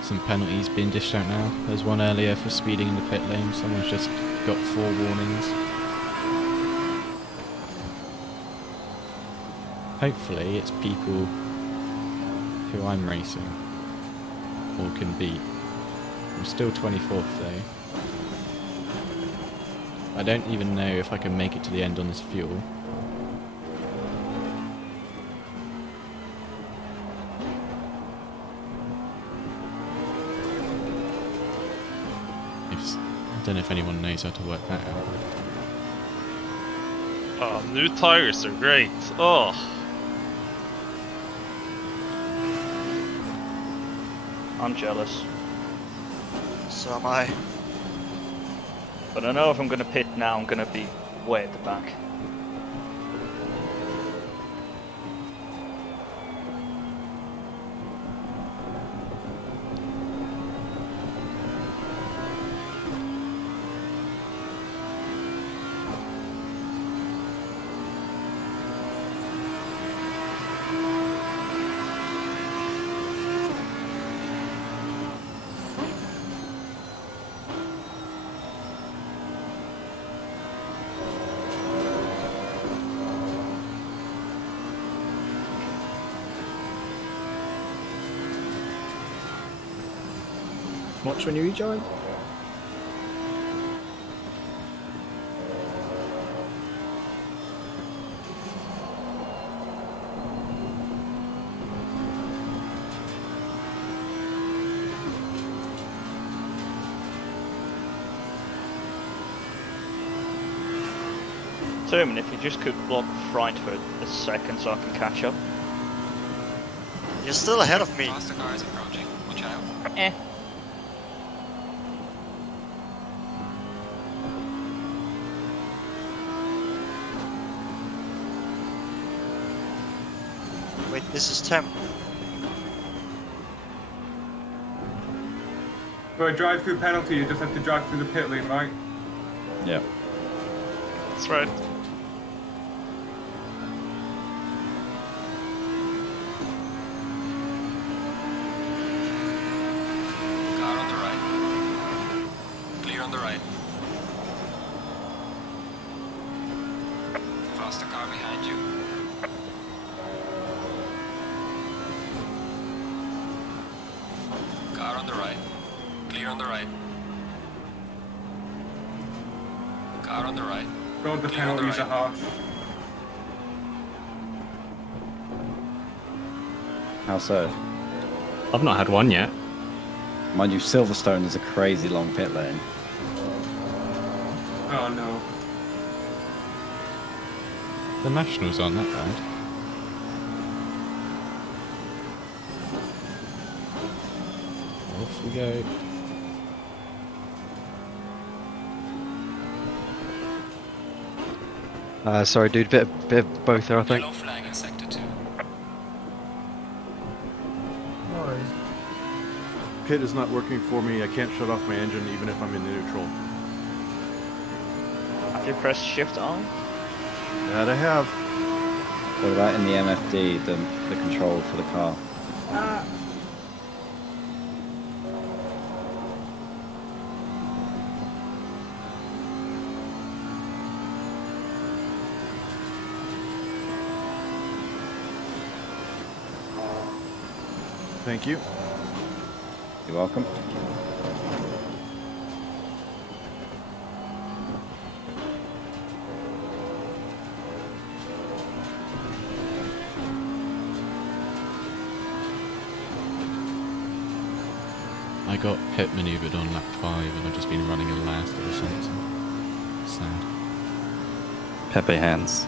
Some penalties being dished out now. There's one earlier for speeding in the pit lane. Someone's just got 4 warnings. Hopefully it's people who I'm racing or can beat. I'm still 24th though. I don't even know if I can make it to the end on this fuel. I don't know if anyone knows how to work that out. Oh, new tires are great. Oh. I'm jealous. So am I. But I know if I'm going to pit now, I'm going to be way at the back. Watch when you rejoin. Termin, if you just could block right for a second so I can catch up. You're still ahead of me. Faster car is approaching. Watch out. Eh. Wait, this is Tem. For a drive-through penalty, you just have to drive through the pit lane, right? Yeah. That's right. Car on the right. Clear on the right. Faster car behind you. Car on the right. Clear on the right. Car on the right. God, the Clear on the penalties right. are harsh. How so? I've not had one yet. Mind you, Silverstone is a crazy long pit lane. Oh no. The Nationals aren't that bad. Off we go. Sorry, dude. Bit of both there, I think. Yellow flag in sector 2. No worries. Pit is not working for me. I can't shut off my engine even if I'm in neutral. Have you pressed Shift on? That I have. What about in the MFD, the control for the car? Thank you. You're welcome. I got pit manoeuvred on lap 5 and I've just been running in last ever since. Sad. Pepe hands.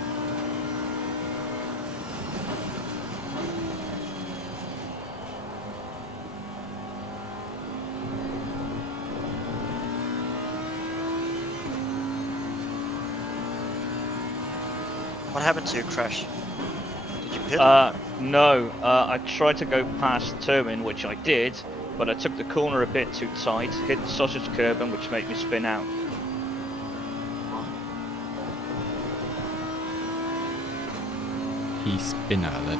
What happened to your crash? Did you pit? No. I tried to go past Termin, which I did, but I took the corner a bit too tight, hit the sausage curbing, which made me spin out. He spin out led.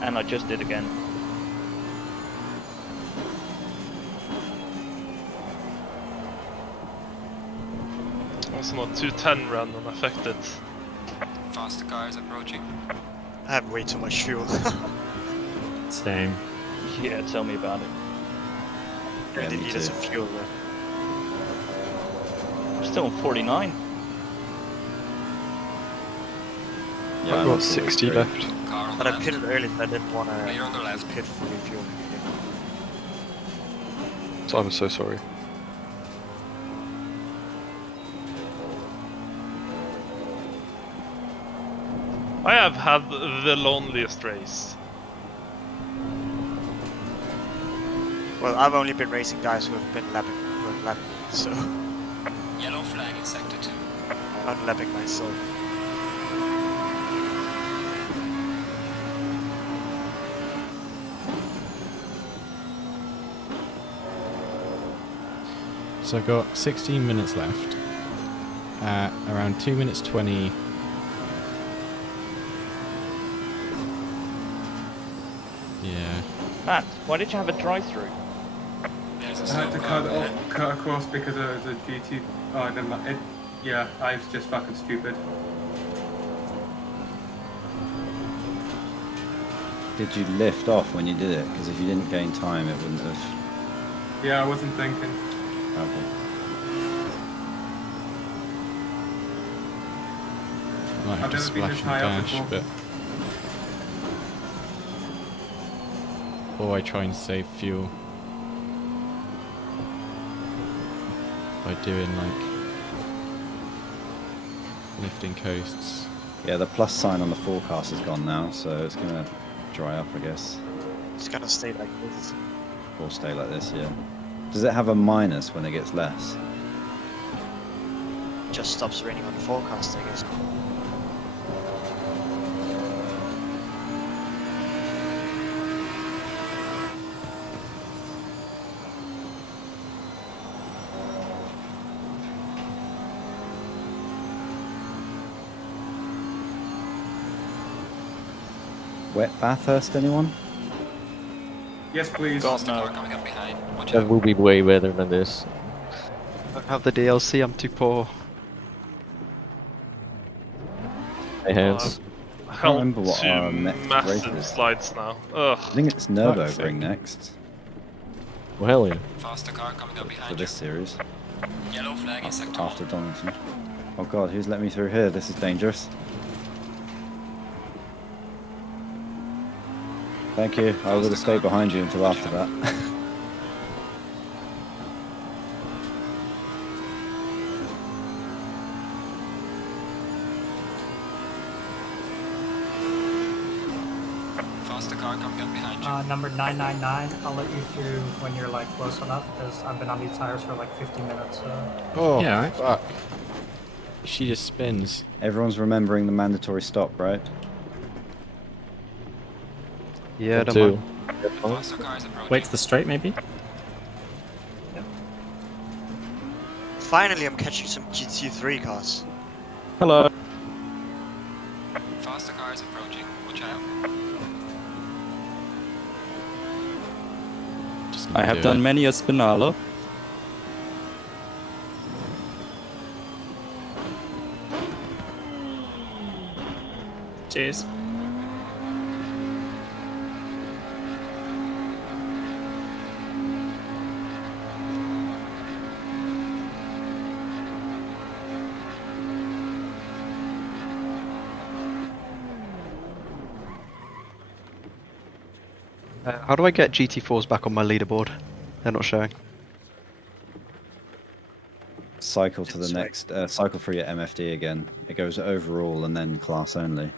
And I just did again. Also not 210 run unaffected. Faster car is approaching. I have way too much fuel. Same. Yeah, tell me about it. Really needed some fuel there. I'm still on 49. Yeah, I've got 60 left. Car on But the I left. pitted early, so I didn't want Clear on the to left. pit for refuel. So I'm so sorry. I have had the loneliest race. Well, I've only been racing guys who have been lapping, so Yellow flag in sector 2. I'm lapping myself. So I've got 16 minutes left. Around 2 minutes 20. Yeah. Matt, why did you have a drive-through? I had to cut across because of the GT. Oh, never mind. Yeah, I was just fucking stupid. Did you lift off when you did it? Because if you didn't gain time, it wouldn't have. Yeah, I wasn't thinking. Okay. Might have I've to never been splash this and high up dash, before. but Or I try and save fuel by doing like lifting coasts. Yeah, the plus sign on the forecast is gone now, so it's gonna dry up, I guess. It's gonna stay like this. Or stay like this, yeah. Does it have a minus when it gets less? Just stops raining on the forecast, I guess. Wet Bathurst, anyone? Yes, please. God, no. Coming up behind. Watch That out. will be way better than this. I don't have the DLC, I'm too poor. My hands. I can't remember what Two our next race massive is. slides now. Ugh. I think it's Nürburgring next Well, hell yeah. Faster car coming up for behind this series. you. Yellow flag in sector After Donington. Oh god, who's let me through here? This is dangerous. Thank you. I would have stayed behind you until after that. Faster car coming up behind you. Number 999, I'll let you through when you're like close enough, because I've been on these tires for like 50 minutes. Oh, Yeah, right. fuck. She just spins. Everyone's remembering the mandatory stop, right? Yeah, don't Two. mind. Faster cars approaching. Wait to the straight, maybe? Finally, I'm catching some GT3 cars. Hello. Faster cars approaching. Watch out. Just I have do done it. many a spinala. Cheers. How do I get GT4s back on my leaderboard? They're not showing. Cycle to the This way. next, cycle for your MFD again. It goes overall and then class only.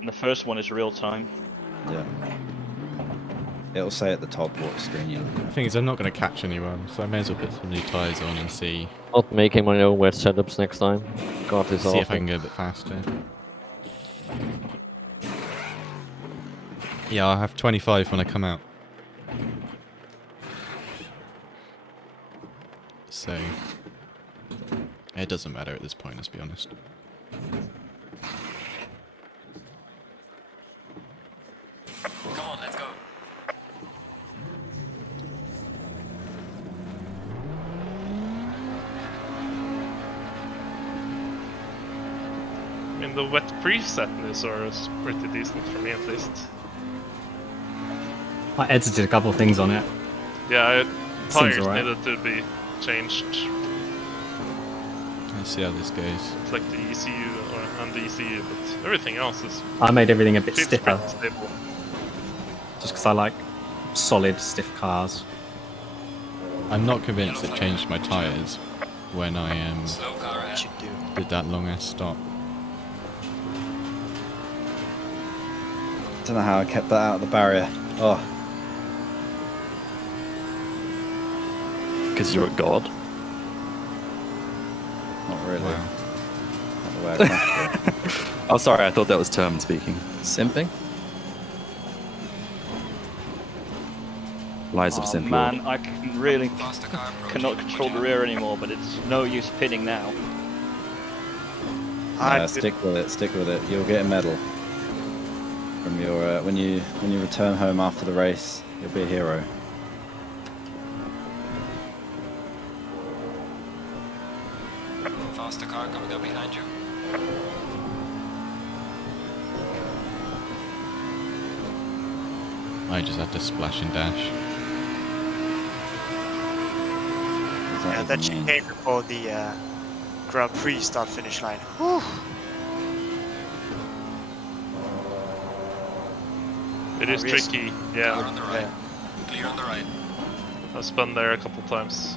And the first one is real time. Yeah. It'll say at the top what screen you're looking The at. thing is, I'm not going to catch anyone, so I may as well put some new tyres on and see Not making my own wet setups next time. God, this if I awful. can go a bit faster. Yeah, I'll have 25 when I come out. So, it doesn't matter at this point, let's be honest. Come on, let's go. I mean, the wet preset in this is pretty decent for me at least. I edited a couple of things on it. Yeah, tires alright. needed to be changed. Let's see how this goes. It's like the ECU and the ECU, but everything else is I made everything a bit seems stiffer, pretty stable. just because I like solid, stiff cars. I'm not convinced it changed my tyres when I Slow car ahead. Should do. did that long ass stop. Don't know how I kept that out of the barrier. Oh, Because you're a god. not really. Wow. Not the way I crashed it. Oh, sorry, I thought that was Term speaking. Simping? Lies of Oh Simple. man, I can really Faster car approaching. cannot control the rear anymore, but it's no use pitting now. Stick with it. Stick with it. You'll get a medal from your when you return home after the race. You'll be a hero. Faster car coming up behind you. I just had to splash and dash. Yeah, that should came before the Grand Prix start finish line. Whew. It is tricky, yeah. Car on the right. Clear on the right. I've spun there a couple times.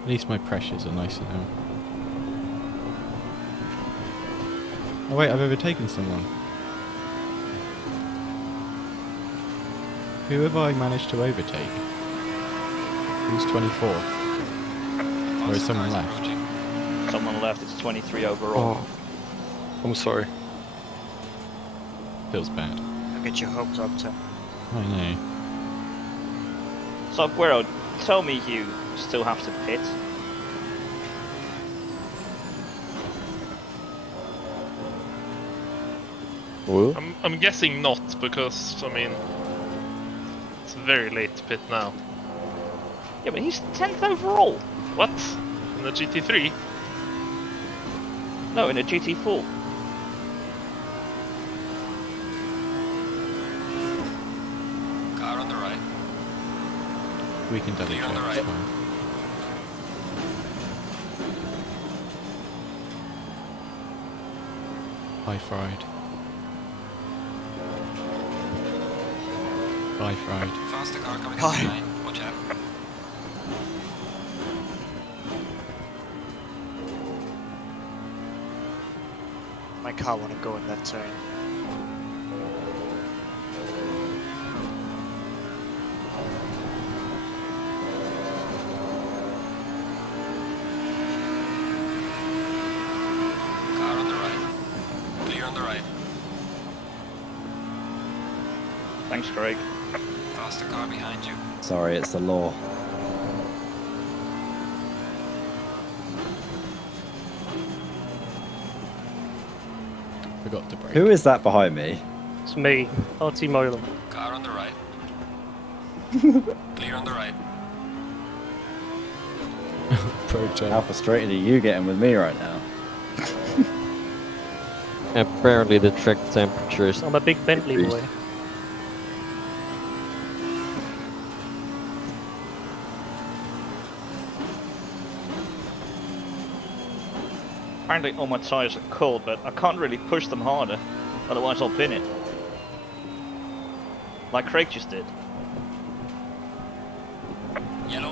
At least my pressures are nicer now. Oh wait, I've overtaken someone. Who have I managed to overtake? Who's 24th? Or is someone left? Someone left, it's 23 overall. Oh, I'm sorry. Feels bad. Don't get your hopes up, Tim. I know. So, Guero, tell me you still have to pit. I'm guessing not, because, I mean, it's very late to pit now. Yeah, but he's 10th overall. What? In the GT3? No, in a GT4. Car on the right. We can double Clear on check. the It's right. fine. Bye, Fried. Bye, Fried. Faster car coming up behind. Watch out. My car want to go in that turn. Car on the right. Clear on the right. Thanks, Craig. Faster car behind you. Sorry, it's the law. Forgot to brake. Who is that behind me? It's me, RT Molan. Car on the right. Clear on the right. How frustrated are you getting with me right now? Apparently the track temperature is... I'm a big Bentley boy. Apparently all my tyres are cold, but I can't really push them harder, otherwise I'll bin it. Like Craig just did.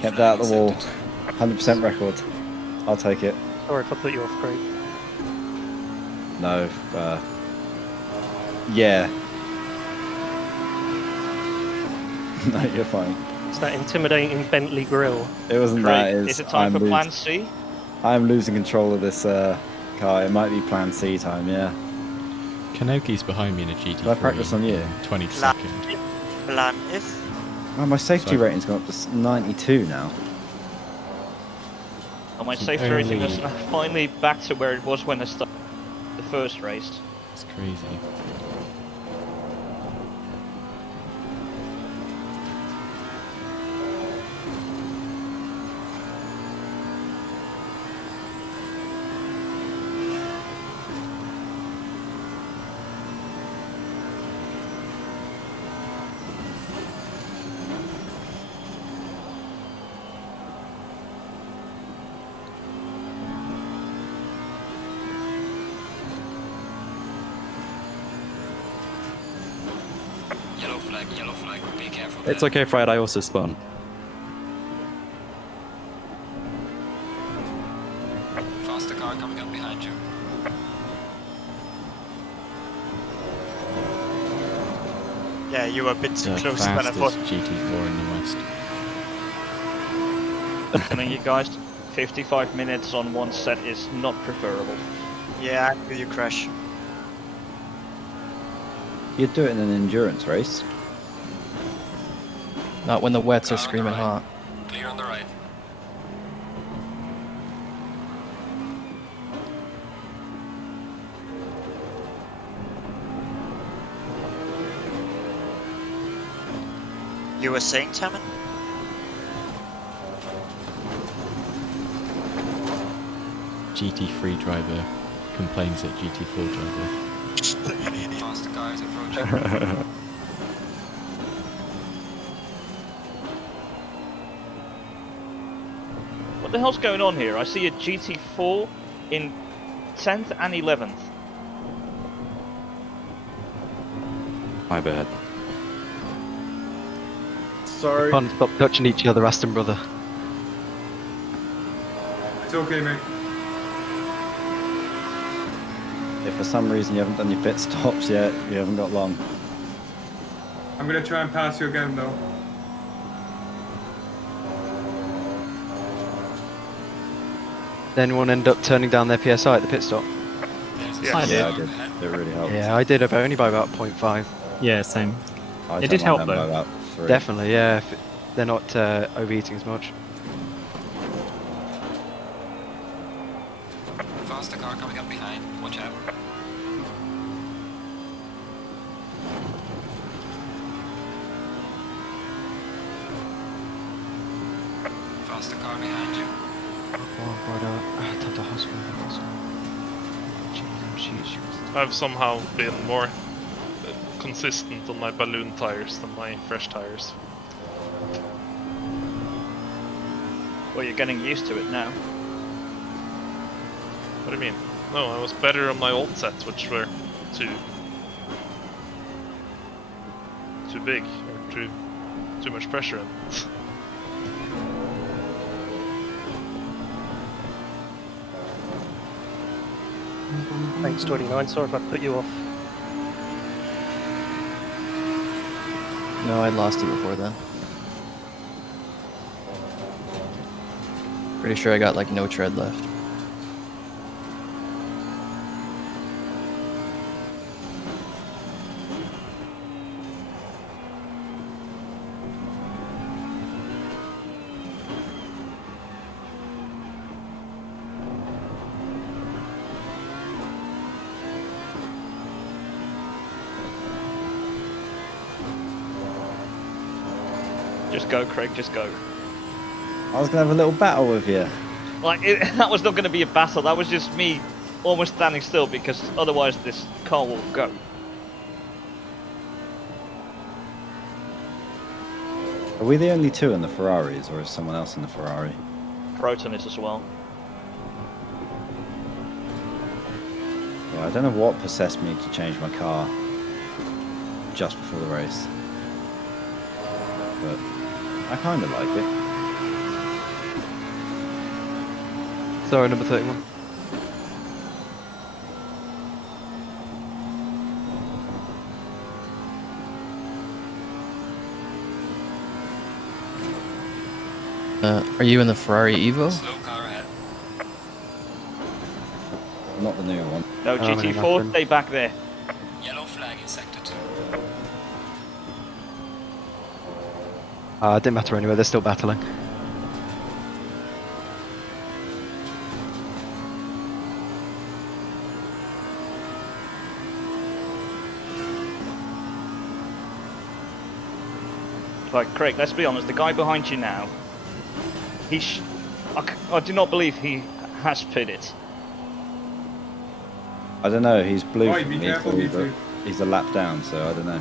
Kept that at the wall. 100% record. I'll take it. Sorry if I put you off, Craig. No, yeah. No, you're fine. It's that intimidating Bentley grille. It wasn't that. Is it time for Plan C? I'm losing control of this car. It might be Plan C time, yeah. Kanoki's behind me in a GT3. Shall I practice on you? 22nd. Plan if. Oh, my safety Sorry. rating's gone up to 92 now. Oh, my safety rating is finally back to where it was when I started the first race. It's crazy. Yellow flag, be careful. It's okay, Fried. I also spun. Faster car coming up behind you. Yeah, you were a bit too The close than I thought. fastest GT4 in the West. I mean, you guys, 55 minutes on one set is not preferable. Yeah, I feel you crash. You'd do it in an endurance race. Not when the wets are screaming hot. Clear on the right. You were saying, Taman? GT3 driver complains at GT4 driver. Faster cars approaching. What the hell's going on here? I see a GT4 in 10th and 11th. My bad. Sorry. Can't stop touching each other, Aston brother. It's okay, mate. If for some reason you haven't done your pit stops yet, you haven't got long. I'm gonna try and pass you again, though. Did anyone end up turning down their PSI at the pit stop? I did. Yeah, I did. It really helped. Yeah, I did, but only by about 0.5. Yeah, same. I It did turned help mine down by though. about 3. Definitely, yeah. If they're not overheating as much. Faster car coming up behind. Watch out. Faster car behind you. I've somehow been more consistent on my balloon tires than my fresh tires. Well, you're getting used to it now. What do you mean? No, I was better on my old sets, which were too big or too much pressure in. Thanks, 29. Sorry if I put you off. No, I'd lost you before then. Pretty sure I got like no tread left. Just go, Craig, just go. I was going to have a little battle with you. Like, that was not going to be a battle, that was just me almost standing still because otherwise this car will go. Are we the only two in the Ferraris, or is someone else in the Ferrari? Proton is as well. Yeah, I don't know what possessed me to change my car just before the race. But I kind of like it. Sorry, number 31. Are you in the Ferrari Evo? Slow car ahead. Not the new one. No, GT4, stay back there. Yellow flag in sector 2. It didn't matter anyway, they're still battling. Like, Craig, let's be honest, the guy behind you now, I do not believe he has pitted. I don't know, he's blue Right, for be me, careful, so you he's a lap down, so I don't know.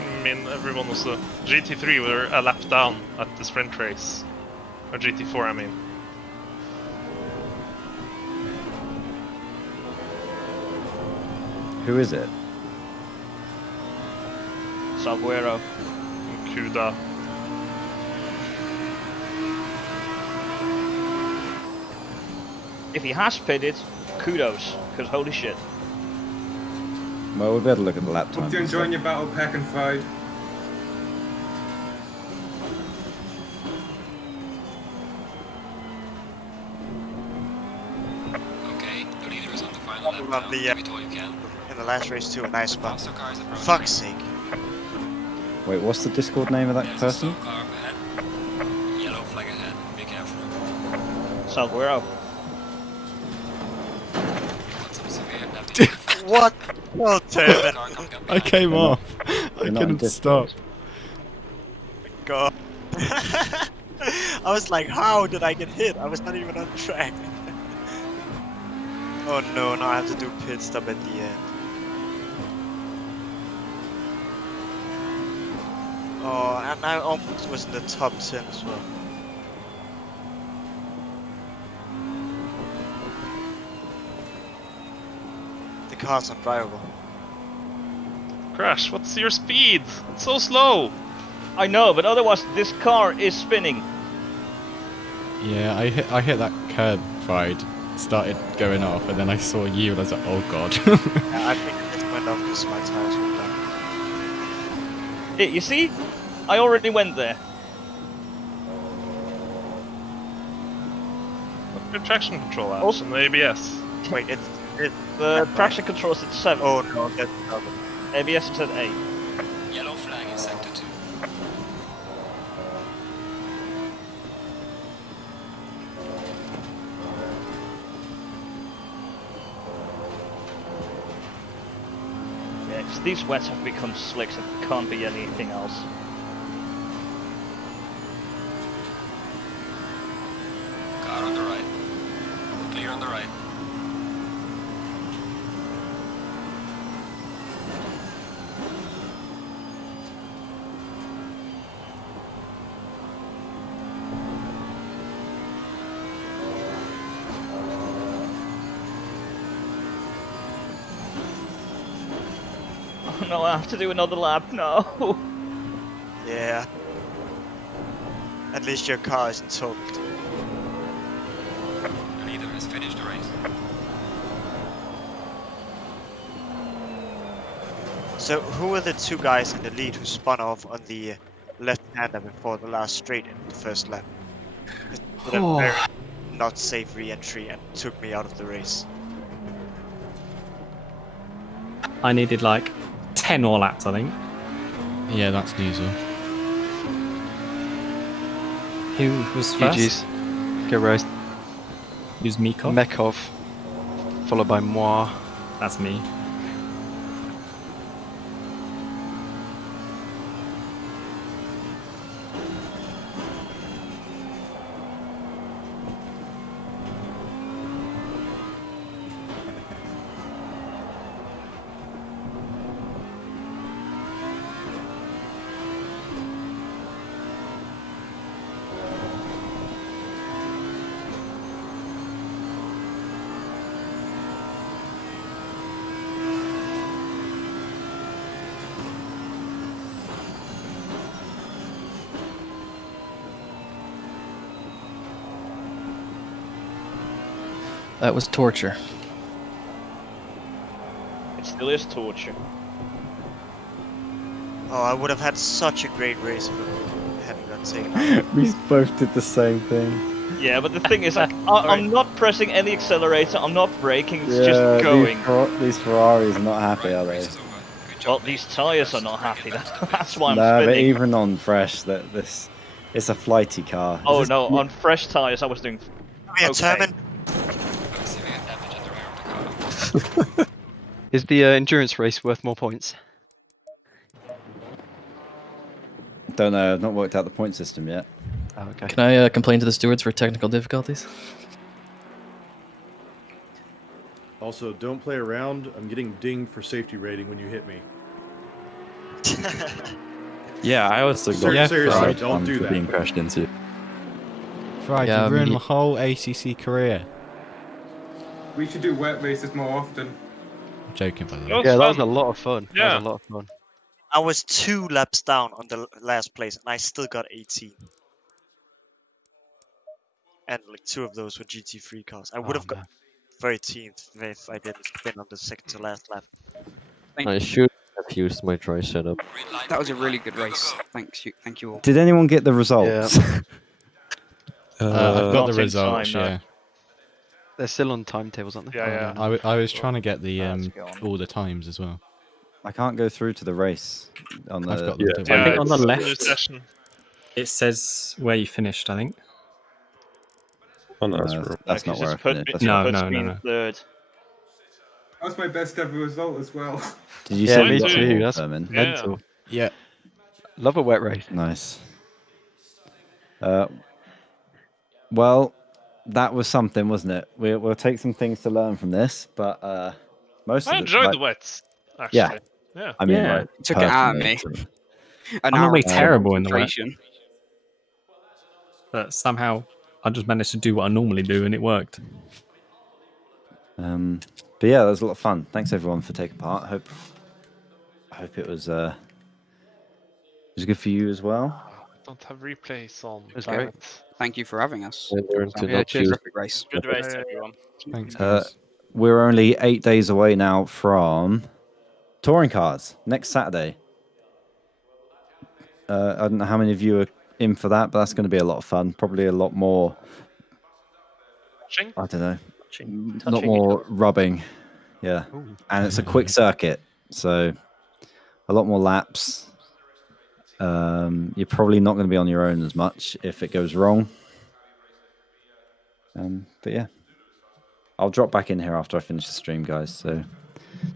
I mean, everyone was a GT3 were a lap down at the sprint race. Or GT4, I mean. Who is it? Salguero. Kuda. If he has pitted, kudos, because holy shit. Well, we'll be able to look at the lap Hope time. you're enjoying your battle pack and fried. Okay, the leader is on the final lap now. The, Give it all you can. in the last race too, a nice spot. Faster cars approaching. Fuck's sake. Wait, what's the Discord name of that There's a person? slow car up ahead. Yellow flag ahead. Be careful. Salguero. Got some severe damage. What? Oh, damn it. I came off. You're not in couldn't stop. Discord. God. I was like, how did I get hit? I was not even on track. Oh no, now I have to do pit stop at the end. Oh, and I almost was in the top 10 as well. The car's undrivable. Crash, what's your speed? It's so slow. I know, but otherwise this car is spinning. Yeah, I hit that curb ride, started going off, and then I saw you, and I was like, oh god. Yeah, I think it just went off because my tires went down. You see? I already went there. Your traction control apps and the ABS. Wait, it's The traction control is at 7. Oh no, that's another. ABS is at 8. Yellow flag in sector 2. Yeah, 'cause these wets have become slicks, it can't be anything else. Car on the right. Clear on the right. Oh no, I have to do another lap, no! Yeah. At least your car isn't totaled. The leader has finished the race. So who were the two guys in the lead who spun off on the left-hander before the last straight in the first lap? It was a very not safe re-entry and took me out of the race. I needed like 10 more laps, I think. Yeah, that's Diesel. Who was first? GG's. Go race. Who's Mikov? Mekov. Followed by moi. That's me. That was torture. It still is torture. Oh, I would have had such a great race if I hadn't got taken out. We both did the same thing. Yeah, but the thing is, like, I'm not pressing any accelerator, I'm not braking, it's just going. These Ferraris are not happy, are they? Well, these tyres are not happy, that's why I'm No, but spinning. even on fresh, it's a flighty car. Oh Is this- no, on fresh tyres I was doing okay. Is the endurance race worth more points? Don't know. I've not worked out the point system yet. Oh, okay. Can I complain to the stewards for technical difficulties? Also, don't play around. I'm getting dinged for safety rating when you hit me. Yeah, I also got Seriously, fried don't do for that. being crashed into. Right, Yeah, you ruined me- my whole ACC career. We should do wet races more often. I'm joking, by the way. That was Yeah, that was fun. a lot of fun. Yeah. That was a lot of fun. I was 2 laps down on the last place and I still got 18. And like 2 of those were GT3 cars. I would have got 13th if I didn't spin on the second to last lap. I should have used my dry setup. That was a really good race. Thank you all. Did anyone get the results? I've got Not the in results, time, no. yeah. They're still on timetables, aren't they? Yeah, yeah. I was trying to get the all the times as well. I can't go through to the race. On the, I've got them. I think on the it's a left, new session. it says where you finished, I think. Oh, no, that's not where I finished. That's No, right. no, no, no. Third. That was my best ever result as well. Did you Yeah, say me what, too. That's Herman? mental. Yeah. Love a wet race. Nice. Well, that was something, wasn't it? We'll take some things to learn from this, but most I of it, enjoyed like, the wets, yeah. actually. Yeah. I mean, Yeah. like, Took it out of personally, me. to- An I'm hour normally of terrible in the wet, concentration. but somehow I just managed to do what I normally do, and it worked. But yeah, that was a lot of fun. Thanks everyone for taking part. I hope it was good for you as well. I don't have replays on. It was Damn great. it. Thank you for having us. Learn to Sounds Yeah, not cheers. choose. terrific race. Good race, Yeah. everyone. Thanks, guys. We're only 8 days away now from touring cars next Saturday. I don't know how many of you are in for that, but that's going to be a lot of fun. Probably a lot more. Ching. I don't know. Touching Not each more other. rubbing. Yeah. Ooh. And it's a quick circuit, so a lot more laps. You're probably not going to be on your own as much if it goes wrong. But yeah, I'll drop back in here after I finish the stream, guys. So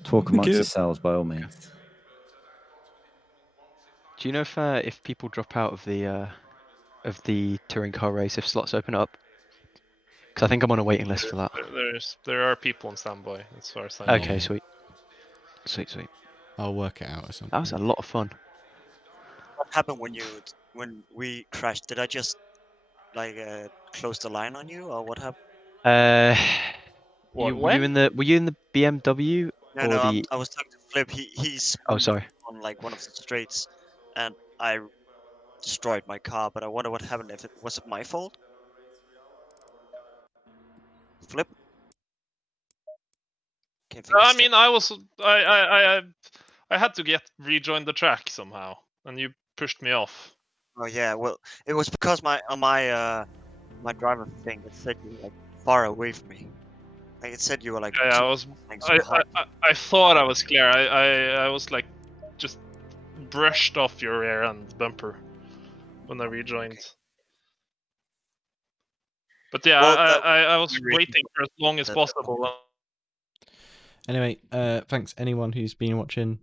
talk amongst yourselves by all means. Do you know if people drop out of the touring car race if slots open up? Because I think I'm on a waiting list for that. There are people on standby as far as I know. Okay, sweet. Sweet. I'll work it out or something. That was a lot of fun. What happened when we crashed? Did I just like close the line on you, or what happened? What, Were you when? in the BMW No, or no, the? I was talking to Flip. He Oh, spun sorry. on like one of the straights, and I destroyed my car. But I wonder what happened. If it was it my fault? Flip. Can't think of I stuff. mean, I had to rejoin the track somehow, and you pushed me off. Oh yeah, well, it was because my driver thing, it said you were like far away from me. Like it said you were like Yeah, two lengths behind. I thought I was clear. I was like just brushed off your rear end bumper when I rejoined. Okay. But yeah, Well, I was the reason waiting for as long as that- possible. Anyway, thanks anyone who's been watching.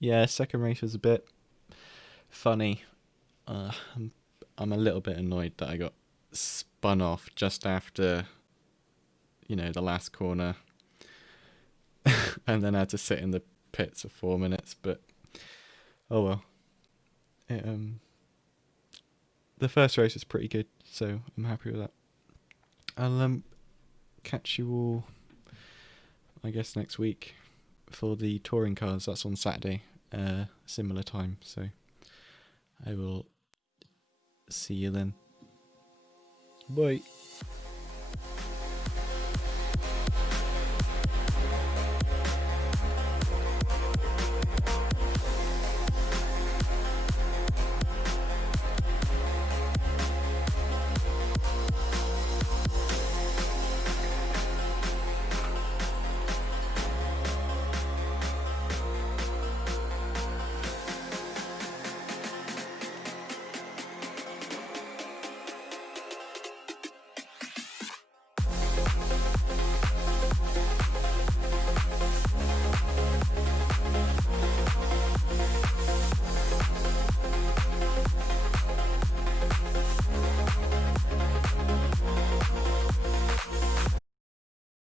Yeah, second race was a bit funny. I'm a little bit annoyed that I got spun off just after, the last corner, and then I had to sit in the pits for 4 minutes. But oh well. The first race was pretty good, so I'm happy with that. I'll catch you all, I guess, next week for the touring cars. That's on Saturday, similar time. So I will see you then. Bye.